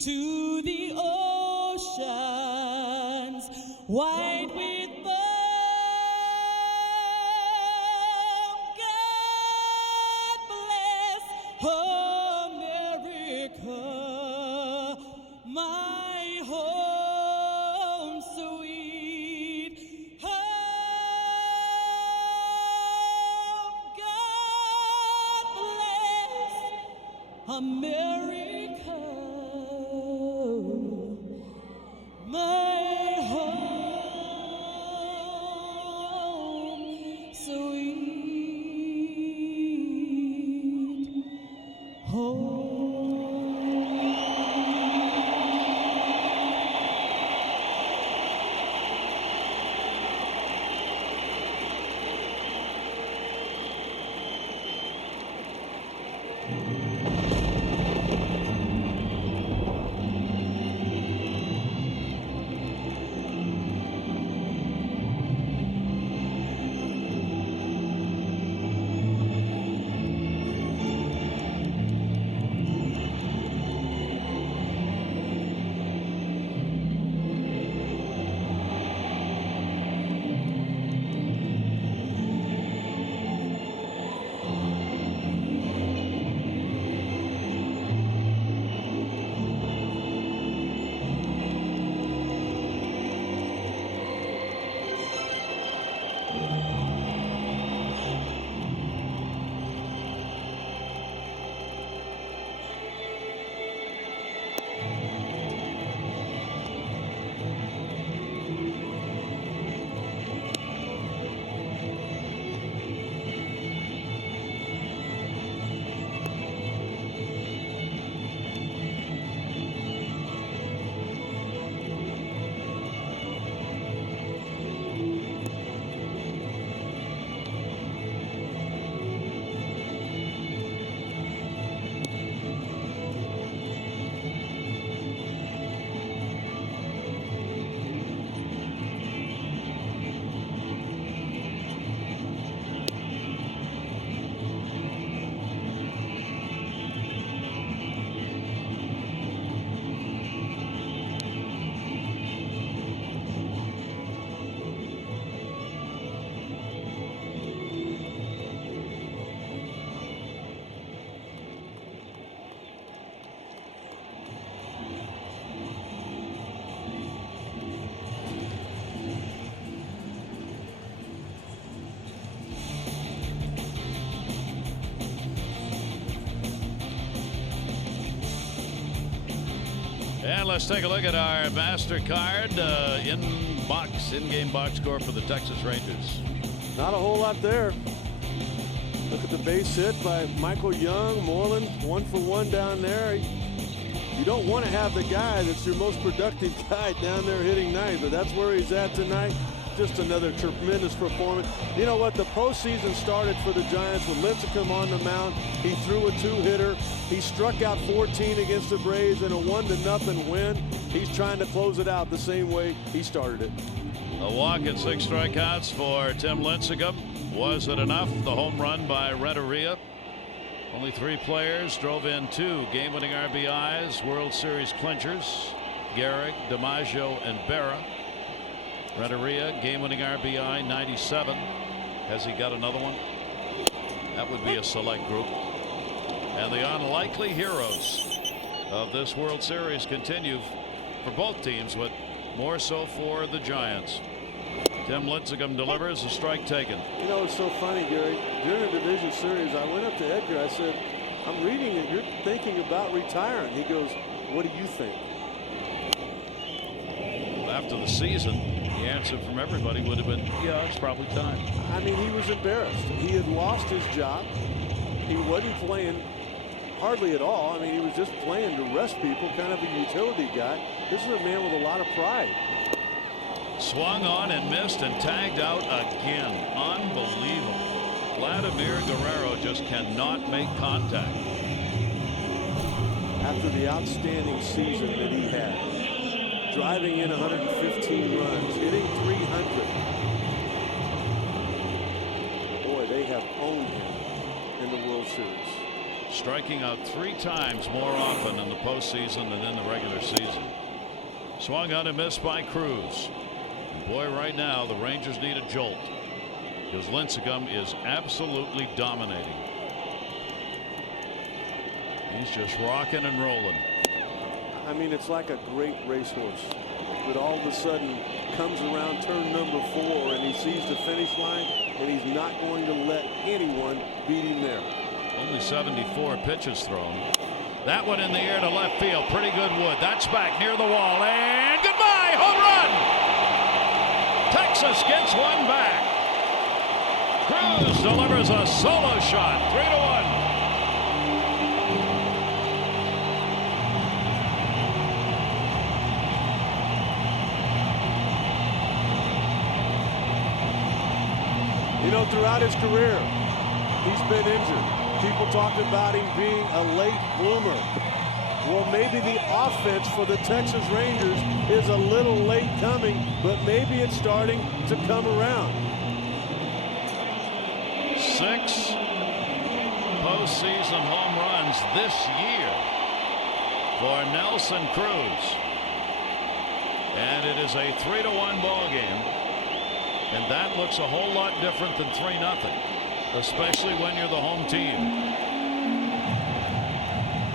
to the oceans, wide with foam. God bless America, my home sweet home. God bless America, my home sweet home. And let's take a look at our MasterCard in-game box score for the Texas Rangers. Not a whole lot there. Look at the base hit by Michael Young. Moreland 1 for 1 down there. You don't want to have the guy that's your most productive guy down there hitting ninth, but that's where he's at tonight. Just another tremendous performance. You know what? The postseason started for the Giants with Lincecum on the mound. He threw a 2-hitter. He struck out 14 against the Braves in a 1-0 win. He's trying to close it out the same way he started it. A walk and 6 strikeouts for Tim Lincecum. Was it enough? The home run by Renteria. Only 3 players drove in 2 game-winning RBIs. World Series clinchers. Gehrig, DiMaggio, and Berra. Renteria, game-winning RBI, 97. Has he got another one? That would be a select group. And the unlikely heroes of this World Series continue for both teams, but more so for the Giants. Tim Lincecum delivers, a strike taken. You know, it's so funny, Gary. During the division series, I went up to Edgar. I said, I'm reading that you're thinking about retiring. He goes, what do you think? After the season, the answer from everybody would have been, yeah, it's probably time. I mean, he was embarrassed. He had lost his job. He wasn't playing hardly at all. I mean, he was just playing to rest people, kind of a utility guy. This is a man with a lot of pride. Swung on and missed and tagged out again. Unbelievable. Vladimir Guerrero just cannot make contact. After the outstanding season that he had, driving in 115 runs, hitting 300. Boy, they have owned him in the World Series. Striking out 3 times more often in the postseason than in the regular season. Swung on and missed by Cruz. And boy, right now the Rangers need a jolt, because Lincecum is absolutely dominating. He's just rocking and rolling. I mean, it's like a great racehorse that all of a sudden comes around turn number 4 and he sees the finish line and he's not going to let anyone beat him there. Only 74 pitches thrown. That one in the air to left field. Pretty good wood. That's back near the wall. And goodbye. Home run. Texas gets one back. Cruz delivers a solo shot. 3-1. You know, throughout his career, he's been injured. People talked about him being a late bloomer. Well, maybe the offense for the Texas Rangers is a little late coming, but maybe it's starting to come around. 6 postseason home runs this year for Nelson Cruz. And it is a 3-1 ball game. And that looks a whole lot different than 3-0, especially when you're the home team.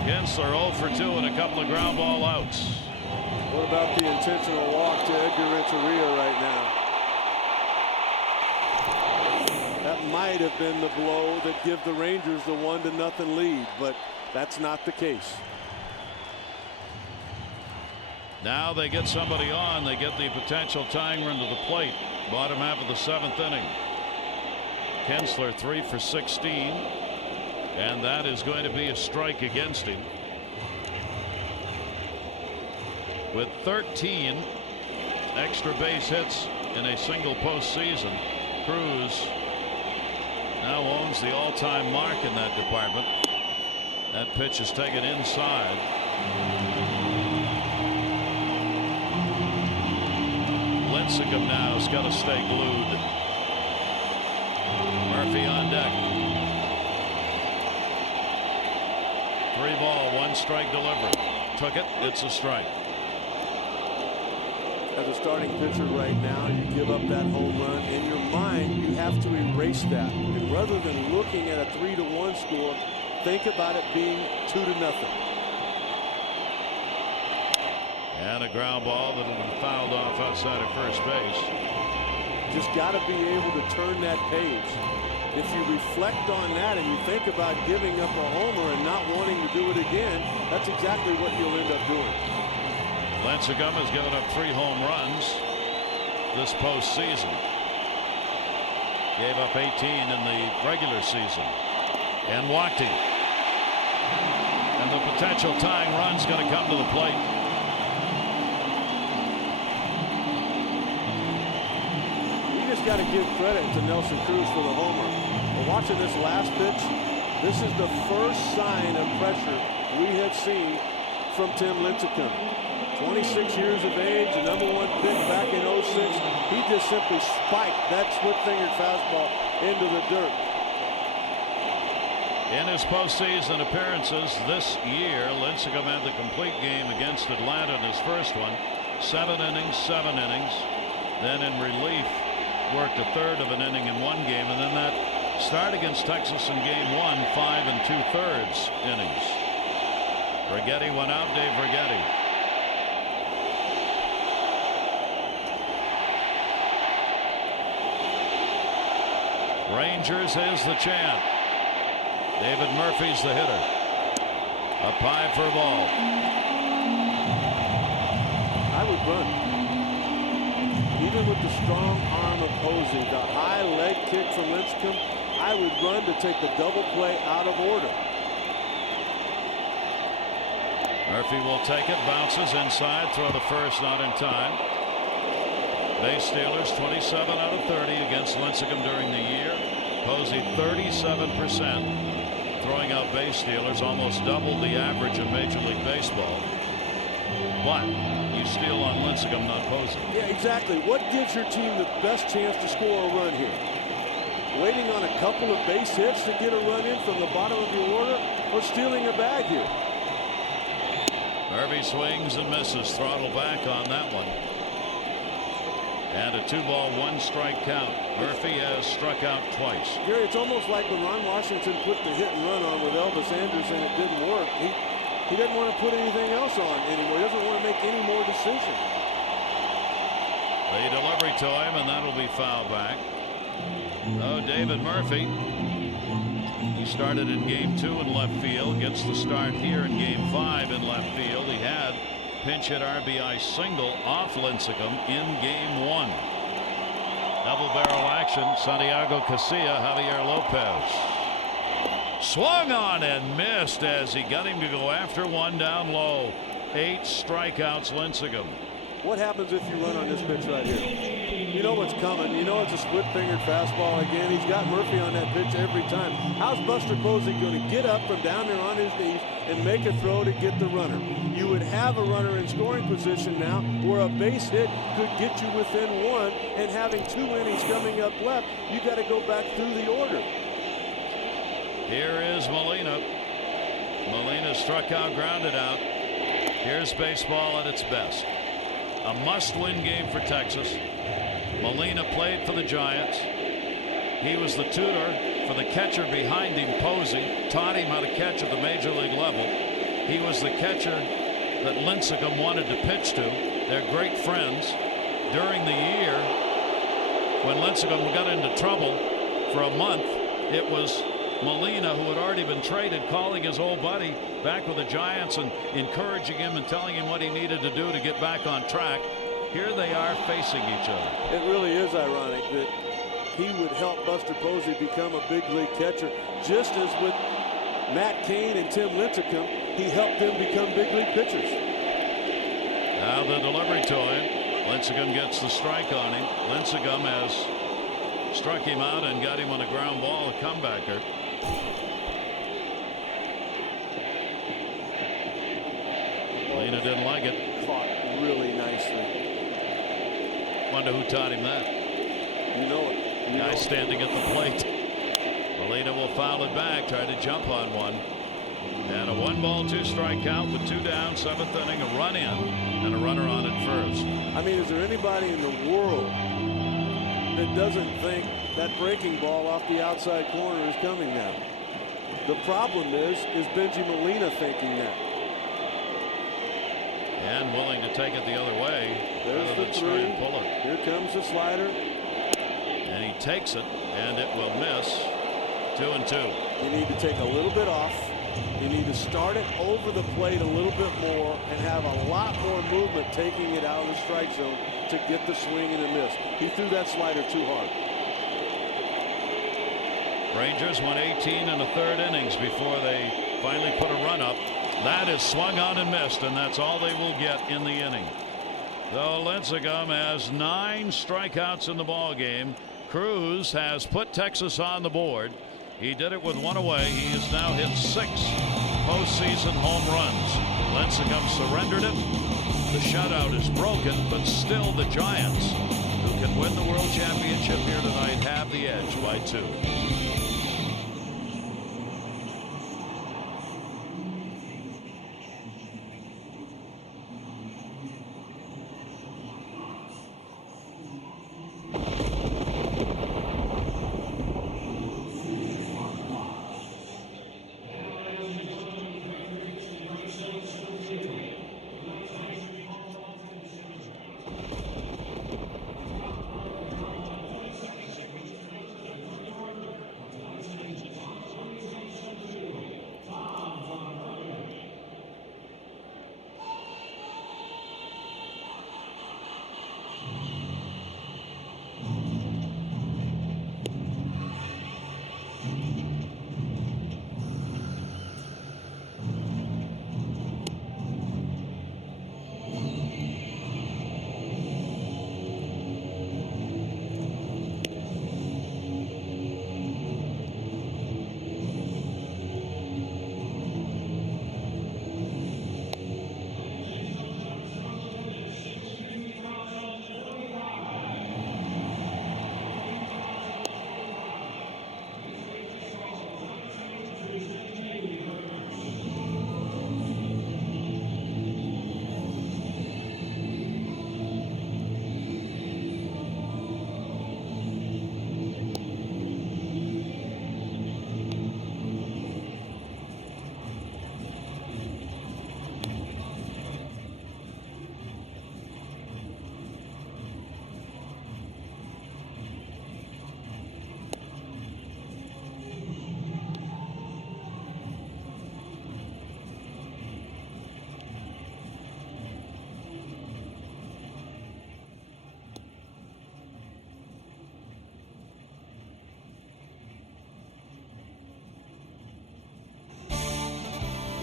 Kinsler 0 for 2 and a couple of ground ball outs. What about the intentional walk to Edgar Renteria right now? That might have been the blow that give the Rangers the 1-0 lead, but that's not the case. Now they get somebody on. They get the potential tying run to the plate. Bottom half of the 7th inning. Kinsler 3 for 16. And that is going to be a strike against him. With 13 extra base hits in a single postseason, Cruz now owns the all-time mark in that department. That pitch is taken inside. Lincecum now has got to stay glued. Murphy on deck. 3-ball, 1 strike delivery. Took it. It's a strike. As a starting pitcher right now, you give up that home run. In your mind, you have to erase that. And rather than looking at a 3-1 score, think about it being 2-0. And a ground ball that will be fouled off outside of first base. Just got to be able to turn that page. If you reflect on that and you think about giving up a homer and not wanting to do it again, that's exactly what you'll end up doing. Lincecum has given up 3 home runs this postseason. Gave up 18 in the regular season and walked him. And the potential tying run's going to come to the plate. You just got to give credit to Nelson Cruz for the homer. But watching this last pitch, this is the first sign of pressure we have seen from Tim Lincecum. 26 years of age, the #1 pick back in 06. He just simply spiked that split-fingered fastball into the dirt. In his postseason appearances this year, Lincecum had the complete game against Atlanta in his first one. 7 innings, 7 innings. Then in relief, worked a third of an inning in one game. And then that start against Texas in game 1, 5 2/3 innings. Righetti went out, Dave Righetti. Rangers is the chant. David Murphy's the hitter. Up high for a ball. I would run. Even with the strong arm of Posey, the high leg kick from Lincecum, I would run to take the double play out of order. Murphy will take it, bounces inside, throw to first, not in time. Base stealers 27 out of 30 against Lincecum during the year. Posey 37% throwing out base stealers, almost double the average in Major League Baseball. But you steal on Lincecum, not Posey. Yeah, exactly. What gives your team the best chance to score a run here? Waiting on a couple of base hits to get a run in from the bottom of your order, or stealing a bag here? Murphy swings and misses. Throttle back on that one. And a 2-ball, 1-strike count. Murphy has struck out twice. Gary, it's almost like when Ron Washington put the hit and run on with Elvis Andrus and it didn't work. He doesn't want to put anything else on anymore. He doesn't want to make any more decisions. The delivery to him, and that'll be fouled back. Oh, David Murphy. He started in game 2 in left field. Gets the start here in game 5 in left field. He had pinch hit RBI single off Lincecum in game 1. Double barrel action. Santiago Casilla, Javier Lopez. Swung on and missed as he got him to go after one down low. 8 strikeouts, Lincecum. What happens if you run on this pitch right here? You know what's coming. You know it's a split-fingered fastball again. He's got Murphy on that pitch every time. How's Buster Posey going to get up from down there on his knees and make a throw to get the runner? You would have a runner in scoring position now where a base hit could get you within 1, and having 2 innings coming up left, you got to go back through the order. Here is Molina. Molina struck out, grounded out. Here's baseball at its best. A must-win game for Texas. Molina played for the Giants. He was the tutor for the catcher behind him, Posey. Taught him how to catch at the major league level. He was the catcher that Lincecum wanted to pitch to. They're great friends. During the year, when Lincecum got into trouble for a month, it was Molina, who had already been traded, calling his old buddy back with the Giants and encouraging him and telling him what he needed to do to get back on track. Here they are facing each other. It really is ironic that he would help Buster Posey become a big league catcher, just as with Matt Cain and Tim Lincecum, he helped them become big league pitchers. Now the delivery to him. Lincecum gets the strike on him. Lincecum has struck him out and got him on a ground ball, a comebacker. Molina didn't like it. Caught really nicely. Wonder who taught him that. You know it. Guy standing at the plate. Molina will foul it back, try to jump on one. And a 1-ball, 2-strike count with 2 down, 7th inning, a run in, and a runner on at first. I mean, is there anybody in the world that doesn't think that breaking ball off the outside corner is coming now? The problem is Benji Molina thinking that. And willing to take it the other way. There's the 3. Pull it. Here comes the slider. And he takes it, and it will miss. 2-2. You need to take a little bit off You need to start it over the plate a little bit more and have a lot more movement taking it out of the strike zone to get the swing and the miss. He threw that slider too hard. Rangers won 18 in the third innings before they finally put a run up. That is swung on and missed, and that's all they will get in the inning. Though Lincecum has 9 strikeouts in the ball game, Cruz has put Texas on the board. He did it with 1 away. He has now hit 6 postseason home runs. Lincecum surrendered it. The shutout is broken, but still the Giants, who can win the World Championship here tonight, have the edge by 2.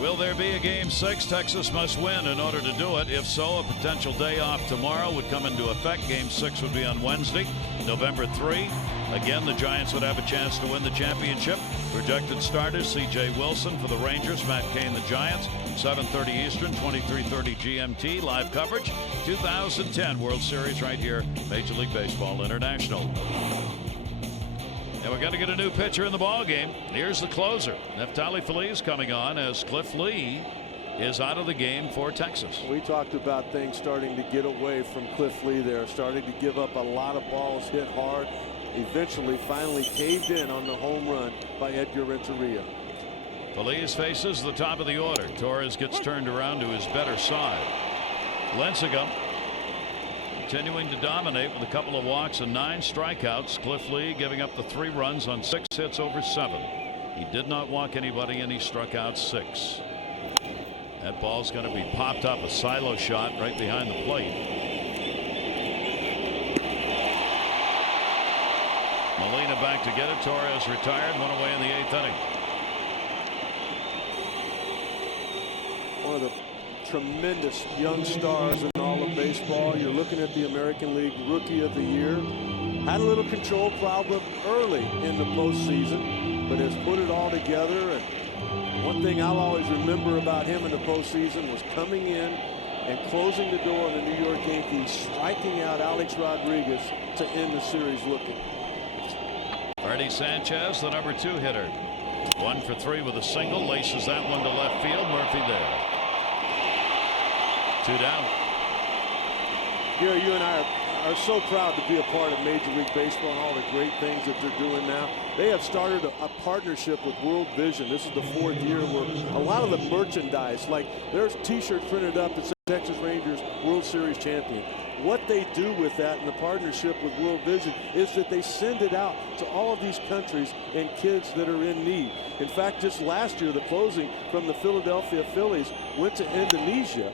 Will there be a Game 6? Texas must win in order to do it. If so, a potential day off tomorrow would come into effect. Game 6 would be on Wednesday, November 3. Again, the Giants would have a chance to win the championship. Projected starters: C.J. Wilson for the Rangers, Matt Cain the Giants. 7:30 Eastern, 23:30 GMT. Live coverage. 2010 World Series right here, Major League Baseball International. And we're going to get a new pitcher in the ball game. Here's the closer. Neftali Feliz coming on as Cliff Lee is out of the game for Texas. We talked about things starting to get away from Cliff Lee there, starting to give up a lot of balls, hit hard, eventually finally caved in on the home run by Edgar Renteria. Feliz faces the top of the order. Torres gets turned around to his better side. Lincecum continuing to dominate with a couple of walks and 9 strikeouts. Cliff Lee giving up the 3 runs on 6 hits over 7. He did not walk anybody and he struck out 6. That ball's going to be popped up, a silo shot right behind the plate. Molina back to get it. Torres retired, 1 away in the 8th inning. One of the tremendous young stars in all of baseball. You're looking at the American League Rookie of the Year. Had a little control problem early in the postseason, but has put it all together. And one thing I'll always remember about him in the postseason was coming in and closing the door on the New York Yankees, striking out Alex Rodriguez to end the series looking. Freddie Sanchez, the number 2 hitter. 1 for 3 with a single, laces that one to left field. Murphy there. 2 down. Gary, you and I are so proud to be a part of Major League Baseball and all the great things that they're doing now. They have started a partnership with World Vision. This is the 4th year where a lot of the merchandise, like there's t-shirts printed up that say Texas Rangers World Series champion. What they do with that in the partnership with World Vision is that they send it out to all of these countries and kids that are in need. In fact, just last year, the closing from the Philadelphia Phillies went to Indonesia,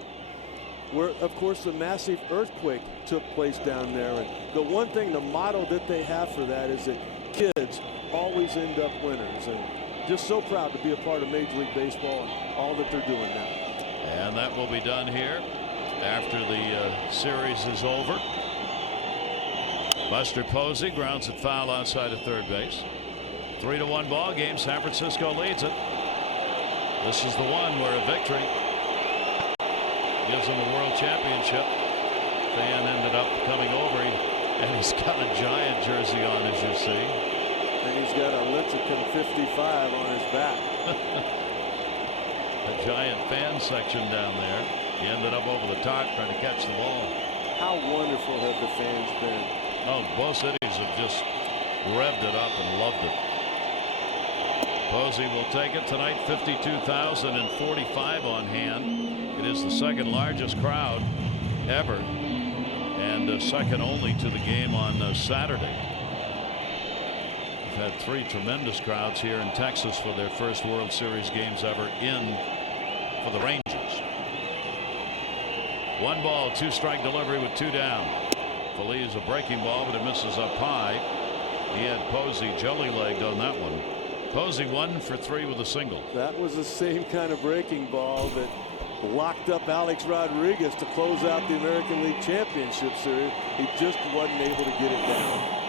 where, of course, the massive earthquake took place down there. And the one thing, the motto that they have for that is that kids always end up winners. And just so proud to be a part of Major League Baseball and all that they're doing now. And that will be done here after the series is over. Buster Posey grounds it foul outside of third base. 3-1 ball game. San Francisco leads it. This is the one where a victory gives them a world championship. Fan ended up coming over, and he's got a Giant jersey on, as you see. And he's got a Lincecum 55 on his back. A Giant fan section down there. He ended up over the top trying to catch the ball. How wonderful have the fans been? Oh, both cities have just revved it up and loved it. Posey will take it tonight. 52,045 on hand. It is the second largest crowd ever, and second only to the game on Saturday. We've had three tremendous crowds here in Texas for their first World Series games ever in for the Rangers. 1 ball, 2-strike delivery with 2 down. Feliz a breaking ball, but it misses up high. He had Posey jelly-legged on that one. Posey 1 for 3 with a single. That was the same kind of breaking ball that locked up Alex Rodriguez to close out the American League Championship Series. He just wasn't able to get it down.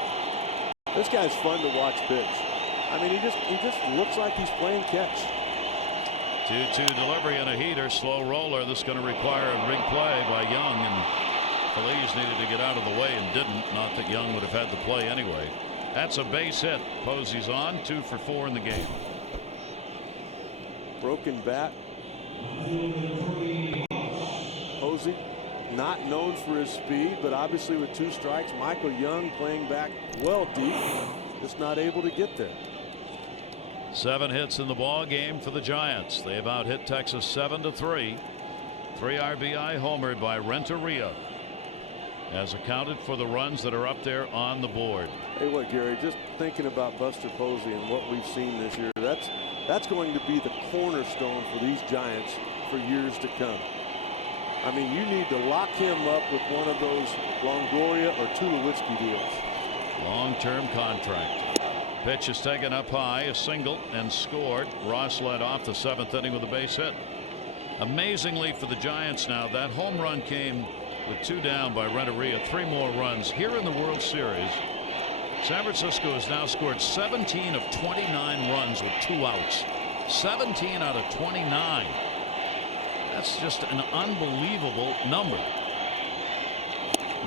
This guy's fun to watch pitch. I mean, he just looks like he's playing catch. 2-2 delivery and a heater. Slow roller. This is going to require a big play by Young, and Feliz needed to get out of the way and didn't. Not that Young would have had the play anyway. That's a base hit. Posey's on. 2 for 4 in the game. Broken bat. Posey, not known for his speed, but obviously with 2 strikes, Michael Young playing back well deep, just not able to get there. 7 hits in the ball game for the Giants. They have out hit Texas 7-3. 3 RBI homered by Renteria has accounted for the runs that are up there on the board. Hey, what, Gary, just thinking about Buster Posey and what we've seen this year, that's going to be the cornerstone for these Giants for years to come. I mean, you need to lock him up with one of those Longoria or Tulowitzki deals. Long-term contract. Pitch is taken up high, a single, and scored. Ross led off the 7th inning with a base hit. Amazingly for the Giants now, that home run came with 2 down by Renteria. 3 more runs here in the World Series. San Francisco has now scored 17 of 29 runs with 2 outs. 17 out of 29. That's just an unbelievable number.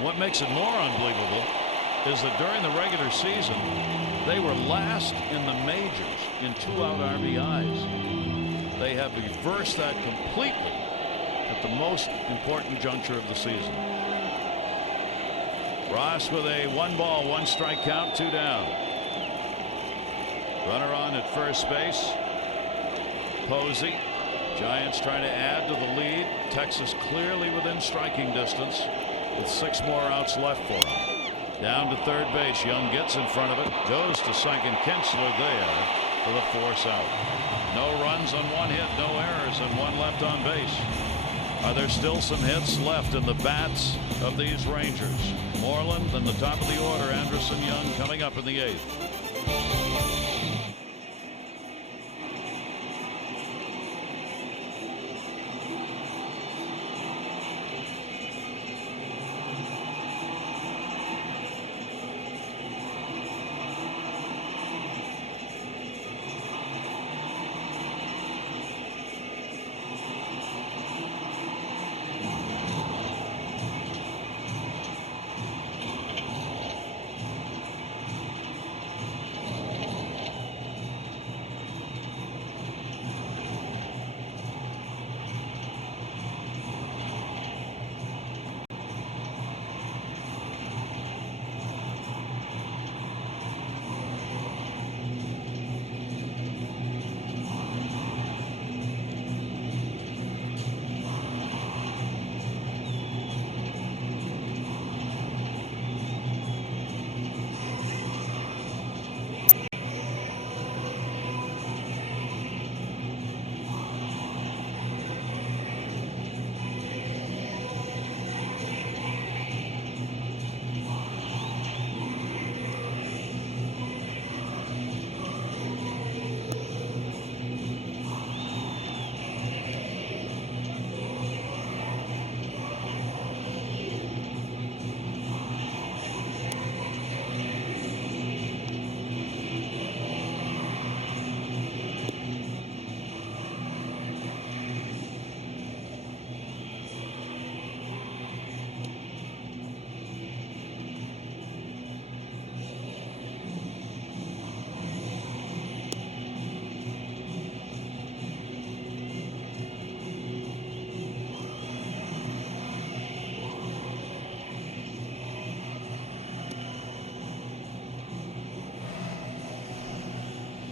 What makes it more unbelievable is that during the regular season, they were last in the majors in 2-out RBIs. They have reversed that completely at the most important juncture of the season. Ross with a 1 ball, 1 strike count, 2 down. Runner on at first base. Posey. Giants trying to add to the lead. Texas clearly within striking distance with 6 more outs left for them. Down to third base. Young gets in front of it. Goes to second. Kinsler there for the force out. No runs on 1 hit. No errors and 1 left on base. Are there still some hits left in the bats of these Rangers? Moreland in the top of the order. Anderson, Young coming up in the 8th.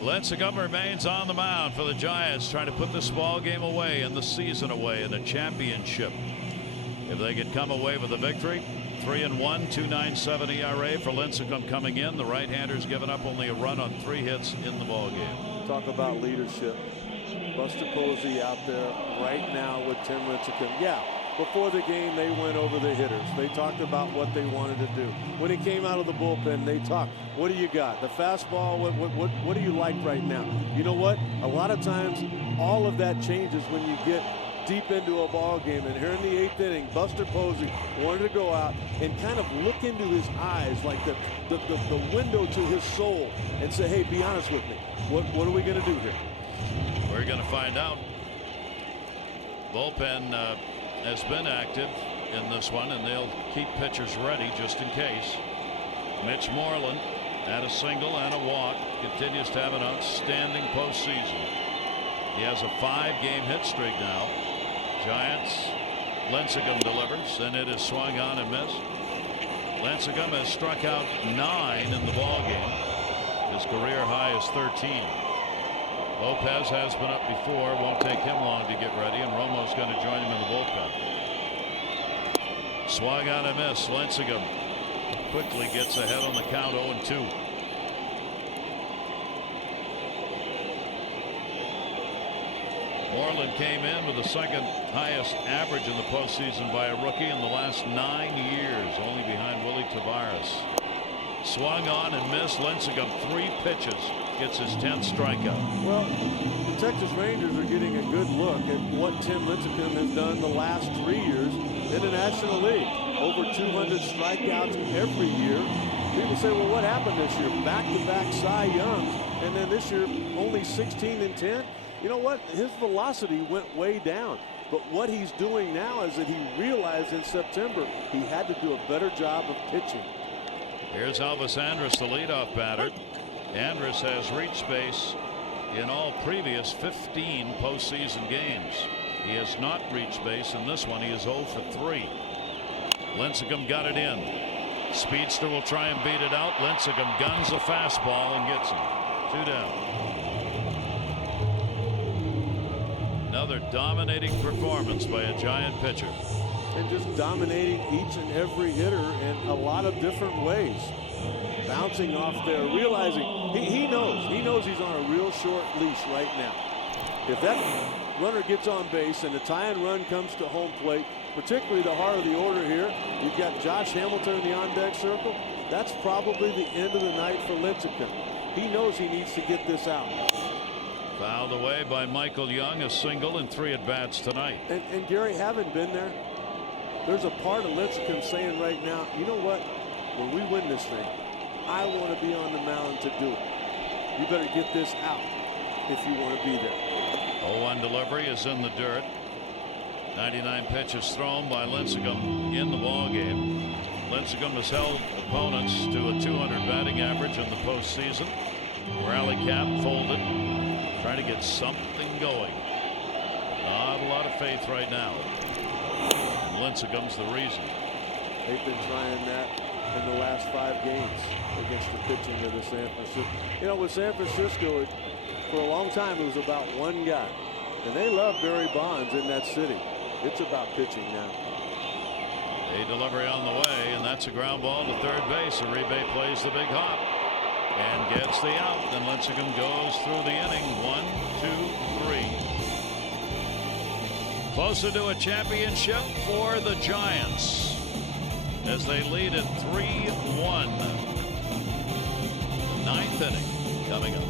Lincecum remains on the mound for the Giants, trying to put this ball game away and the season away in the championship. If they could come away with a victory, 3-1, 2.97 ERA for Lincecum coming in. The right-hander's given up only a run on 3 hits in the ball game. Talk about leadership. Buster Posey out there right now with Tim Lincecum. Yeah, before the game they went over the hitters. They talked about what they wanted to do. When he came out of the bullpen, they talked, what do you got? The fastball, what do you like right now? You know what? A lot of times all of that changes when you get deep into a ball game. And here in the 8th inning, Buster Posey wanted to go out and kind of look into his eyes, like the window to his soul, and say, hey, be honest with me. What are we going to do here? We're going to find out. Bullpen has been active in this one, and they'll keep pitchers ready just in case. Mitch Moreland had a single and a walk, continues to have an outstanding postseason. He has a 5-game hit streak now. Giants, Lincecum delivers, and it is swung on and missed. Lincecum has struck out 9 in the ball game. His career high is 13. Lopez has been up before. Won't take him long to get ready, and Romo's going to join him in the bullpen. Swung on and miss. Lincecum quickly gets ahead on the count, 0-2. Moreland came in with the 2nd highest average in the postseason by a rookie in the last 9 years, only behind Willie Tavares. Swung on and missed. Lincecum 3 pitches, gets his 10th strikeout. Well, the Texas Rangers are getting a good look at what Tim Lincecum has done the last 3 years in the National League. Over 200 strikeouts every year. People say, well, what happened this year? Back-to-back Cy Youngs, and then this year only 16 and 10. You know what? His velocity went way down. But what he's doing now is that he realized in September he had to do a better job of pitching. Here's Elvis Andrus, the leadoff batter. Andrus has reached base in all previous 15 postseason games. He has not reached base in this one. He is 0 for 3. Lincecum got it in. Speedster will try and beat it out. Lincecum guns a fastball and gets him. 2 down. Another dominating performance by a Giant pitcher. And just dominating each and every hitter in a lot of different ways. Bouncing off there, realizing he knows he's on a real short leash right now. If that runner gets on base and the tie and run comes to home plate, particularly the heart of the order here, you've got Josh Hamilton in the on-deck circle. That's probably the end of the night for Lincecum. He knows he needs to get this out. Fouled away by Michael Young, a single and 3 at-bats tonight. And Gary, having been there, there's a part of Lincecum saying right now, you know what, when we win this thing, I want to be on the mound to do it. You better get this out if you want to be there. 0-1 delivery is in the dirt. 99 pitches thrown by Lincecum in the ball game. Lincecum has held opponents to a 200 batting average in the postseason. Rally cap folded, trying to get something going. Not a lot of faith right now. And Lincecum's the reason. They've been trying that in the last 5 games against the pitching of the San Francisco. You know, with San Francisco, for a long time it was about one guy, and they love Barry Bonds in that city. It's about pitching now. A delivery on the way, and that's a ground ball to third base. Uribe plays the big hop and gets the out. Then Lincecum goes through the inning. 1, 2, 3. Closer to a championship for the Giants as they lead at 3-1. The 9th inning coming up.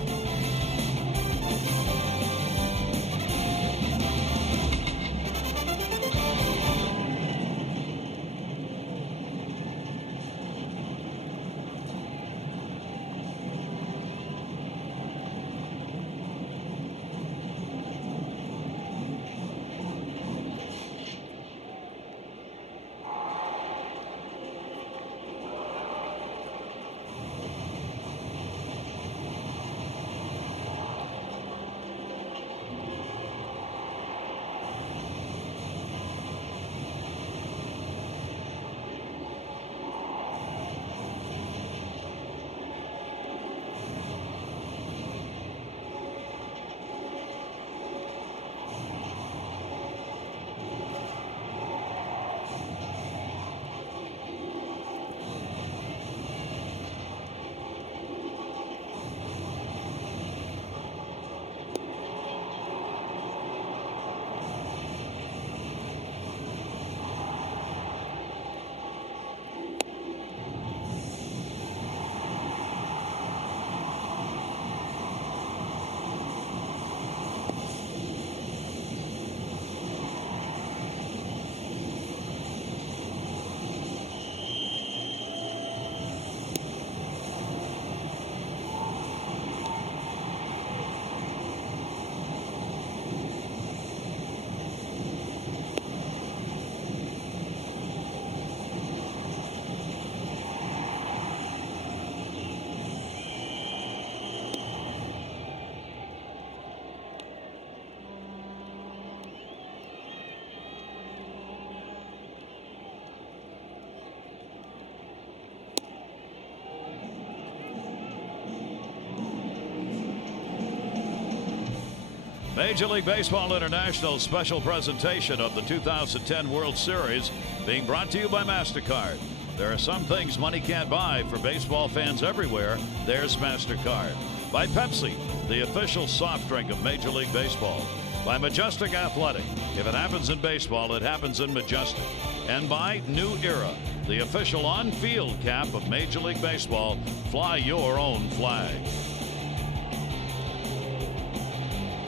Major League Baseball International special presentation of the 2010 World Series being brought to you by MasterCard. There are some things money can't buy for baseball fans everywhere. There's MasterCard. By Pepsi, the official soft drink of Major League Baseball. By Majestic Athletic. If it happens in baseball, it happens in Majestic. And by New Era, the official on-field cap of Major League Baseball. Fly your own flag.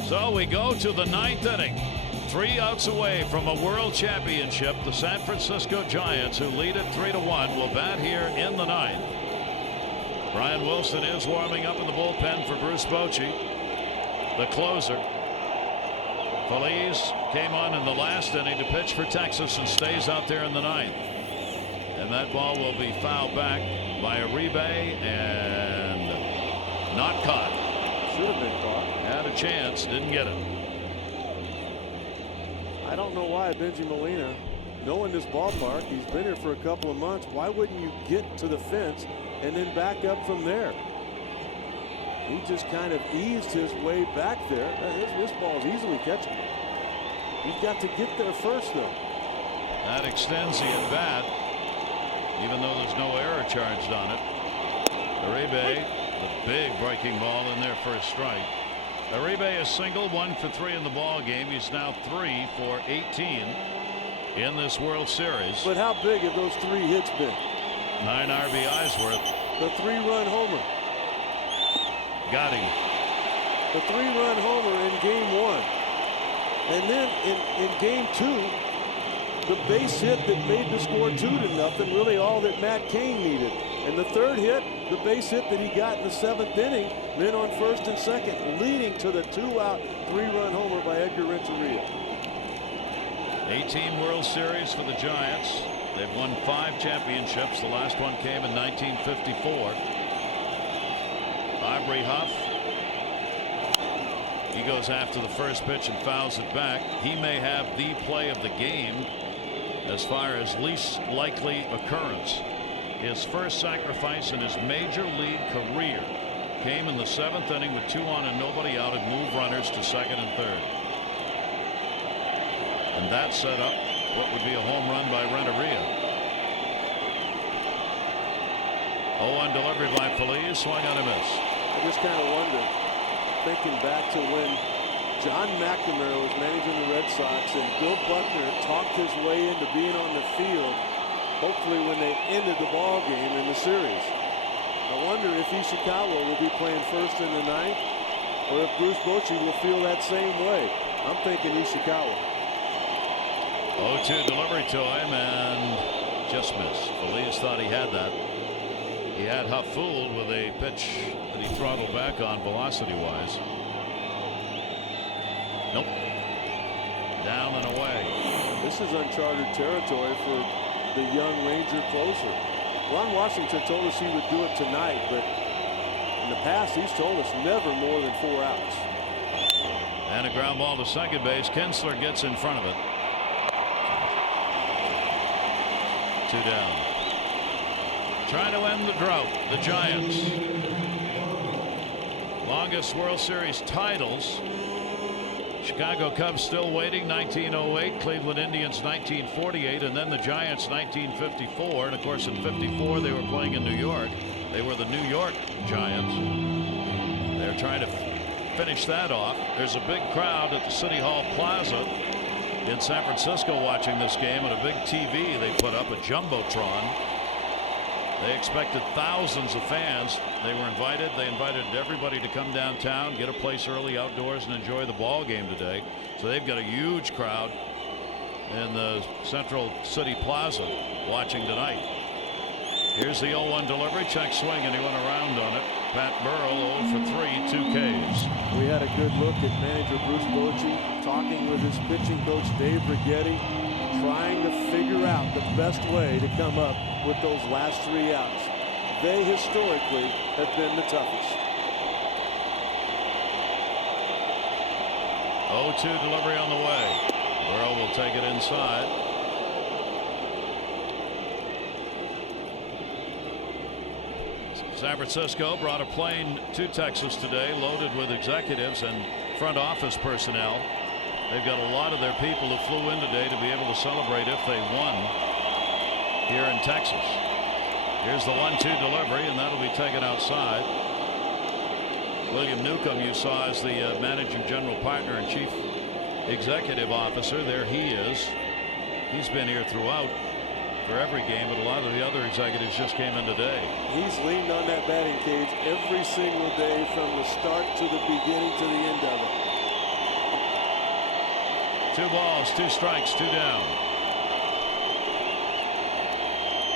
So we go to the ninth inning. 3 outs away from a world championship. The San Francisco Giants, who lead it 3-1, will bat here in the ninth. Brian Wilson is warming up in the bullpen for Bruce Bochy, the closer. Feliz came on in the last inning to pitch for Texas and stays out there in the ninth. And that ball will be fouled back by Uribe and not caught. Should have been caught. Had a chance, didn't get it. I don't know why Bengie Molina, knowing this ballpark, he's been here for a couple of months. Why wouldn't you get to the fence and then back up from there? He just kind of eased his way back there. This ball is easily catchable. He's got to get there first, though. That extends the at bat, even though there's no error charged on it. Uribe, the big breaking ball in there for a strike. Uribe is single, 1 for 3 in the ball game. He's now 3 for 18 in this World Series. But how big have those 3 hits been? 9 RBIs worth. The 3-run homer. Got him. The 3-run homer in game 1. And then in game 2, the base hit that made the score 2-0, really all that Matt Cain needed. And the third hit, the base hit that he got in the 7th inning, men on first and second, leading to the 2-out 3-run homer by Edgar Renteria. 18 World Series for the Giants. They've won 5 championships. The last one came in 1954. Aubrey Huff. He goes after the first pitch and fouls it back. He may have the play of the game as far as least likely occurrence. His first sacrifice in his major league career came in the 7th inning with 2 on and nobody out and moved runners to second and third. And that set up what would be a home run by Renteria. 0-1 delivery by Feliz, swung on a miss. I just kind of wonder, thinking back to when John McNamara was managing the Red Sox and Bill Buckner talked his way into being on the field, hopefully when they ended the ball game in the series. I wonder if Ishikawa will be playing first in the 9th or if Bruce Bochy will feel that same way. I'm thinking Ishikawa. 0-2 delivery to him and just missed. Feliz thought he had that. He had Huff fooled with a pitch that he throttled back on velocity-wise. Nope. Down and away. This is uncharted territory for the young Ranger closer. Ron Washington told us he would do it tonight, but in the past he's told us never more than 4 outs. And a ground ball to second base. Kinsler gets in front of it. 2 down. Trying to end the drought, the Giants. Longest World Series titles. Chicago Cubs still waiting, 1908, Cleveland Indians 1948, and then the Giants 1954. And of course in 54 they were playing in New York. They were the New York Giants. They're trying to finish that off. There's a big crowd at the City Hall Plaza in San Francisco watching this game, and a big TV they put up, a Jumbotron. They expected thousands of fans. They were invited. They invited everybody to come downtown, get a place early outdoors, and enjoy the ball game today. So they've got a huge crowd in the Central City Plaza watching tonight. Here's the 0-1 delivery. Check swing, and he went around on it. Pat Burrell 0 for 3, 2 Ks. We had a good look at manager Bruce Bochy talking with his pitching coach Dave Righetti, trying to figure out the best way to come up with those last 3 outs. They historically have been the toughest. 0-2 delivery on the way. Burrell will take it inside. San Francisco brought a plane to Texas today loaded with executives, and front office personnel. They've got a lot of their people who flew in today to be able to celebrate if they won here in Texas. Here's the 1-2 delivery, and that'll be taken outside. William Newcomb, you saw, as the managing general partner and chief executive officer. There he is. He's been here throughout for every game, but a lot of the other executives just came in today. He's leaned on that batting cage every single day from the start to the beginning to the end of it. 2 balls, 2 strikes, 2 down.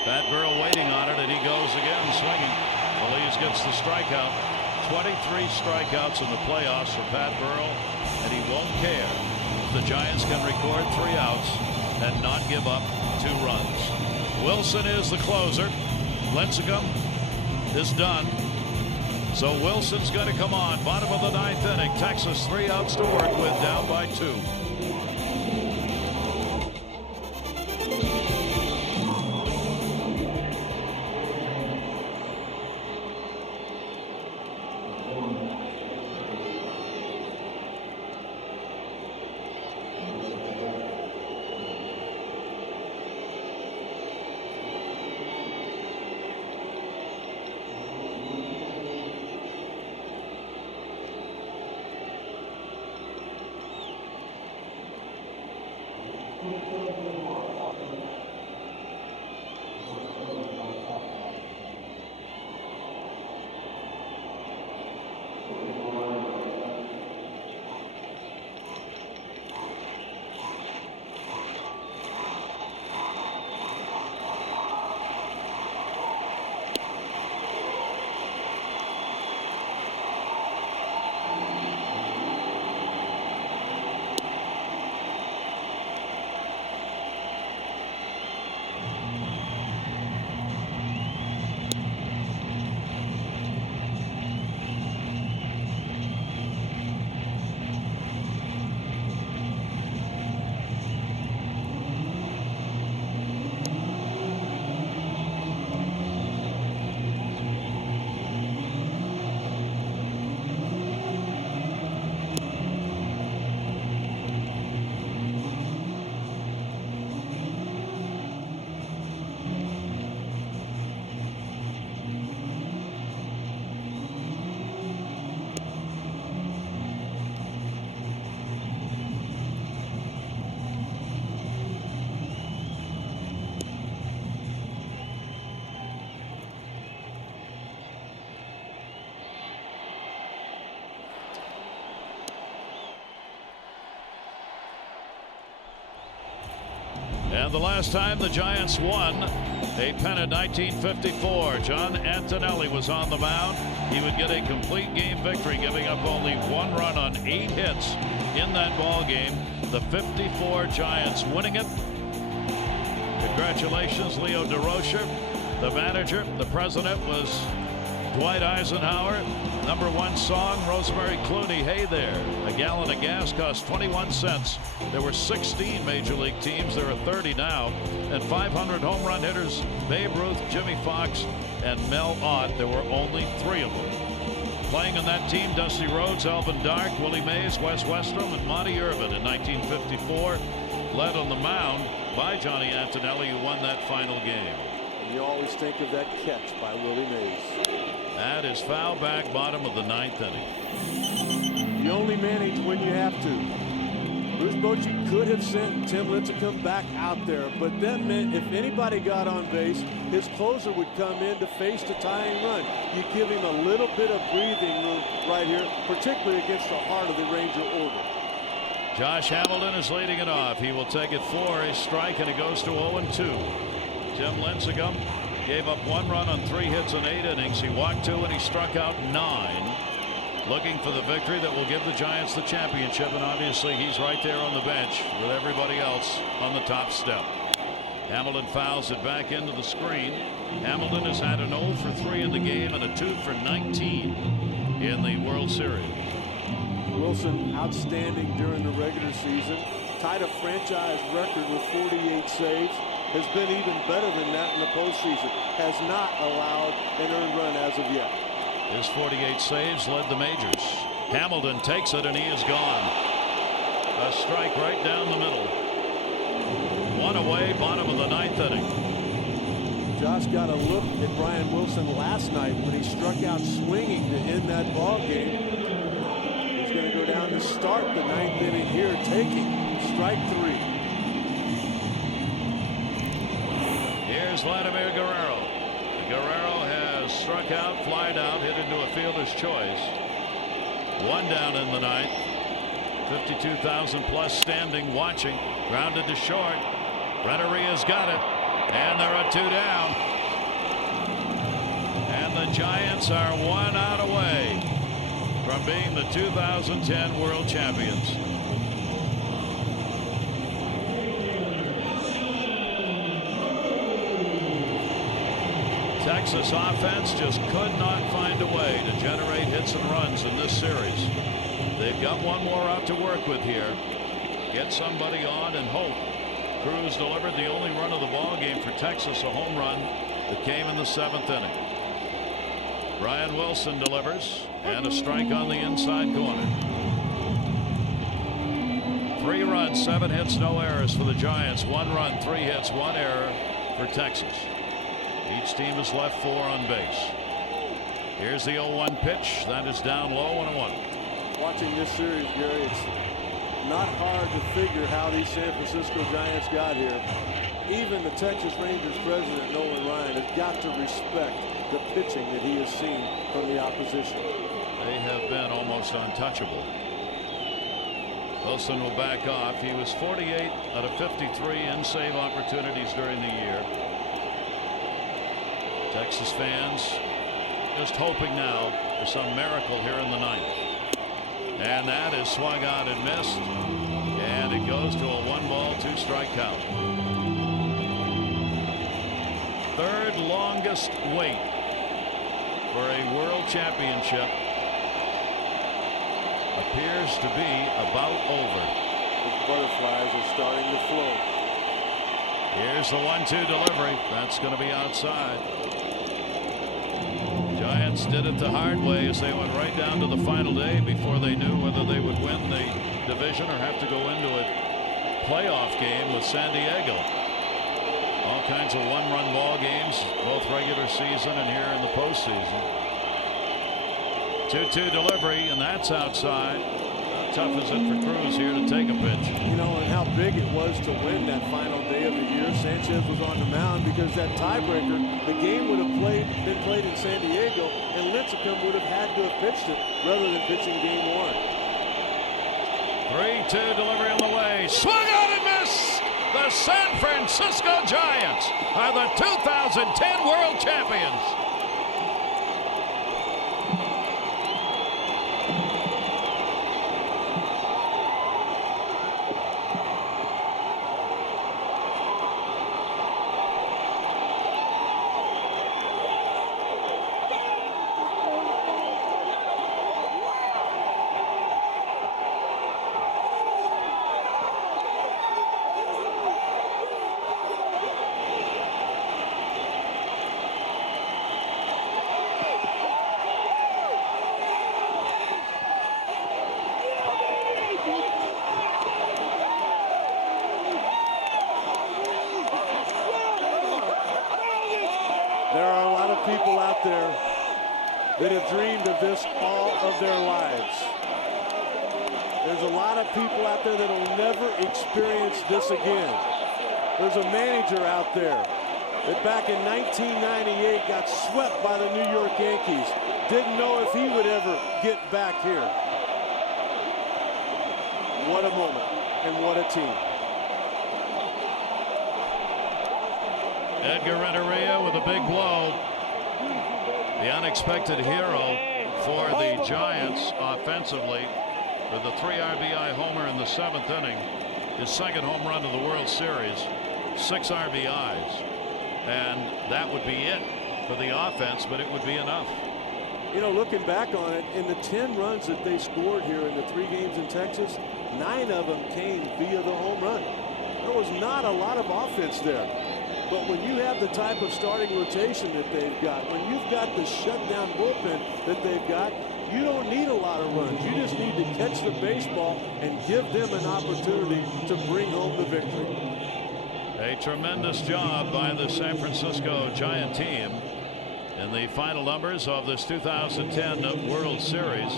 Pat Burrell waiting on it, and he goes again swinging. Feliz gets the strikeout. 23 strikeouts in the playoffs for Pat Burrell, and he won't care if the Giants can record 3 outs and not give up 2 runs. Wilson is the closer. Lincecum is done. So Wilson's going to come on. Bottom of the 9th inning. Texas 3 outs to work with, down by 2. And the last time the Giants won a pennant, 1954, John Antonelli was on the mound. He would get a complete game victory, giving up only 1 run on 8 hits in that ball game. The 54 Giants winning it. Congratulations, Leo Durocher. The manager, the president was Dwight Eisenhower. #1 song, Rosemary Clooney, Hey There. A gallon of gas cost 21 cents. There were 16 major league teams. There are 30 now. And 500 home run hitters, Babe Ruth, Jimmy Fox, and Mel Ott. There were only 3 of them. Playing on that team, Dusty Rhodes, Alvin Dark, Willie Mays, Wes Westrom, and Monty Irvin in 1954. Led on the mound by Johnny Antonelli, who won that final game. You always think of that catch by Willie Mays. That is foul back, bottom of the 9th inning. You only manage when you have to. Bruce Bochy could have sent Tim Lincecum back out there, but that meant if anybody got on base, his closer would come in to face the tying run. You give him a little bit of breathing room right here, particularly against the heart of the Ranger order. Josh Hamilton is leading it off. He will take it for a strike, and it goes to 0-2. Tim Lincecum gave up 1 run on 3 hits in 8 innings. He walked 2 and he struck out 9. Looking for the victory that will give the Giants the championship, and obviously he's right there on the bench with everybody else on the top step. Hamilton fouls it back into the screen. Hamilton has had an 0 for 3 in the game and a 2 for 19 in the World Series. Wilson outstanding during the regular season. Tied a franchise record with 48 saves. Has been even better than that in the postseason. Has not allowed an earned run as of yet. His 48 saves led the majors. Hamilton takes it, and he is gone. A strike right down the middle. One away, bottom of the ninth inning. Josh got a look at Brian Wilson last night when he struck out swinging to end that ball game. He's going to go down to start the ninth inning here, taking strike 3. Here's Vladimir Guerrero. Guerrero has struck out, flied out, hit into a fielder's choice. One down in the ninth. 52,000 plus standing watching. Grounded to short. Renteria's got it. And there are 2 down. And the Giants are 1 out away from being the 2010 World Champions. Texas offense just could not find a way to generate hits and runs in this series. They've got one more out to work with here. Get somebody on and hope. Cruz delivered the only run of the ball game for Texas, a home run that came in the 7th inning. Brian Wilson delivers, and a strike on the inside corner. 3 runs, 7 hits, no errors for the Giants. 1 run, 3 hits, 1 error for Texas. Each team has left 4 on base. Here's the 0-1 pitch. That is down low and a 1. Watching this series, Gary, it's not hard to figure how these San Francisco Giants got here. Even the Texas Rangers president, Nolan Ryan, has got to respect the pitching that he has seen from the opposition. They have been almost untouchable. Wilson will back off. He was 48 out of 53 in-save opportunities during the year. Texas fans just hoping now for some miracle here in the ninth. And that is swung out and missed. And it goes to a 1-ball, 2-strike count. 3rd longest wait for a world championship appears to be about over. The butterflies are starting to flow. Here's the 1-2 delivery. That's going to be outside. Giants did it the hard way as they went right down to the final day before they knew whether they would win the division or have to go into a playoff game with San Diego. All kinds of 1-run ball games, both regular season and here in the postseason. 2-2 delivery, and that's outside. How tough is it for Cruz here to take a pitch? You know, and how big it was to win that final day of the year. Sanchez was on the mound because that tiebreaker, the game would have been played in San Diego, and Lincecum would have had to have pitched it rather than pitching game 1. 3-2 delivery on the way. Swung out and missed. The San Francisco Giants are the 2010 World Champions. There are a lot of people out there that have dreamed of this all of their lives. There's a lot of people out there that will never experience this again. There's a manager out there that back in 1998 got swept by the New York Yankees. Didn't know if he would ever get back here. What a moment and what a team. Edgar Renteria with a big blow. The unexpected hero for the Giants offensively with a 3 RBI homer in the 7th inning. His 2nd home run of the World Series. 6 RBIs. And that would be it for the offense, but it would be enough. You know, looking back on it, in the 10 runs that they scored here in the 3 games in Texas, 9 of them came via the home run. There was not a lot of offense there. But when you have the type of starting rotation that they've got, when you've got the shutdown bullpen that they've got, You don't need a lot of runs. You just need to catch the baseball and give them an opportunity to bring home the victory. A tremendous job by the San Francisco Giant team in the final numbers of this 2010 World Series.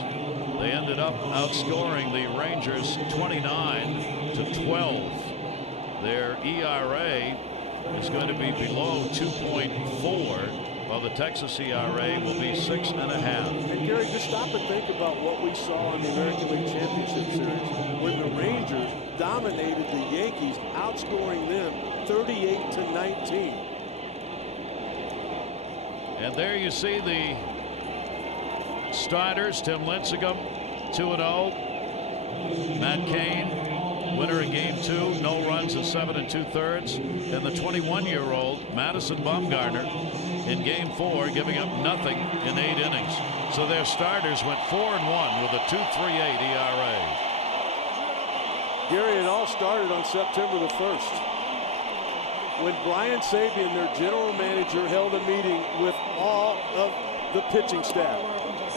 They ended up outscoring the Rangers 29-12. Their ERA is going to be below 2.4. While the Texas ERA will be 6.5. And Gary, just stop and think about what we saw in the American League Championship Series when the Rangers dominated the Yankees, outscoring them 38-19. And there you see the starters. Tim Lincecum, 2-0. Matt Cain, winner in Game 2, no runs in 7 2/3. And the 21-year-old Madison Bumgarner in Game 4, giving up nothing in 8 innings. So their starters went 4-1 with a 2.38 ERA. Gary, it all started on September the 1st when Brian Sabian, their general manager, held a meeting with all of the pitching staff.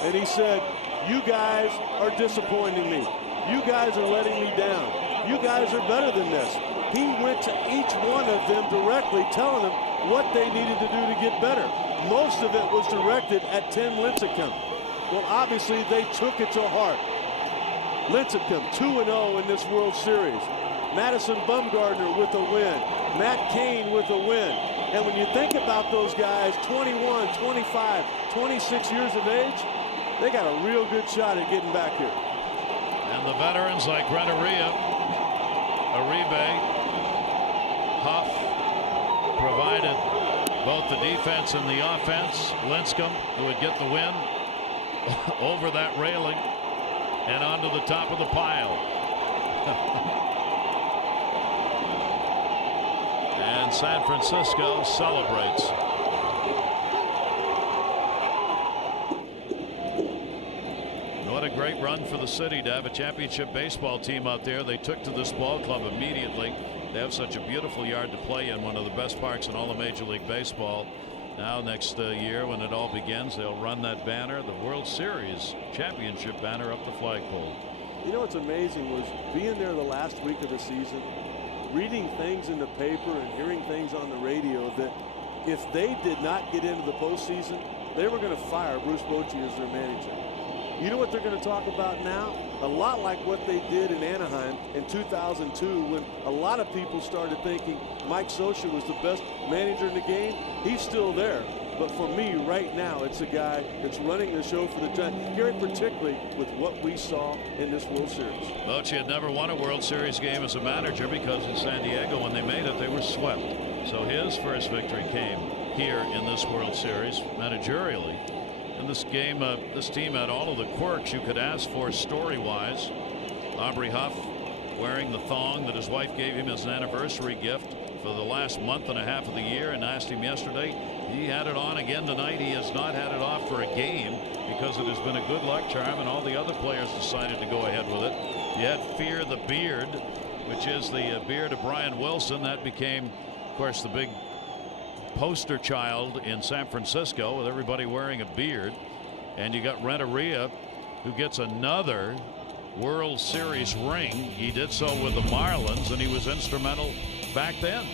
And he said, you guys are disappointing me. You guys are letting me down. You guys are better than this. He went to each one of them directly, telling them what they needed to do to get better. Most of it was directed at Tim Lincecum. Well, obviously, they took it to heart. Lincecum, 2-0 in this World Series. Madison Bumgarner with a win. Matt Cain with a win. And when you think about those guys, 21, 25, 26 years of age, they got a real good shot at getting back here. And the veterans like Renteria, Uribe, Huff provided both the defense and the offense. Lincecum, who would get the win over that railing and onto the top of the pile. And San Francisco celebrates. What a great run for the city to have a championship baseball team out there. They took to this ball club immediately. They have such a beautiful yard to play in, one of the best parks in all of Major League Baseball. Now next year when it all begins, they'll run that banner, the World Series championship banner, up the flagpole. You know what's amazing was being there the last week of the season, reading things in the paper and hearing things on the radio that if they did not get into the postseason, they were going to fire Bruce Bochy as their manager. You know what they're going to talk about now? A lot like what they did in Anaheim in 2002 when a lot of people started thinking Mike Scioscia was the best manager in the game. He's still there. But for me right now, it's a guy that's running the show for the Giants. Gary, particularly with what we saw in this World Series. Bochy had never won a World Series game as a manager because in San Diego, when they made it, they were swept. So his first victory came here in this World Series managerially. And this game, this team had all of the quirks you could ask for story-wise. Aubrey Huff wearing the thong that his wife gave him as an anniversary gift for the last month and a half of the year, and asked him yesterday. He had it on again tonight. He has not had it off for a game because it has been a good luck charm, and all the other players decided to go ahead with it. You had Fear the Beard, which is the beard of Brian Wilson. That became, of course, the big poster child in San Francisco with everybody wearing a beard. And you got Renteria, who gets another World Series ring. He did so with the Marlins, and he was instrumental back then.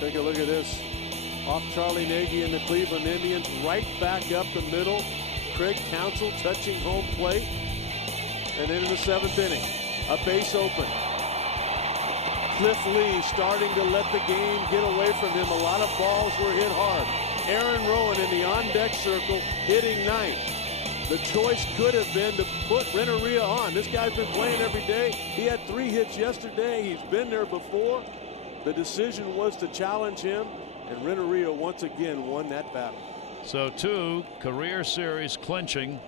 Take a look at this. Off Charlie Nagy and the Cleveland Indians, right back up the middle. Craig Counsell touching home plate. And into the 7th inning, a base open. Cliff Lee starting to let the game get away from him. A lot of balls were hit hard. Aaron Rowan in the on-deck circle hitting 9th. The choice could have been to put Renteria on. This guy's been playing every day. He had 3 hits yesterday. He's been there before. The decision was to challenge him, and Renteria once again won that battle. So 2 career series clinching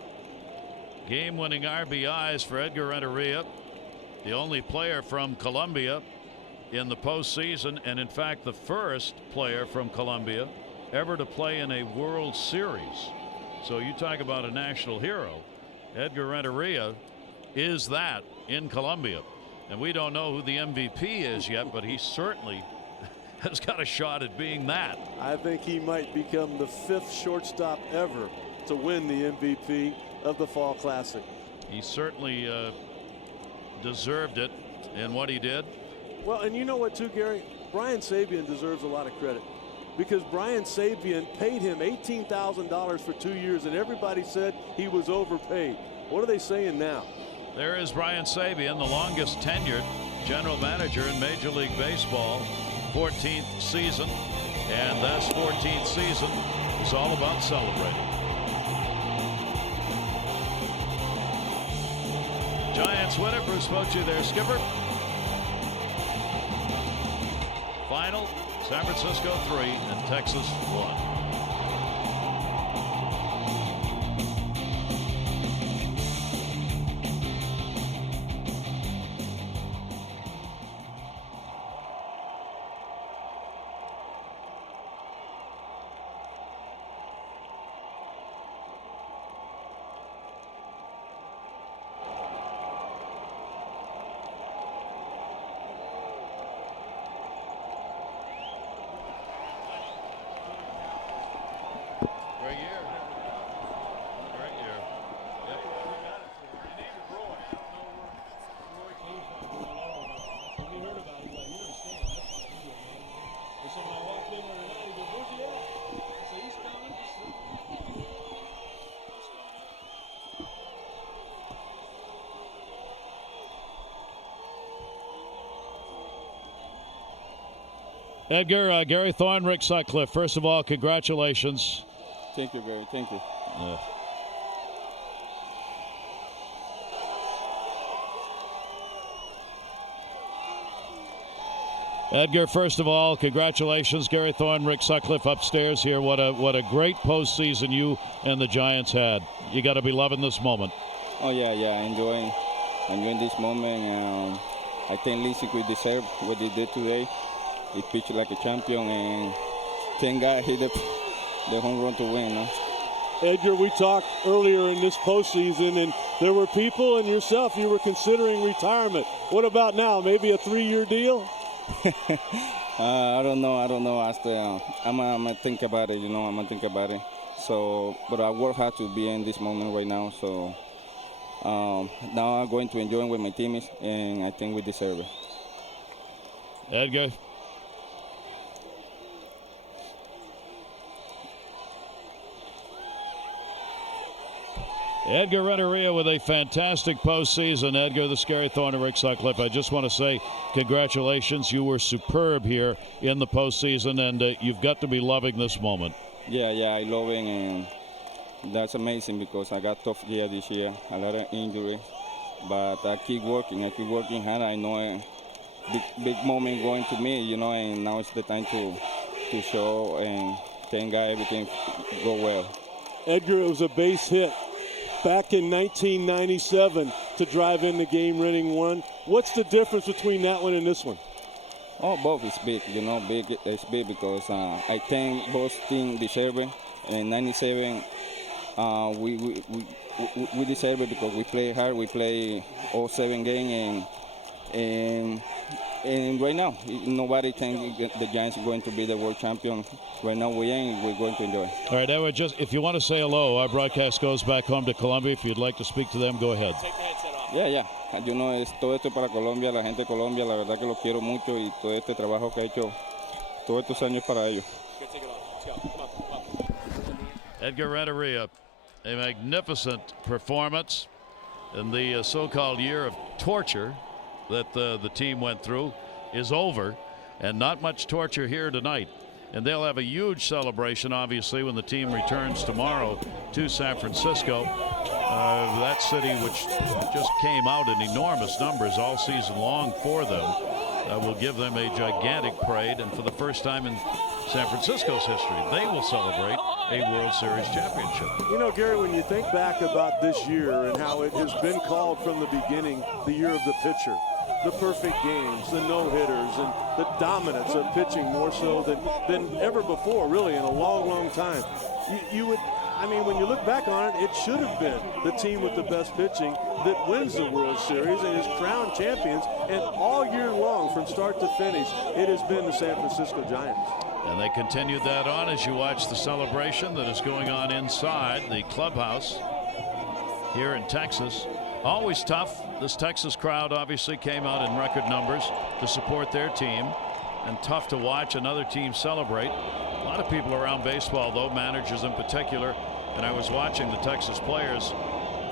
game-winning RBIs for Edgar Renteria, the only player from Colombia in the postseason, and in fact the first player from Colombia ever to play in a World Series. So you talk about a national hero. Edgar Renteria is that in Colombia, and we don't know who the MVP is yet, but he certainly has got a shot at being that. I think he might become the 5th shortstop ever to win the MVP of the Fall Classic. He certainly deserved it in what he did. Well, and you know what too, Gary? Brian Sabean deserves a lot of credit, because Brian Sabean paid him $18,000 for 2 years, and everybody said he was overpaid. What are they saying now? There is Brian Sabean, the longest tenured general manager in Major League Baseball, 14th season, and this 14th season is all about celebrating. Giants win it. Bruce Bochy, their skipper. Final, San Francisco 3 and Texas 1. Edgar, Gary Thorne, Rick Sutcliffe, first of all, congratulations. Thank you, Gary. Thank you. Edgar, first of all, congratulations. Gary Thorne, Rick Sutcliffe upstairs here. What a great postseason you and the Giants had. You got to be loving this moment. Oh yeah, enjoying this moment. I think Lisique deserved what they did today. He pitched like a champion, and thank God hit the home run to win. No? Edgar, we talked earlier in this postseason, and there were people and yourself, you were considering retirement. What about now? Maybe a 3-year deal? I don't know. I'm gonna think about it. I'm gonna think about it. So, but I work hard to be in this moment right now. So now I'm going to enjoy with my teammates, and I think we deserve it. Edgar. Edgar Renteria with a fantastic postseason. Edgar, the Gary Thorne and Rick Sutcliffe, I just want to say congratulations. You were superb here in the postseason, and you've got to be loving this moment. Yeah, I love it, and that's amazing because I got tough year this year, a lot of injury, but I keep working hard. I know a big moment going to me, and now it's the time to show, and thank God everything go well. Edgar, it was a base hit back in 1997 to drive in the game-winning one. What's the difference between that one and this one? Oh, both is big, It's big because I think both teams deserve it. In 97, we deserve it because we play hard. We play all 7 games, and right now, nobody thinks the Giants are going to be the world champion. Right now, we ain't. We're going to enjoy. All right, Edward, if you want to say hello, our broadcast goes back home to Colombia. If you'd like to speak to them, go ahead. Take the headset off. Yeah. Todo esto para Colombia, la gente de Colombia, la verdad que los quiero mucho y todo este trabajo que ha hecho todos estos años para ellos. Take it off. Let's go. Come on. Edgar Renteria, a magnificent performance in the so-called year of torture that the team went through is over, and not much torture here tonight. And they'll have a huge celebration, obviously, when the team returns tomorrow to San Francisco. That city, which just came out in enormous numbers all season long for them, will give them a gigantic parade. And for the first time in San Francisco's history, they will celebrate a World Series championship. Gary, when you think back about this year and how it has been called from the beginning, the year of the pitcher, the perfect games, the no-hitters, and the dominance of pitching more so than ever before, really, in a long, long time. When you look back on it, it should have been the team with the best pitching that wins the World Series and is crowned champions. And all year long, from start to finish, it has been the San Francisco Giants. And they continued that on as you watch the celebration that is going on inside the clubhouse. here in Texas. Always tough. This Texas crowd obviously came out in record numbers to support their team, and tough to watch another team celebrate. A lot of people around baseball, though, managers in particular, and I was watching the Texas players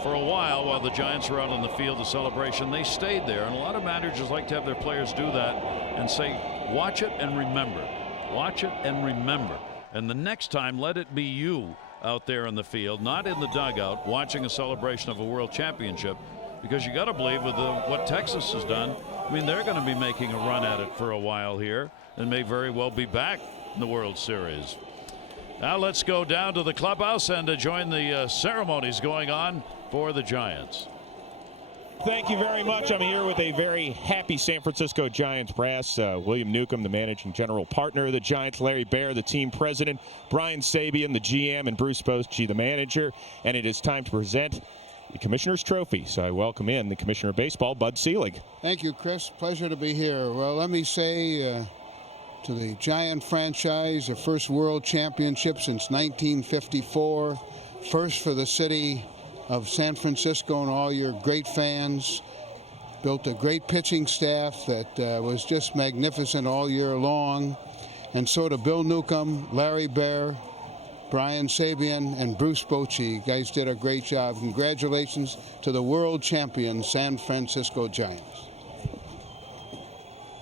for a while the Giants were out on the field of celebration. They stayed there, and a lot of managers like to have their players do that and say, watch it and remember. Watch it and remember. And the next time, let it be you out there in the field, not in the dugout, watching a celebration of a world championship, because you got to believe with what Texas has done, I mean, they're going to be making a run at it for a while here and may very well be back in the World Series. Now let's go down to the clubhouse and to join the ceremonies going on for the Giants. Thank you very much. I'm here with a very happy San Francisco Giants brass. William Newcomb, the managing general partner of the Giants, Larry Baer, the team president, Brian Sabean, the GM, and Bruce Bochy, the manager. And it is time to present the Commissioner's Trophy. So I welcome in the Commissioner of Baseball, Bud Selig. Thank you, Chris. Pleasure to be here. Well, let me say to the Giant franchise, their first world championship since 1954, first for the city of San Francisco and all your great fans. Built a great pitching staff that was just magnificent all year long. And so to Bill Newcomb, Larry Baer, Brian Sabean, and Bruce Bochy. You guys did a great job. Congratulations to the world champion San Francisco Giants.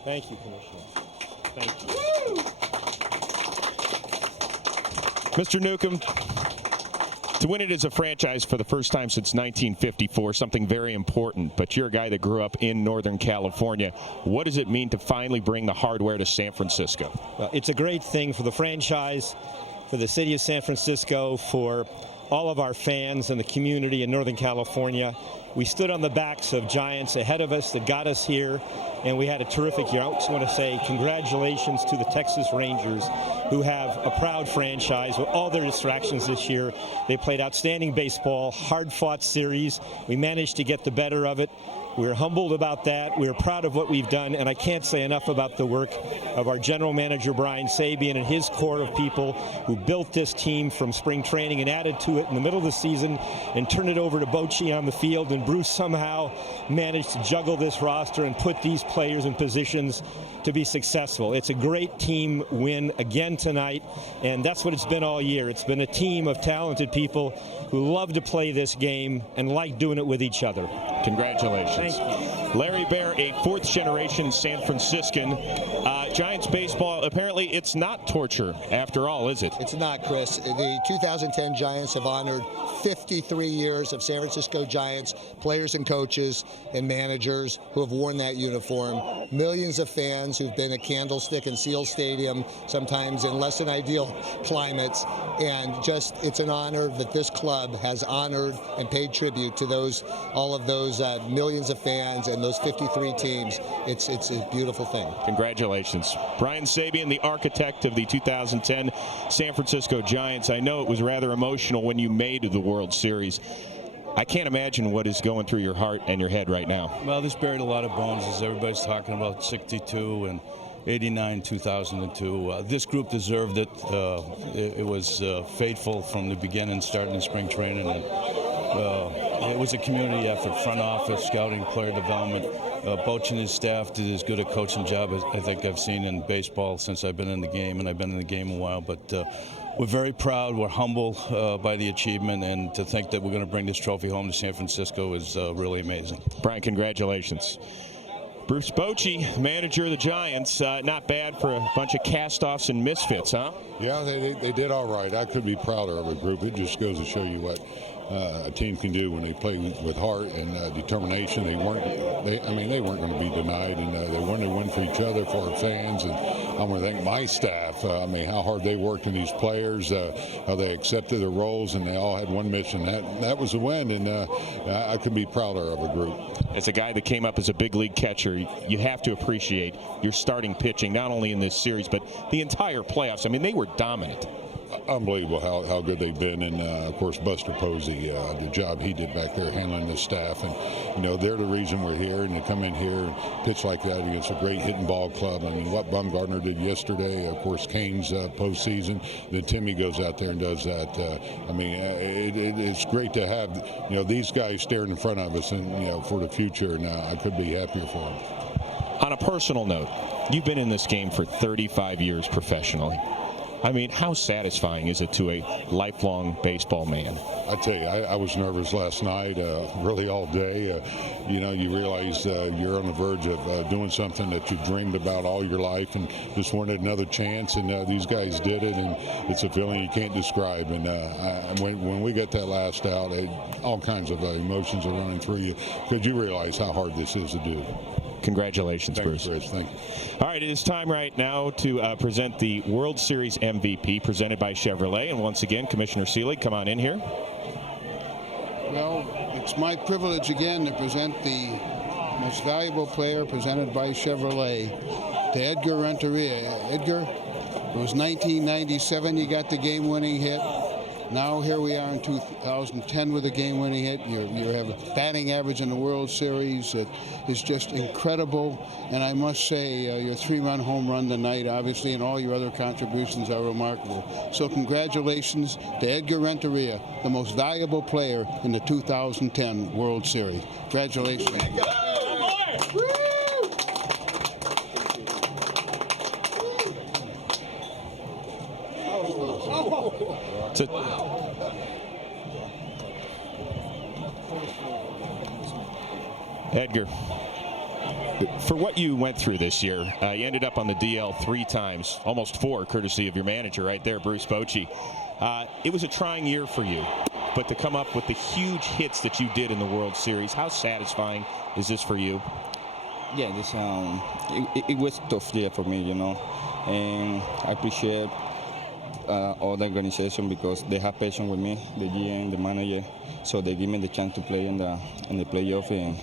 Thank you, Commissioner. Thank you. Mr. Newcomb, to win it as a franchise for the first time since 1954, something very important, but you're a guy that grew up in Northern California. What does it mean to finally bring the hardware to San Francisco? Well, it's a great thing for the franchise, for the city of San Francisco, for all of our fans and the community in Northern California. We stood on the backs of giants ahead of us that got us here, and we had a terrific year. I just want to say congratulations to the Texas Rangers, who have a proud franchise with all their distractions this year. They played outstanding baseball, hard-fought series. We managed to get the better of it. We're humbled about that. We're proud of what we've done, and I can't say enough about the work of our general manager, Brian Sabean, and his core of people who built this team from spring training and added to it in the middle of the season and turned it over to Bochy on the field. And Bruce somehow managed to juggle this roster and put these players in positions to be successful. It's a great team win again tonight, and that's what it's been all year. It's been a team of talented people who love to play this game and like doing it with each other. Congratulations. Thank you. Larry Baer, a fourth-generation San Franciscan. Giants baseball, apparently it's not torture after all, is it? It's not, Chris. The 2010 Giants have honored 53 years of San Francisco Giants players and coaches and managers who have worn that uniform. Millions of fans who've been at Candlestick and Seal Stadium, sometimes in less than ideal climates. And just, it's an honor that this club has honored and paid tribute to all of those millions of fans and those 53 teams. It's a beautiful thing. Congratulations. Brian Sabean, the architect of the 2010 San Francisco Giants. I know it was rather emotional when you made the World Series. I can't imagine what is going through your heart and your head right now. Well, this buried a lot of bones, as everybody's talking about 62 and 89, 2002. This group deserved it. It was faithful from the beginning, starting in spring training. And, it was a community effort, front office, scouting, player development. Bochy and his staff did as good a coaching job as I think I've seen in baseball since I've been in the game, and I've been in the game a while. But we're very proud, we're humble by the achievement, and to think that we're going to bring this trophy home to San Francisco is really amazing. Brian, congratulations. Bruce Bochy, manager of the Giants, not bad for a bunch of cast-offs and misfits, huh? Yeah, they did all right. I couldn't be prouder of a group. It just goes to show you what a team can do when they play with heart and determination. They weren't going to be denied, and they wanted to win for each other, for our fans. And I want to thank my staff. How hard they worked in these players, how they accepted their roles, and they all had one mission. That was the win, and I couldn't be prouder of a group. As a guy that came up as a big league catcher, you have to appreciate your starting pitching, not only in this series, but the entire playoffs. I mean, they were dominant. unbelievable how good they've been, and of course Buster Posey, the job he did back there handling the staff, and they're the reason we're here, and to come in here and pitch like that against a great hitting ball club. I mean, what Bumgarner did yesterday, of course Cain's postseason, then Timmy goes out there and does that. I mean, it's great to have these guys staring in front of us, and for the future, and I couldn't be happier for them. On a personal note, you've been in this game for 35 years professionally. I mean, how satisfying is it to a lifelong baseball man? I tell you, I was nervous last night, really all day. You realize you're on the verge of doing something that you dreamed about all your life and just wanted another chance, and these guys did it, and it's a feeling you can't describe. And when we got that last out, all kinds of emotions are running through you because you realize how hard this is to do. Congratulations, Thanks, Bruce. Thank you. All right, it is time right now to present the World Series MVP presented by Chevrolet. And once again, Commissioner Seelig, come on in here. Well, it's my privilege again to present the most valuable player presented by Chevrolet to Edgar Renteria. Edgar, it was 1997 you got the game-winning hit. Now here we are in 2010 with a game-winning hit. You have a batting average in the World Series that is just incredible. And I must say, your 3-run home run tonight, obviously, and all your other contributions are remarkable. So congratulations to Edgar Renteria, the most valuable player in the 2010 World Series. Congratulations. Edgar, for what you went through this year, you ended up on the DL 3 times, almost 4, courtesy of your manager right there, Bruce Bochy. It was a trying year for you, but to come up with the huge hits that you did in the World Series, how satisfying is this for you? Yeah, it was a tough year for me, and I appreciate all the organization because they have patience with me, the GM, the manager, so they give me the chance to play in the playoff, and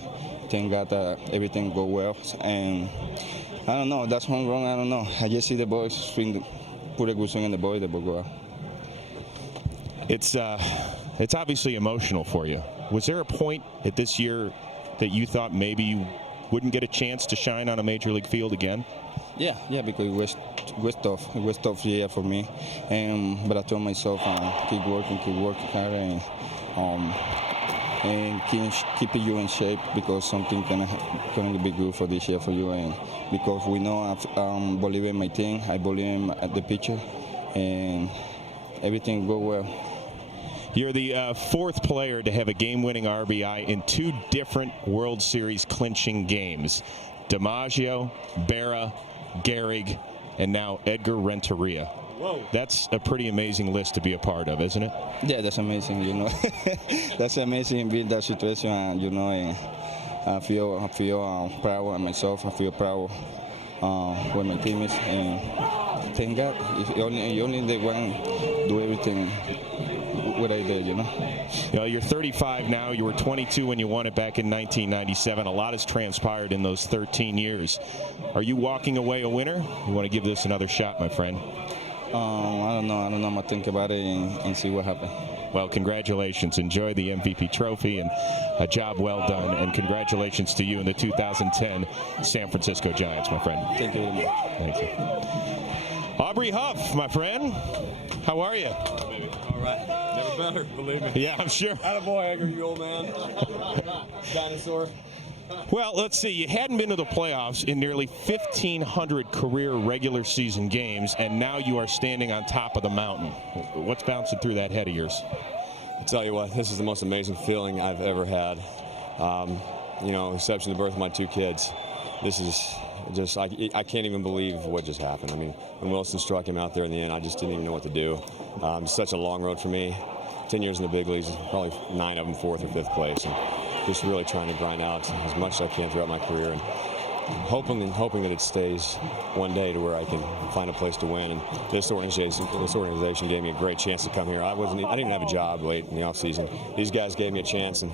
thank God that everything go well. And I don't know, that's home run, I don't know. I just see the boys swing, put a good swing in the ball go out. It's obviously emotional for you. Was there a point at this year that you thought maybe you wouldn't get a chance to shine on a major league field again? Yeah, because it was tough. It was a tough year for me, but I told myself, keep working hard, and keep you in shape because something gonna be good for this year for you, and because we know I believe in my team, I believe in the pitcher, and everything go well. You're the 4th player to have a game-winning RBI in 2 different World Series clinching games. DiMaggio, Berra, Gehrig, and now Edgar Renteria. Whoa. That's a pretty amazing list to be a part of, isn't it? Yeah, that's amazing, That's amazing being that situation, and I feel proud of myself. I feel proud with my teammates, and thank God. If only they want to do everything what I did, You're 35 now. You were 22 when you won it back in 1997. A lot has transpired in those 13 years. Are you walking away a winner? You want to give this another shot, my friend? I don't know. I'm going to think about it and see what happens. Well, congratulations. Enjoy the MVP trophy, and a job well done. And congratulations to you in the 2010 San Francisco Giants, my friend. Thank you very much. Thank you. Aubrey Huff, my friend. How are you? All right. Never better, believe me. Yeah, I'm sure. Attaboy, Edgar, you old man. Dinosaur. Well, let's see. You hadn't been to the playoffs in nearly 1,500 career regular season games, and now you are standing on top of the mountain. What's bouncing through that head of yours? I tell you what, this is the most amazing feeling I've ever had. Exception to the birth of my 2 kids. This is just, I can't even believe what just happened. I mean, when Wilson struck him out there in the end, I just didn't even know what to do. Such a long road for me. 10 years in the big leagues, probably 9 of them 4th or 5th place. And just really trying to grind out as much as I can throughout my career, and hoping that it stays one day to where I can find a place to win. And this organization gave me a great chance to come here. I didn't even have a job late in the offseason. These guys gave me a chance, and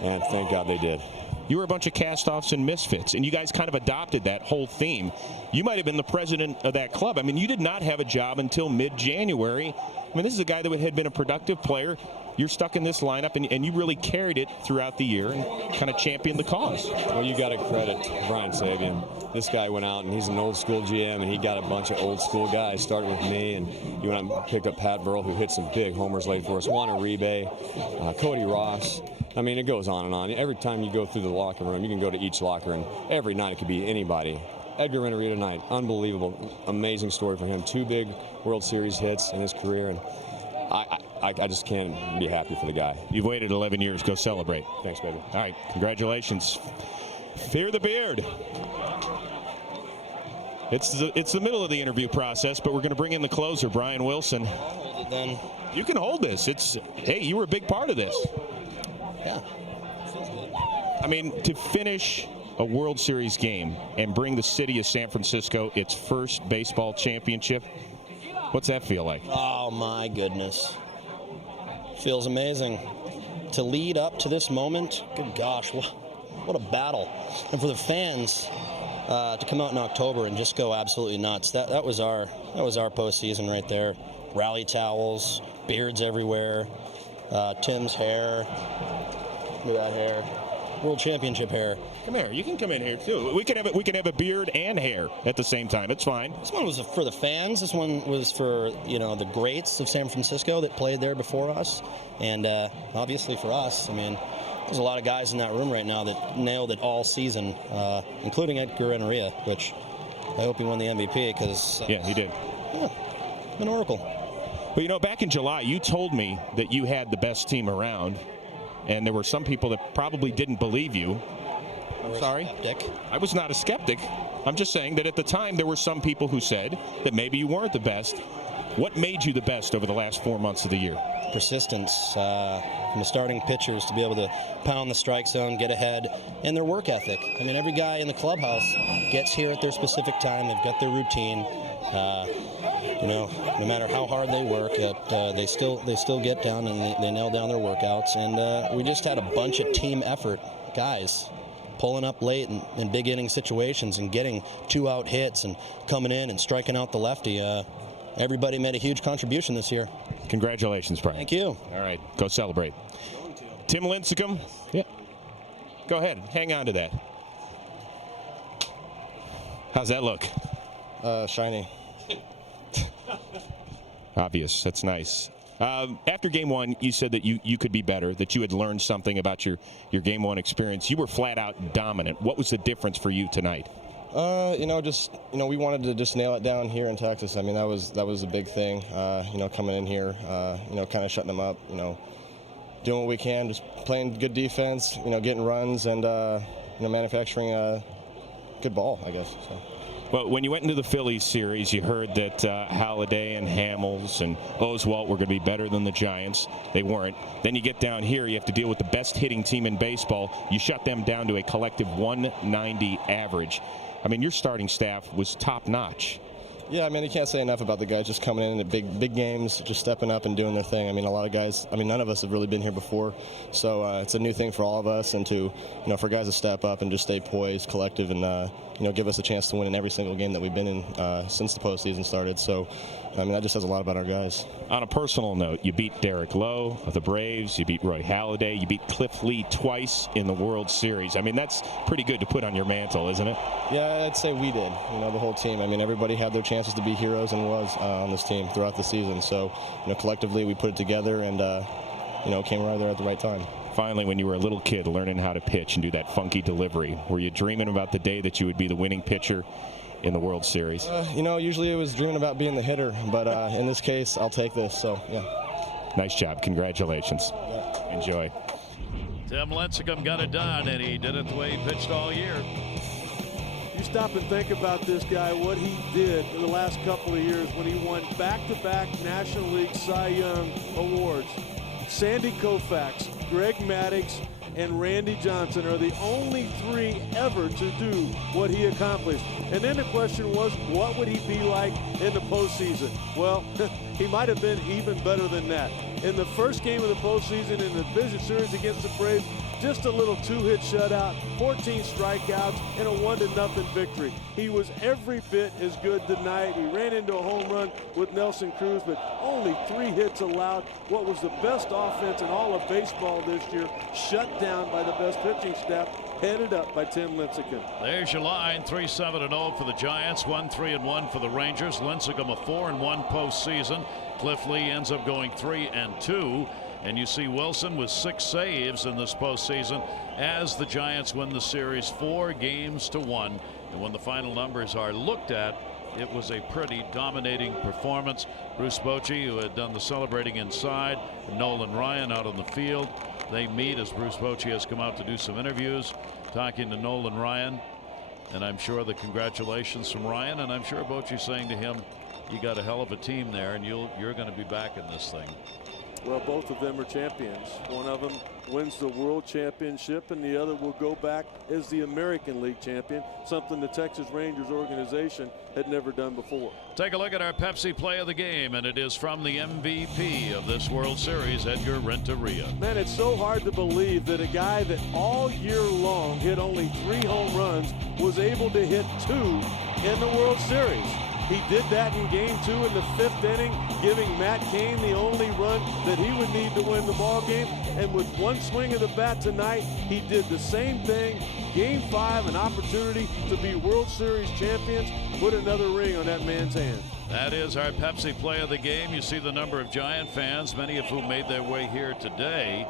thank God they did. you were a bunch of cast-offs and misfits, and you guys kind of adopted that whole theme. You might have been the president of that club. I mean, you did not have a job until mid-January. I mean, this is a guy that had been a productive player. You're stuck in this lineup, and you really carried it throughout the year and kind of championed the cause. Well, you got to credit Brian Sabean. This guy went out, and he's an old-school GM, and he got a bunch of old-school guys, starting with me, and he went out and picked up Pat Burrell, who hit some big homers late for us, Juan Uribe, Cody Ross. I mean, it goes on and on. Every time you go through the locker room, you can go to each locker, and every night it could be anybody. Edgar Renteria tonight, unbelievable, amazing story for him. 2 big World Series hits in his career, and I just can't be happy for the guy. You've waited 11 years. Go celebrate. Thanks, baby. All right, congratulations. Fear the beard. It's the middle of the interview process, but we're going to bring in the closer, Brian Wilson. Then you can hold this. Hey, you were a big part of this. Yeah. I mean, to finish a World Series game and bring the city of San Francisco its first baseball championship, what's that feel like? Oh, my goodness. Feels amazing. To lead up to this moment, good gosh, what a battle. And for the fans to come out in October and just go absolutely nuts, that was our postseason right there. Rally towels, beards everywhere, Tim's hair, look at that hair, World Championship hair. Come here. You can come in here too. We can have a beard and hair at the same time. It's fine. This one was for the fans. This one was for the greats of San Francisco that played there before us, and obviously for us. I mean, there's a lot of guys in that room right now that nailed it all season, including Edgar Renteria, which I hope he won the MVP because yeah, he did. Yeah, an oracle. Well, back in July, you told me that you had the best team around, and there were some people that probably didn't believe you. Sorry, I was not a skeptic. I'm just saying that at the time there were some people who said that maybe you weren't the best. What made you the best over the last 4 months of the year? Persistence from the starting pitchers to be able to pound the strike zone, get ahead, and their work ethic. I mean, every guy in the clubhouse gets here at their specific time. They've got their routine. No matter how hard they work, they still get down and they nail down their workouts. And we just had a bunch of team effort guys pulling up late in big inning situations and getting 2-out hits and coming in and striking out the lefty. Everybody made a huge contribution this year. Congratulations, Brian. Thank you. All right, go celebrate. Tim Lincecum. Yeah. Go ahead. Hang on to that. How's that look? Shiny. Obvious. That's nice. After game one, you said that you could be better, that you had learned something about your game one experience. You were flat out dominant. What was the difference for you tonight? We wanted to just nail it down here in Texas. I mean, that was a big thing. Coming in here, kind of shutting them up. Doing what we can, just playing good defense. Getting runs and manufacturing a good ball, I guess. So. Well, when you went into the Phillies series, you heard that Halladay and Hamels and Oswalt were going to be better than the Giants. They weren't. Then you get down here, you have to deal with the best hitting team in baseball. You shut them down to a collective 190 average. I mean, your starting staff was top-notch. Yeah, I mean, you can't say enough about the guys just coming in at big games, just stepping up and doing their thing. I mean, a lot of guys, none of us have really been here before, so it's a new thing for all of us, and to, for guys to step up and just stay poised, collective, and, give us a chance to win in every single game that we've been in since the postseason started. So, that just says a lot about our guys. On a personal note, you beat Derek Lowe of the Braves, you beat Roy Halladay, you beat Cliff Lee twice in the World Series. I mean, that's pretty good to put on your mantle, isn't it? Yeah, I'd say we did, the whole team. I mean, everybody had their chances to be heroes and was on this team throughout the season. So, collectively we put it together and, came right there at the right time. Finally, when you were a little kid learning how to pitch and do that funky delivery, were you dreaming about the day that you would be the winning pitcher in the World Series? Usually it was dreaming about being the hitter, but in this case, I'll take this, so yeah. Nice job. Congratulations. Yeah. Enjoy. Tim Lincecum got it done, and he did it the way he pitched all year. You stop and think about this guy, what he did in the last couple of years when he won back-to-back National League Cy Young awards. Sandy Koufax, Greg Maddux, and Randy Johnson are the only three ever to do what he accomplished. And then the question was, what would he be like in the postseason? Well, he might have been even better than that. In the first game of the postseason in the division series against the Braves, just a little two-hit shutout, 14 strikeouts, and a 1-0 victory. He was every bit as good tonight. He ran into a home run with Nelson Cruz, but only 3 hits allowed. What was the best offense in all of baseball this year, shut down by the best pitching staff, headed up by Tim Lincecum. There's your line, 3-7-0 for the Giants, 1-3-1 for the Rangers. Lincecum a 4-1 postseason. Cliff Lee ends up going 3-2. And you see Wilson with 6 saves in this postseason as the Giants win the series 4-1. And when the final numbers are looked at, it was a pretty dominating performance. Bruce Bochy, who had done the celebrating inside, and Nolan Ryan out on the field. They meet as Bruce Bochy has come out to do some interviews, talking to Nolan Ryan. And I'm sure the congratulations from Ryan, and I'm sure Bochy's saying to him, you got a hell of a team there, and you're going to be back in this thing. Well, both of them are champions. One of them wins the World Championship, and the other will go back as the American League champion, something the Texas Rangers organization had never done before. Take a look at our Pepsi play of the game, and it is from the MVP of this World Series, Edgar Renteria. Man, it's so hard to believe that a guy that all year long hit only 3 home runs was able to hit 2 in the World Series. He did that in Game 2 in the 5th inning, giving Matt Cain the only run that he would need to win the ball game. And with one swing of the bat tonight, he did the same thing. Game 5, an opportunity to be World Series champions. Put another ring on that man's hand. That is our Pepsi play of the game. You see the number of Giant fans, many of whom made their way here today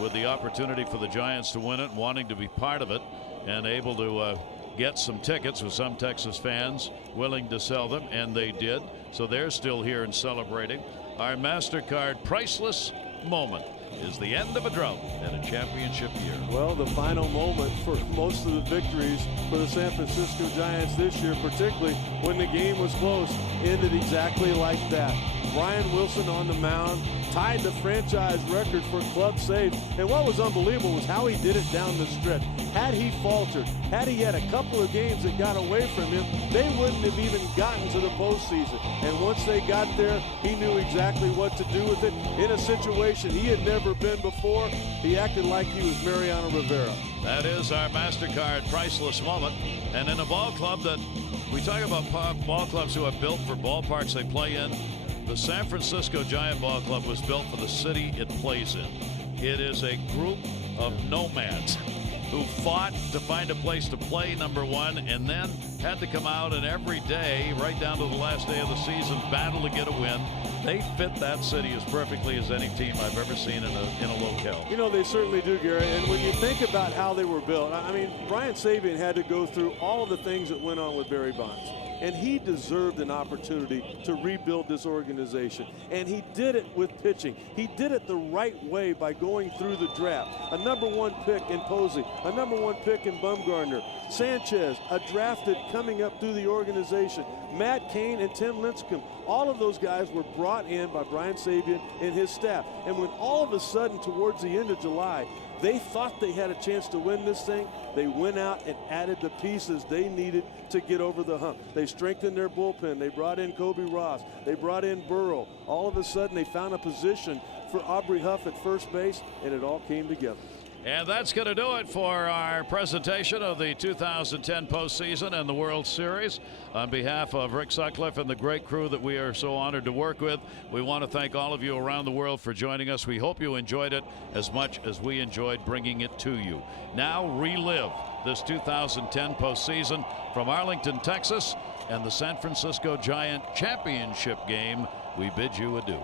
with the opportunity for the Giants to win it, wanting to be part of it, and able to get some tickets with some Texas fans willing to sell them, and they did. So they're still here and celebrating. Our MasterCard priceless moment is the end of a drought and a championship year. Well, the final moment for most of the victories for the San Francisco Giants this year, particularly when the game was close, ended exactly like that. Brian Wilson on the mound tied the franchise record for club saves, and what was unbelievable was how he did it down the stretch. Had he faltered, had he had a couple of games that got away from him, they wouldn't have even gotten to the postseason. And once they got there, he knew exactly what to do with it. In a situation he had never been before, he acted like he was Mariano Rivera. That is our MasterCard priceless moment. And in a ball club that we talk about, ball clubs who are built for ballparks they play in, the San Francisco Giant Ball Club was built for the city it plays in. It is a group of nomads who fought to find a place to play, number one, and then had to come out and every day, right down to the last day of the season, battle to get a win. They fit that city as perfectly as any team I've ever seen in a locale. You know, they certainly do, Gary. And when you think about how they were built, I mean, Brian Sabean had to go through all of the things that went on with Barry Bonds. And he deserved an opportunity to rebuild this organization. And he did it with pitching. He did it the right way by going through the draft. A #1 pick in Posey, a #1 pick in Bumgarner, Sanchez, a drafted coming up through the organization, Matt Cain and Tim Lincecum. All of those guys were brought in by Brian Sabean and his staff. And when all of a sudden, towards the end of July, they thought they had a chance to win this thing, they went out and added the pieces they needed to get over the hump. They strengthened their bullpen. They brought in Kobe Ross. They brought in Burrow. All of a sudden, they found a position for Aubrey Huff at first base, and it all came together. And that's going to do it for our presentation of the 2010 postseason and the World Series. On behalf of Rick Sutcliffe and the great crew that we are so honored to work with, we want to thank all of you around the world for joining us. We hope you enjoyed it as much as we enjoyed bringing it to you. Now relive this 2010 postseason from Arlington, Texas, and the San Francisco Giant championship game. We bid you adieu.